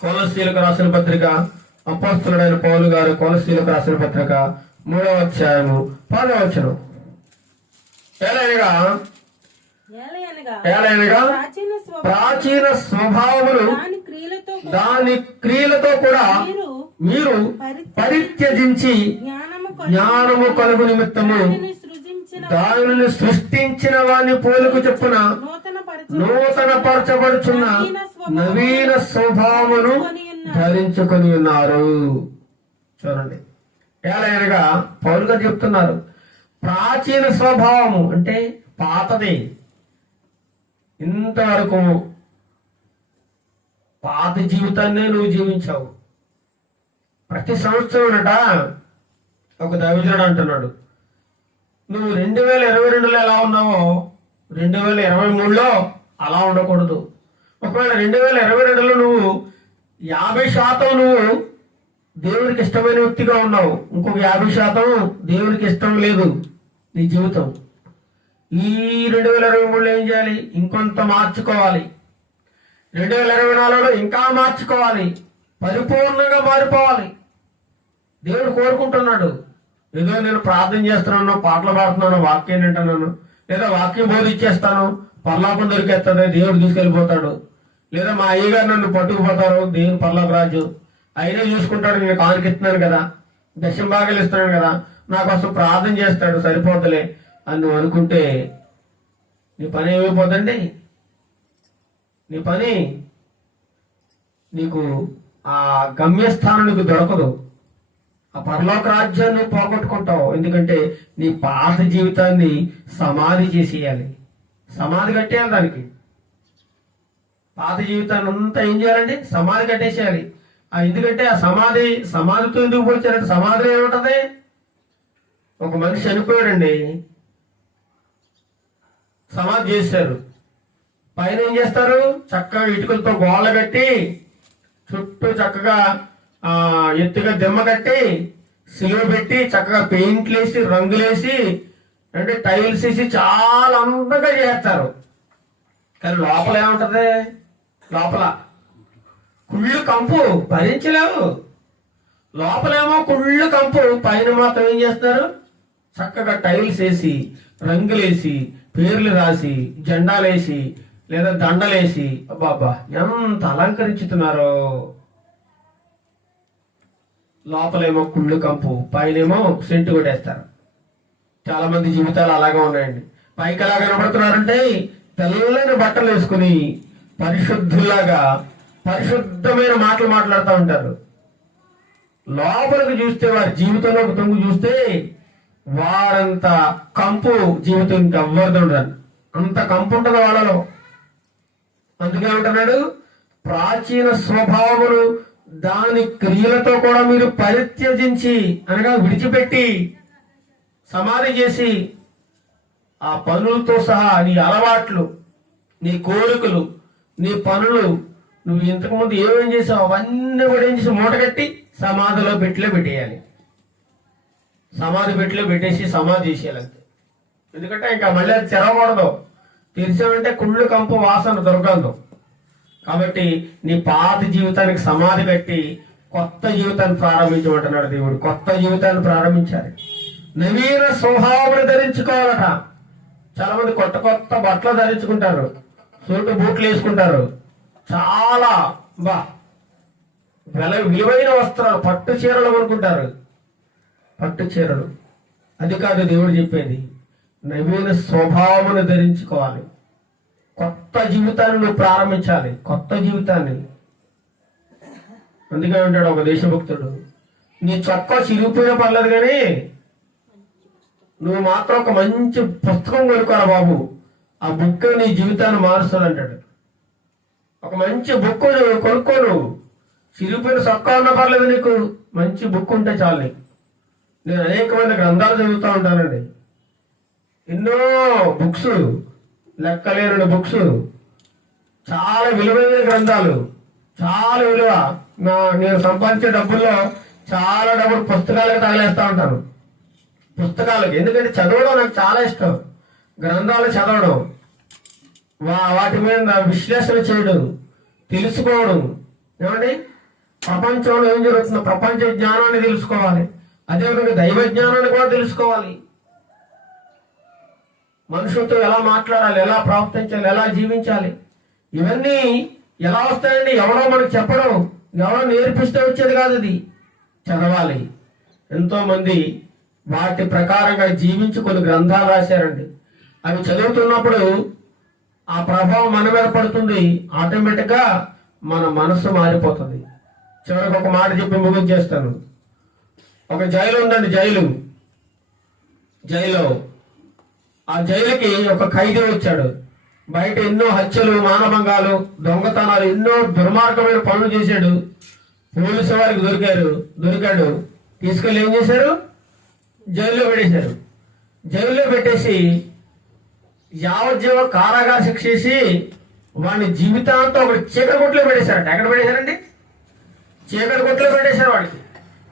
కొలస్సీలకు రాసిన పత్రిక అపోస్తలుడైన పౌలు గారు కొలస్సీలకు రాసిన పత్రిక 3వ అధ్యాయము 10వ వచనం. ఏలయనగా ప్రాచీన స్వభావములు దాని క్రియలతో కూడా మీరు పరిత్యజించి జ్ఞానము కలుగు నిమిత్తము దానిని సృష్టించిన వాని పోలుకు చెప్పున నూతన పరచబడుచున్న నవీన స్వభావమును ధరించుకొని ఉన్నారు. చూడండి, ఏలయనగా పౌలు గారు చెప్తున్నారు, ప్రాచీన స్వభావము అంటే పాతది. ఇంతవరకు పాత జీవితాన్నే నువ్వు జీవించావు. ప్రతి సంవత్సరం ఒక దైవజనుడు అంటున్నాడు, నువ్వు 2022లో ఎలా ఉన్నావో 2023లో అలా ఉండకూడదు. ఒకవేళ 2022లో నువ్వు 50% నువ్వు దేవునికి ఇష్టమైన వ్యక్తిగా ఉన్నావు, ఇంకొక 50% దేవునికి ఇష్టం లేదు నీ జీవితం. ఈ 2023లో ఏం చేయాలి? ఇంకొంత మార్చుకోవాలి. 2024లో ఇంకా మార్చుకోవాలి, పరిపూర్ణంగా మారిపోవాలి. దేవుడు కోరుకుంటున్నాడు. ఏదో నేను ప్రార్థన చేస్తున్నాను, పాటలు పాడుతున్నాను, వాక్యం వింటున్నాను, లేదా వాక్యం బోధించేస్తాను, పర్లాపం దొరికేస్తుంది, దేవుడు తీసుకెళ్ళిపోతాడు, లేదా మా అయ్యగారు నన్ను పట్టుకుపోతారు, దేవుని పర్లాపు రాజు అయినా చూసుకుంటాడు, నేను కానుకిస్తున్నాను కదా, దశంభాగాలు ఇస్తున్నాను కదా, నా కోసం ప్రార్థన చేస్తాడు, సరిపోతలే అని నువ్వు అనుకుంటే నీ పని ఏమైపోతుందండి? నీ పని నీకు ఆ గమ్యస్థానం నీకు దొరకదు. ఆ పరలోక రాజ్యాన్ని పోగొట్టుకుంటావు. ఎందుకంటే నీ పాత జీవితాన్ని సమాధి చేసేయాలి, సమాధి కట్టేయాలి. దానికి పాత జీవితాన్ని అంతా ఏం చేయాలండి? సమాధి కట్టేసేయాలి. ఎందుకంటే ఆ సమాధితో ఎందుకు పోల్చారంటే సమాధిలో ఏముంటది? ఒక మనిషి చనిపోయాడండి, సమాధి చేశారు. పైన ఏం చేస్తారు? చక్కగా ఇటుకలతో గోళ్ళ కట్టి చుట్టూ చక్కగా ఎత్తుగా దిమ్మ కట్టి సిలువ పెట్టి చక్కగా పెయింట్లు వేసి రంగులేసి అంటే టైల్స్ వేసి చాలా అందంగా చేస్తారు. కానీ లోపల ఏముంటది? లోపల కుళ్ళు కంపు భరించలేవు. లోపలేమో కుళ్ళు కంపు, పైన మాత్రం ఏం చేస్తారు? చక్కగా టైల్స్ వేసి రంగులేసి పేర్లు రాసి జెండాలేసి లేదా దండలేసి అబ్బాబ్బా ఎంత అలంకరించుతున్నారో. లోపలేమో కుళ్ళు కంపు, పైనేమో సెంటు కొట్టేస్తారు. చాలా మంది జీవితాలు అలాగే ఉన్నాయండి. పైకి ఎలా కనబడుతున్నారంటే తెల్లని బట్టలు వేసుకుని పరిశుద్ధులాగా పరిశుద్ధమైన మాటలు మాట్లాడుతూ ఉంటారు. లోపలికి చూస్తే వారి జీవితంలోకి తొంగు చూస్తే వారంత కంపు జీవితం ఇంకెవ్వరిది ఉండదు. అంత కంపు ఉంటుంది వాళ్ళలో. అందుకే ఉంటున్నాడు, ప్రాచీన స్వభావములు దాని క్రియలతో కూడా మీరు పరిత్యజించి అనగా విడిచిపెట్టి సమాధి చేసి ఆ పనులతో సహా నీ అలవాట్లు, నీ కోరికలు, నీ పనులు, నువ్వు ఇంతకుముందు ఏమేం చేసావు అవన్నీ కూడా ఏం చేసి మూటగట్టి సమాధిలో పెట్టేయాలి. సమాధి పెట్టేసి సమాధి చేసేయాలి అంతే. ఎందుకంటే ఇంకా మళ్ళీ అది తెరవకూడదు. తెరిచామంటే కుళ్ళు కంపు వాసన దొరకదు. కాబట్టి నీ పాత జీవితానికి సమాధి కట్టి కొత్త జీవితాన్ని ప్రారంభించమంటున్నాడు దేవుడు. కొత్త జీవితాన్ని ప్రారంభించాలి. నవీన స్వభావాన్ని ధరించుకోవాలట. చాలా మంది కొత్త బట్టలు ధరించుకుంటారు, సూటు బూట్లు వేసుకుంటారు, చాలా విలువైన వస్త్రాలు, పట్టు చీరలు కొనుక్కుంటారు. పట్టు చీరలు అది కాదు దేవుడు చెప్పేది. నవీన స్వభావమును ధరించుకోవాలి. కొత్త జీవితాన్ని నువ్వు ప్రారంభించాలి. కొత్త జీవితాన్ని. అందుకే ఉంటాడు ఒక దేశభక్తుడు, నీ చొక్కా చిరిగిపోయినా పర్లేదు కానీ నువ్వు మాత్రం ఒక మంచి పుస్తకం కొనుక్కోరా బాబు, ఆ బుక్ నీ జీవితాన్ని మారుస్తుంది అంటాడు. ఒక మంచి బుక్ కొనుక్కోను. చిరిగిపోయిన చొక్కా ఉన్నా పర్లేదు, నీకు మంచి బుక్ ఉంటే చాలు. నేను అనేకమైన గ్రంథాలు చదువుతూ ఉంటానండి. ఎన్నో బుక్స్, లెక్కలేని బుక్స్, చాలా విలువైన గ్రంథాలు, చాలా విలువ. నేను సంపాదించే డబ్బుల్లో చాలా డబ్బులు పుస్తకాలకు తగలేస్తూ ఉంటాను. పుస్తకాలకు ఎందుకంటే చదవడం నాకు చాలా ఇష్టం. గ్రంథాలు చదవడం, వాటి మీద విశ్లేషణ చేయడం, తెలుసుకోవడం. ఏమండి, ప్రపంచంలో ఏం జరుగుతుందో ప్రపంచ జ్ఞానాన్ని తెలుసుకోవాలి. అదేవిధంగా దైవ జ్ఞానాన్ని కూడా తెలుసుకోవాలి. మనుషులతో ఎలా మాట్లాడాలి, ఎలా ప్రవర్తించాలి, ఎలా జీవించాలి, ఇవన్నీ ఎలా వస్తాయండి? ఎవరో మనకు చెప్పడం, ఎవరో నేర్పిస్తే వచ్చేది కాదు. అది చదవాలి. ఎంతో మంది వాటి ప్రకారంగా జీవించి కొన్ని గ్రంథాలు రాశారండి. అవి చదువుతున్నప్పుడు ఆ ప్రభావం మన మీద పడుతుంది. ఆటోమేటిక్గా మన మనసు మారిపోతుంది. చివరికి ఒక మాట చెప్పి ముగించేస్తాను. ఒక జైలు ఉందండి. జైలు ఆ జైలుకి ఒక ఖైదీ వచ్చాడు. బయట ఎన్నో హత్యలు, మానభంగాలు, దొంగతనాలు, ఎన్నో దుర్మార్గమైన పనులు చేశాడు. పోలీసు వారికి దొరికాడు. తీసుకెళ్ళి ఏం చేశారు? జైల్లో పెట్టేశారు. జైల్లో పెట్టేసి యావజ్జీవ కారాగార శిక్ష చేసి వాడిని జీవితాంతం ఒక చీకటి కొట్లో పెట్టేశారట. ఎక్కడ పెట్టేశారండి? చీకటి కొట్లో పెట్టేశారు వాడికి.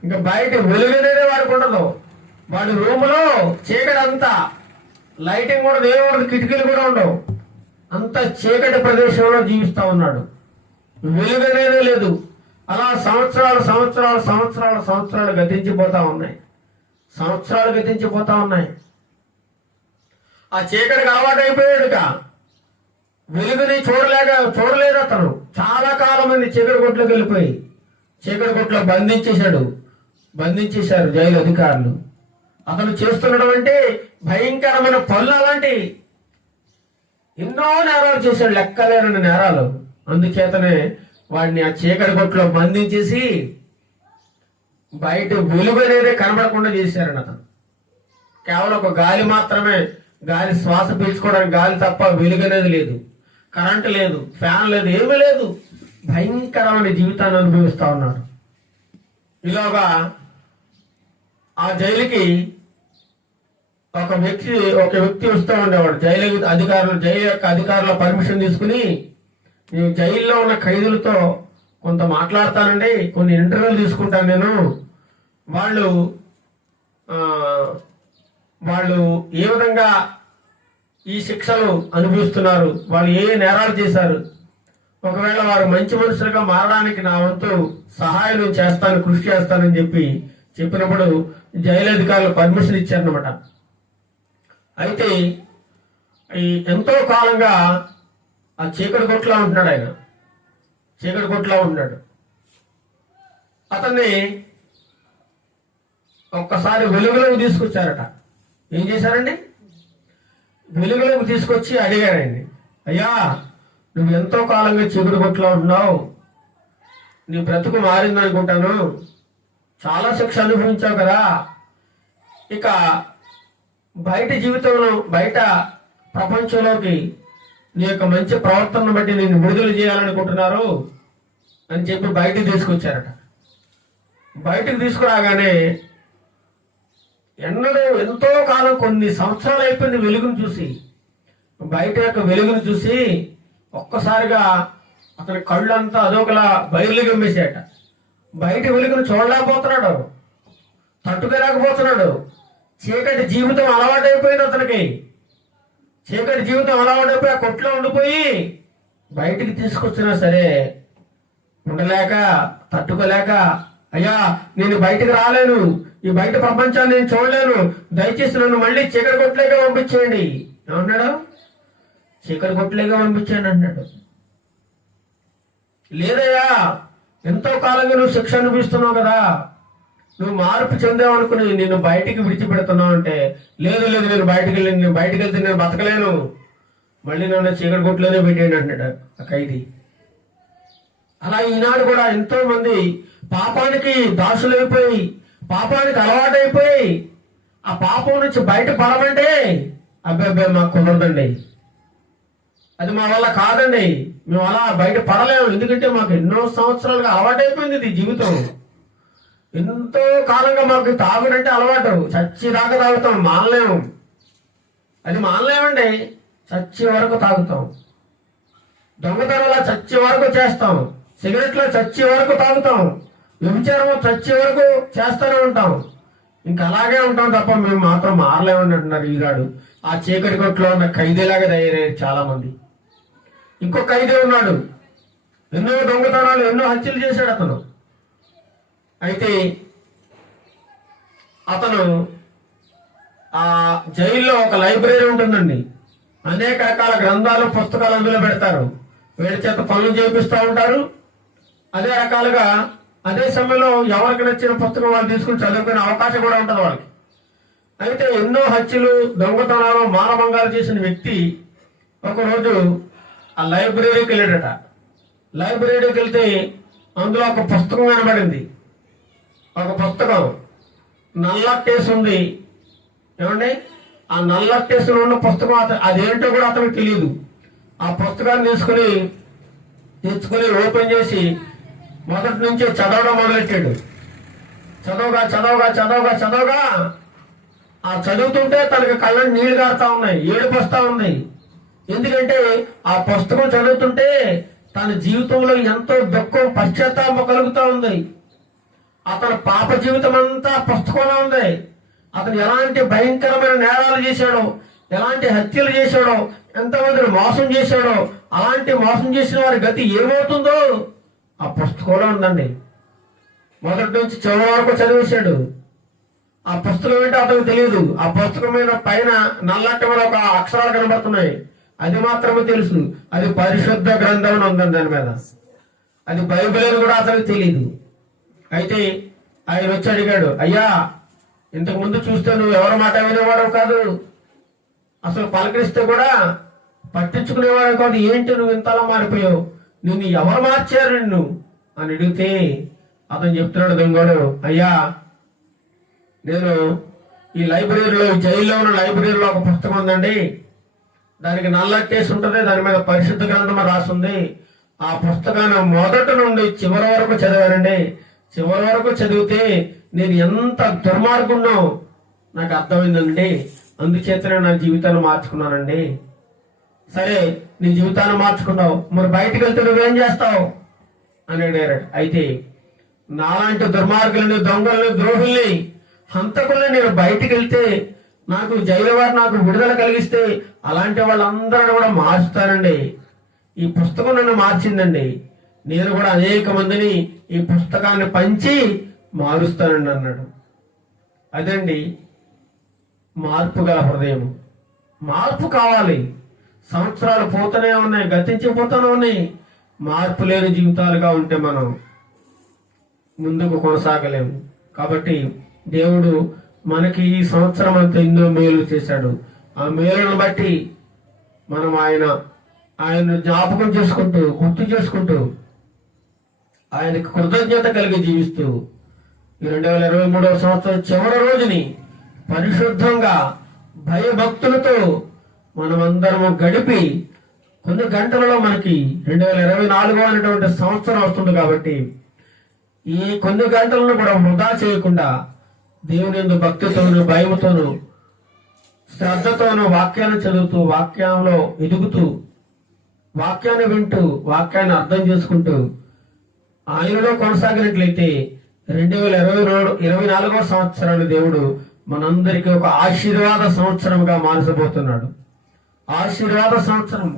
ఇంకా బయట వెలుగునేదే వాడికి ఉండదు. వాడి రూములో చీకటి అంతా, లైటింగ్ కూడా ఏముండదు, కిటికీలు కూడా ఉండవు. అంత చీకటి ప్రదేశంలో జీవిస్తా ఉన్నాడు. వెలుగనేదే లేదు. అలా సంవత్సరాలు గతించిపోతా ఉన్నాయి. ఆ చీకటికి అలవాటు అయిపోయాడుక. వెలుగుని చూడలేదు అతను. చాలా కాలం మంది చీకటి కొట్లోకి వెళ్ళిపోయి చీకటి కొట్లో బంధించేశారు జైలు అధికారులు. అతను చేస్తున్నాడు అంటే భయంకరమైన పనులు, అలాంటి ఎన్నో నేరాలు చేశాడు, లెక్కలేనని నేరాలు. అందుచేతనే వాడిని ఆ చీకటి కొట్లో బంధించేసి బయట వెలుగు అనేది కనబడకుండా చేశారని. అతను కేవలం ఒక గాలి మాత్రమే, గాలి శ్వాస పీల్చుకోవడానికి గాలి తప్ప వెలుగు అనేది లేదు, కరెంటు లేదు, ఫ్యాన్ లేదు, ఏమీ లేదు. భయంకరమైన జీవితాన్ని అనుభవిస్తా ఉన్నాడు. ఈలోగా ఆ జైలుకి ఒక వ్యక్తి వస్తూ ఉండేవాడు. జైలు యొక్క అధికారుల పర్మిషన్ తీసుకుని, నేను జైల్లో ఉన్న ఖైదీలతో కొంత మాట్లాడతానండి, కొన్ని ఇంటర్వ్యూలు తీసుకుంటాను నేను, వాళ్ళు ఏ విధంగా ఈ శిక్షలు అనుభవిస్తున్నారు, వాళ్ళు ఏ నేరాలు చేశారు, ఒకవేళ వారు మంచి మనుషులుగా మారడానికి నా వంతు సహాయం నేను చేస్తాను, కృషి చేస్తానని చెప్పినప్పుడు జైలు అధికారులు పర్మిషన్ ఇచ్చారనమాట. అయితే ఎంతో కాలంగా ఆ చీకటి కొట్టులా ఉంటున్నాడు. ఆయన చీకటి కొట్టులా ఉంటున్నాడు. అతన్ని ఒక్కసారి వెలుగులోకి తీసుకొచ్చారట. ఏం చేశారండి? వెలుగులోకి తీసుకొచ్చి అడిగారండి, అయ్యా నువ్వు ఎంతో కాలంగా చీకటి కొట్టులో ఉంటున్నావు, నీ బ్రతుకు మారిందనుకుంటాను, చాలా శిక్ష అనుభవించావు కదా, ఇక బయట జీవితంలో బయట ప్రపంచంలోకి నీ యొక్క మంచి ప్రవర్తనను బట్టి నేను విడుదల చేయాలనుకుంటున్నారు అని చెప్పి బయటకు తీసుకొచ్చారట. బయటకు తీసుకురాగానే ఎంతో కాలం, కొన్ని సంవత్సరాలు అయిపోయింది వెలుగును చూసి, బయట యొక్క వెలుగును చూసి ఒక్కసారిగా అతని కళ్ళంతా అదొకలా బయలు గమ్మేసాట. బయట వెలుగును చూడలేకపోతున్నాడు, తట్టుకోలేకపోతున్నాడు. చీకటి జీవితం అలవాటైపోయింది అతనికి. చీకటి జీవితం అలవాటైపోయి ఆ కొట్లో ఉండిపోయి బయటికి తీసుకొచ్చినా సరే ఉండలేక, తట్టుకోలేక, అయ్యా నేను బయటికి రాలేను, ఈ బయట ప్రపంచాన్ని నేను చూడలేను, దయచేసి నన్ను మళ్ళీ చీకటి కొట్లేగా పంపించేయండి. ఏమన్నాడు? చీకటి కొట్లేగా పంపించండి అన్నాడు. లేదయ్యా, ఎంతో కాలంగా నువ్వు శిక్ష అనిపిస్తున్నావు కదా, నువ్వు మార్పు చెందావు అనుకుని నేను బయటికి విడిచిపెడుతున్నావు అంటే, లేదు నేను బయటికి వెళ్తే నేను బతకలేను, మళ్ళీ నన్ను చీకటి కొట్లోనే పెట్టేయండి అంటున్నాడు ఆ ఖైదీ. అలా ఈనాడు కూడా ఎంతో మంది పాపానికి దాసులైపోయి, పాపానికి అలవాటైపోయి, ఆ పాపం నుంచి బయట పడమంటే అబ్బాయి మాకు కుదరదండి, అది మా వల్ల కాదండి, మేము అలా బయట పడలేము, ఎందుకంటే మాకు ఎన్నో సంవత్సరాలుగా అలవాటైపోయింది ఇది జీవితం, ఎంతో కాలంగా మాకు తాగుడంటే అలవాటు, చచ్చి దాకా తాగుతాం, మానలేము, అది మానలేమండి, చచ్చి వరకు తాగుతాం, దొంగతనంలో చచ్చి వరకు చేస్తాం, సిగరెట్లో చచ్చి వరకు తాగుతాం, వ్యభిచారం చచ్చి వరకు చేస్తూనే ఉంటాం, ఇంకా అలాగే ఉంటాం తప్ప మేము మాత్రం మారలేమని అంటున్నారు ఈనాడు. ఆ చీకటి కొట్లో ఉన్న ఖైదీలాగా తయారయ్యారు చాలా మంది. ఇంకో ఖైదీ ఉన్నాడు, ఎన్నో దొంగతనాలు, ఎన్నో హత్యలు చేశాడు అతను. అయితే అతను ఆ జైల్లో ఒక లైబ్రరీ ఉంటుందండి, అనేక రకాల గ్రంథాలు, పుస్తకాలు అందులో పెడతారు, వీడి చేత పనులు చేపిస్తూ ఉంటారు. అదే రకాలుగా అదే సమయంలో ఎవరికి నచ్చిన పుస్తకం వాళ్ళు తీసుకుని చదువుకునే అవకాశం కూడా ఉంటుంది వాళ్ళకి. అయితే ఎన్నో హత్యలు, దొంగతనాలు, మానభంగాలు చేసిన వ్యక్తి ఒకరోజు ఆ లైబ్రరీకి వెళ్ళాడట. లైబ్రరీకి వెళ్తే అందులో ఒక పుస్తకం కనబడింది. ఒక పుస్తకం నల్లట్టేసి ఉంది. ఏమండి? ఆ నల్లట్టేసి ఉన్న పుస్తకం అదేంటో కూడా అతనికి తెలియదు. ఆ పుస్తకాన్ని తెచ్చుకొని ఓపెన్ చేసి మొదటి నుంచి చదవడం మొదలెట్టాడు. చదవగా ఆ చదువుతుంటే తనకి కళ్ళ నీళ్లు గారుతా ఉన్నాయి, ఏడుపు వస్తా ఉంది. ఎందుకంటే ఆ పుస్తకం చదువుతుంటే తన జీవితంలో ఎంతో దుఃఖం, పశ్చాత్తాపం కలుగుతూ ఉంది. అతని పాప జీవితం అంతా పుస్తకంలో ఉంది. అతను ఎలాంటి భయంకరమైన నేరాలు చేశాడో, ఎలాంటి హత్యలు చేశాడో, ఎంతమందిని మోసం చేశాడో, అలాంటి మోసం చేసిన వారి గతి ఏమవుతుందో ఆ పుస్తకంలో ఉందండి. మొదటి నుంచి చివరి వరకు చదివేశాడు. ఆ పుస్తకం ఏంటో అతనికి తెలియదు. ఆ పుస్తకం మీద పైన నల్లటి మీద ఒక అక్షరాలు కనబడుతున్నాయి, అది మాత్రమే తెలుసు. అది పరిశుద్ధ గ్రంథం అని ఉందండి దాని మీద. అది బైబిల్ అని కూడా అతనికి తెలియదు. అయితే ఆయన వచ్చి అడిగాడు, అయ్యా ఇంతకు ముందు చూస్తే నువ్వు ఎవరి మాట వినేవాడు కాదు, అసలు పలకరిస్తే కూడా పట్టించుకునేవాడు కాదు, ఏంటి నువ్వు ఇంతలా మారిపోయావు, నిన్ను ఎవరు మార్చారు నిన్ను అని అడిగితే అతను చెప్తున్నాడు దొంగడు, అయ్యా నేను ఈ లైబ్రరీలో, జైల్లో ఉన్న లైబ్రరీలో ఒక పుస్తకం ఉందండి, దానికి నల్లట్టేసి ఉంటుంది, దాని మీద పరిశుద్ధ గ్రంథం రాస్తుంది. ఆ పుస్తకాన్ని మొదటి నుండి చివరి వరకు చదివానండి. చివరి వరకు చదివితే నేను ఎంత దుర్మార్గున్నో నాకు అర్థమైందండి. అందుచేతనే నా జీవితాన్ని మార్చుకున్నానండి. సరే, నీ జీవితాన్ని మార్చుకున్నావు, మరి బయటకు వెళ్తే నువ్వేం చేస్తావు అని అడిగారు. అయితే నాలాంటి దుర్మార్గులని, దొంగలని, ద్రోహుల్ని, హంతకుల్ని నేను బయటికి వెళ్తే నాకు జైలు వారు నాకు విడుదల కలిగిస్తే అలాంటి వాళ్ళందరిని కూడా మార్చుతానండి. ఈ పుస్తకం నన్ను మార్చిందండి. నేను కూడా అనేక మందిని ఈ పుస్తకాన్ని పంచి మారుస్తానండి అన్నాడు. అదండి మార్పు గల హృదయం. మార్పు కావాలి. సంవత్సరాలు పోతూనే ఉన్నాయి, గతించిపోతూనే ఉన్నాయి. మార్పు లేని జీవితాలుగా ఉంటే మనం ముందుకు కొనసాగలేము. కాబట్టి దేవుడు మనకి ఈ సంవత్సరం అంతా ఎన్నో మేలు చేశాడు. ఆ మేలును బట్టి మనం ఆయన జ్ఞాపకం చేసుకుంటూ, గుర్తు చేసుకుంటూ, ఆయనకు కృతజ్ఞత కలిగి జీవిస్తూ ఈ 2023వ సంవత్సరం చివరి రోజుని పరిశుద్ధంగా భయభక్తులతో మనమందరము గడిపి కొన్ని గంటలలో మనకి 2024 అనేటువంటి సంవత్సరం వస్తుంది. కాబట్టి ఈ కొన్ని గంటలను కూడా వృధా చేయకుండా దేవుని యందు భక్తితోను, భయముతోను, శ్రద్ధతోను వాక్యాన్ని చదువుతూ, వాక్యంలో ఎదుగుతూ, వాక్యాన్ని వింటూ, వాక్యాన్ని అర్థం చేసుకుంటూ ఆయనలో కొనసాగినట్లయితే 2024వ సంవత్సరాన్ని దేవుడు మనందరికీ ఒక ఆశీర్వాద సంవత్సరంగా మార్చబోతున్నాడు. ఆశీర్వాద సంవత్సరం.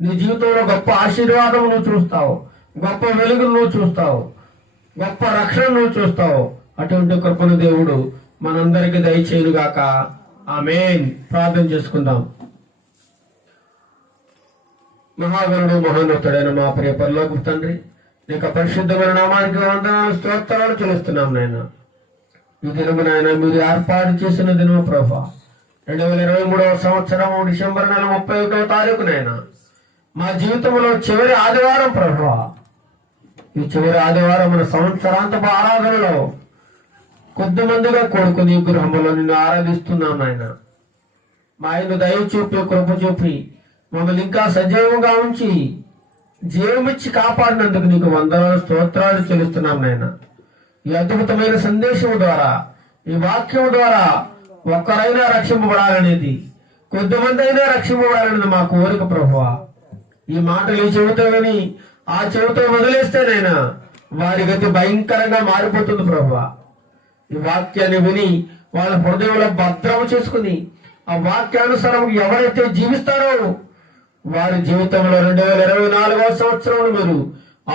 నీ జీవితంలో గొప్ప ఆశీర్వాదం నువ్వు చూస్తావు, గొప్ప వెలుగును నువ్వు చూస్తావు, గొప్ప రక్షణ నువ్వు చూస్తావు. అటువంటి కృపను దేవుడు మనందరికీ దయచేయుగాక. ఆమేన్. ప్రార్థన చేసుకుందాం. మహాగణుడు, మహోన్నతుడైన మా ప్రియ పరలోకపు తండ్రి, నీకు పరిశుద్ధమైన నామానికి వందనాలు, స్తోత్రాలు చెల్లిస్తున్నాం నాయన. ఈ దినము నాయన మీరు ఏర్పాటు చేసిన దినము ప్రభా, 2023వ సంవత్సరం డిసెంబర్ నెల 31వ తారీఖు నాయన మా జీవితంలో చివరి ఆదివారం ప్రభా. ఈ చివరి ఆదివారం మన సంవత్సరాంతపు ఆరాధనలో కొద్దిమందిగా కొడుకుని గృహంలో నిన్ను ఆరాధిస్తున్నాం నాయన. మా ఆయన దయ చూపి, కృప చూపి మమ్మల్ని ఇంకా సజీవంగా ఉంచి జీవమిచ్చి కాపాడినందుకు నీకు వందనాలు, స్తోత్రాలు చెల్లిస్తున్నాం నాయన. ఈ అద్భుతమైన సందేశం ద్వారా, ఈ వాక్యం ద్వారా ఒక్కరైనా రక్షింపబడాలనేది, కొద్దిమంది అయినా రక్షింపబడాలనేది మా కోరిక ప్రభువా. ఈ మాటలు ఈ చెవితో విని ఆ చెవితో వదిలేస్తేనైనా వారి గతి భయంకరంగా మారిపోతుంది ప్రభువా. ఈ వాక్యాన్ని విని వాళ్ళ హృదయంలో భద్రము చేసుకుని ఆ వాక్యానుసారం ఎవరైతే జీవిస్తారో వారి జీవితంలో 2024వ సంవత్సరం మీరు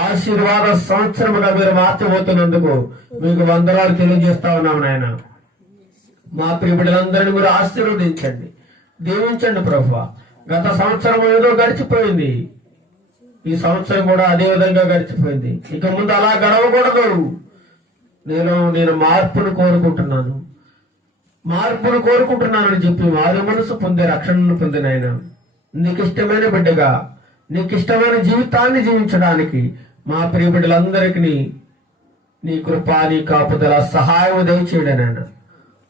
ఆశీర్వాద సంవత్సరముగా మీరు మార్చబోతున్నందుకు మీకు వందనాలు తెలియజేస్తా ఉన్నాము నాయన. మా ప్రియ బిడ్డలందరినీ మీరు ఆశీర్వదించండి, దీవించండి ప్రభువా. గత సంవత్సరం ఏదో గడిచిపోయింది, ఈ సంవత్సరం కూడా అదే విధంగా గడిచిపోయింది. ఇక ముందు అలా గడవకూడదు. నేను మార్పును కోరుకుంటున్నాను, మార్పును కోరుకుంటున్నానని చెప్పి వారి మనసు పొందే రక్షణను పొందిన ఆయన నీకు ఇష్టమైన బిడ్డగా, నీకు ఇష్టమైన జీవితాన్ని జీవించడానికి మా ప్రియ బిడ్డలందరికీ నీ కృప, నీ కాపుదల, సహాయం దయచేయడం ఆయన.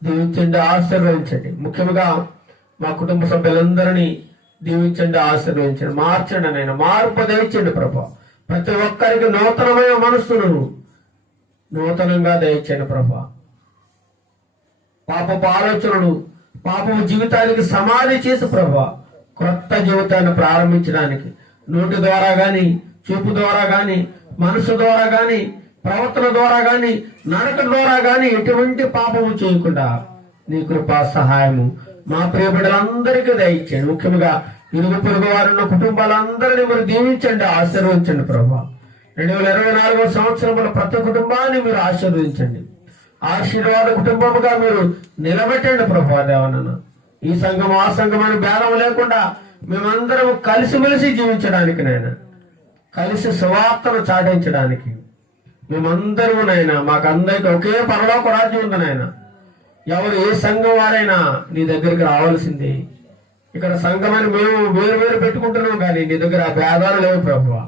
దీవించండి, ఆశీర్వదించండి. ముఖ్యంగా మా కుటుంబ సభ్యులందరినీ దీవించండి, ఆశీర్వదించండి, మార్చండి నాయన. మార్పు దయచేయండి ప్రభా. ప్రతి ఒక్కరికి నూతనమైన మనస్సును నూతనంగా దయచేయండి ప్రభా. పాపపు ఆలోచనలు, పాపపు జీవితానికి సమాధి చేసి ప్రభా క్రొత్త జీవితాన్ని ప్రారంభించడానికి నోటి ద్వారా గాని, చూపు ద్వారా గాని, మనసు ద్వారా గాని, ప్రవర్తన ద్వారా గాని, నడక ద్వారా గాని ఎటువంటి పాపము చేయకుండా నీ కృపా సహాయము మా ప్రియ బిడ్డలందరికీ దయచేయండి. ముఖ్యంగా ఇరుగు పొరుగు వారున్న కుటుంబాలందరినీ మీరు దీవించండి, ఆశీర్వదించండి ప్రభా. 2024వ సంవత్సరంలో ప్రతి కుటుంబాన్ని మీరు ఆశీర్వదించండి, ఆశీర్వాద కుటుంబముగా మీరు నిలబెట్టండి ప్రభా. దేవనన్న ఈ సంఘం ఆ సంఘం అని భేదం లేకుండా మేమందరం కలిసిమెలిసి జీవించడానికి నాయన, కలిసి సువార్తను చాటించడానికి మేమందరము నాయన, మాకందరికి ఒకే పరలోక రాజ్యం ఉంది నాయన. ఎవరు ఏ సంఘం వారైనా నీ దగ్గరికి రావాల్సింది. ఇక్కడ సంఘం అని మేము వేరు వేరు పెట్టుకుంటున్నాం కానీ నీ దగ్గర ఆ భేదాలు లేవు ప్రభువా.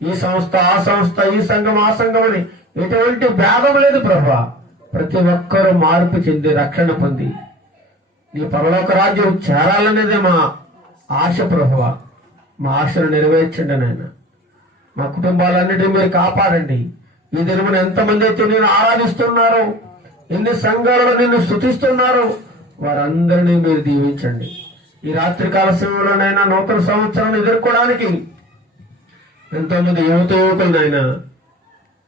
ఈ సంస్థ ఆ సంస్థ, ఈ సంఘం ఆ సంఘం అని ఎటువంటి భేదం లేదు ప్రభువా. ప్రతి ఒక్కరూ మార్పు చెంది రక్షణ పొంది నీ పరలోక రాజ్యం చేరాలనేదే మా ఆశ ప్రభువా. మా ఆశను నెరవేర్చండి నాయన. మా కుటుంబాలన్నిటినీ మీరు కాపాడండి. ఈ దినమున ఎంతమంది అయితే నేను ఆరాధిస్తున్నారో, ఎన్ని సంఘాలలో నిన్ను స్తుతిస్తున్నారో వారందరినీ మీరు దీవించండి. ఈ రాత్రికాల సమయంలోనైనా నూతన సంవత్సరాన్ని ఎదుర్కోవడానికి ఎంతో మంది యువకులనైనా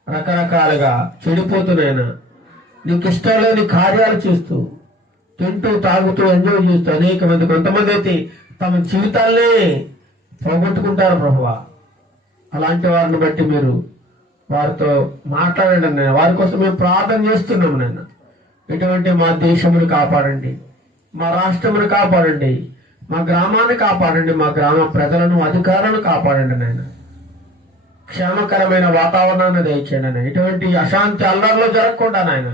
రకరకాలుగా చెడిపోతున్నాయినా నీకు ఇష్టం లేని కార్యాలు చేస్తూ తింటూ తాగుతూ ఎంజాయ్ చేస్తూ అనేక మంది, కొంతమంది అయితే తమ జీవితాలనే పోగొట్టుకుంటారు ప్రభువా. అలాంటి వారిని బట్టి మీరు వారితో మాట్లాడండి నేను, వారి కోసం మేము ప్రార్థన చేస్తున్నాము నేను. ఇటువంటి మా దేశమును కాపాడండి, మా రాష్ట్రమును కాపాడండి, మా గ్రామాన్ని కాపాడండి, మా గ్రామ ప్రజలను అధికారులను కాపాడండి నాయన. క్షేమకరమైన వాతావరణాన్ని దయచేయండి నాయన. ఇటువంటి అశాంతి అల్లర్లు జరగకుండా నాయన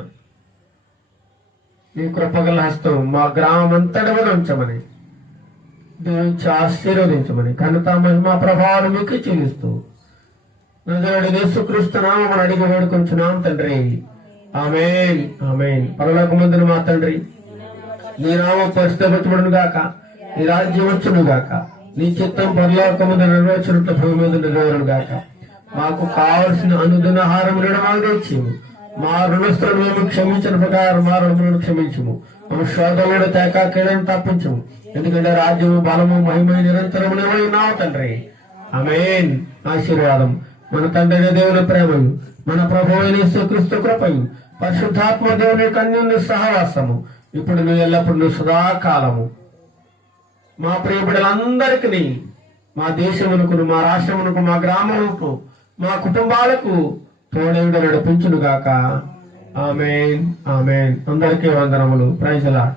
మీ కృపగల హస్తం మా గ్రామం అంతటి మీద ఉంచమని దీవించి ఆశీర్వదించమని ఘనత మహిమ ప్రభావాలు మీకు చెల్లిస్తూ నజరేయుడైన యేసుక్రీస్తు నామమున అడిగి వేడుకొంచున్నాం తండ్రి. ఆమేన్ ఆమేన్. పరలోకమందున మా తండ్రి, నీ నామం పరిశుద్ధపరచబడును గాక, నీ రాజ్యం వచ్చును గాక, నీ చిత్తం పరలోకమందు నెరవేర్చినట్లు భూమి మీద నెరవేరును గాక. మాకు కావలసిన అనుదిన ఆహారం మాకు తెచ్చిము, మా రుణస్థులను మేము క్షమించిన ప్రకారం మా రుణములను క్షమించము, మా శోధనలు తేకాకేడని తప్పించము. ఎందుకంటే రాజ్యము బలము మహిమ నిరంతరము నావు తండ్రి. ఆమేన్. ఆశీర్వాదం మన తండ్రి దేవుని ప్రేమయు మన ప్రభువైన యేసుక్రీస్తు కృపయు పరిశుద్ధాత్మ దేవుని కన్యుని సహవాసము ఇప్పుడు నువ్వు ఎల్లప్పుడు సదాకాలము మా ప్రియ బిడ్డలందరికీ, మా దేశమునకు, మా రాష్ట్రమునకు, మా గ్రామమునకు, మా కుటుంబాలకు తోడేవిడ నడిపించును గాక. ఆమేన్ ఆమేన్. అందరికీ వందనములు. Praise the lord.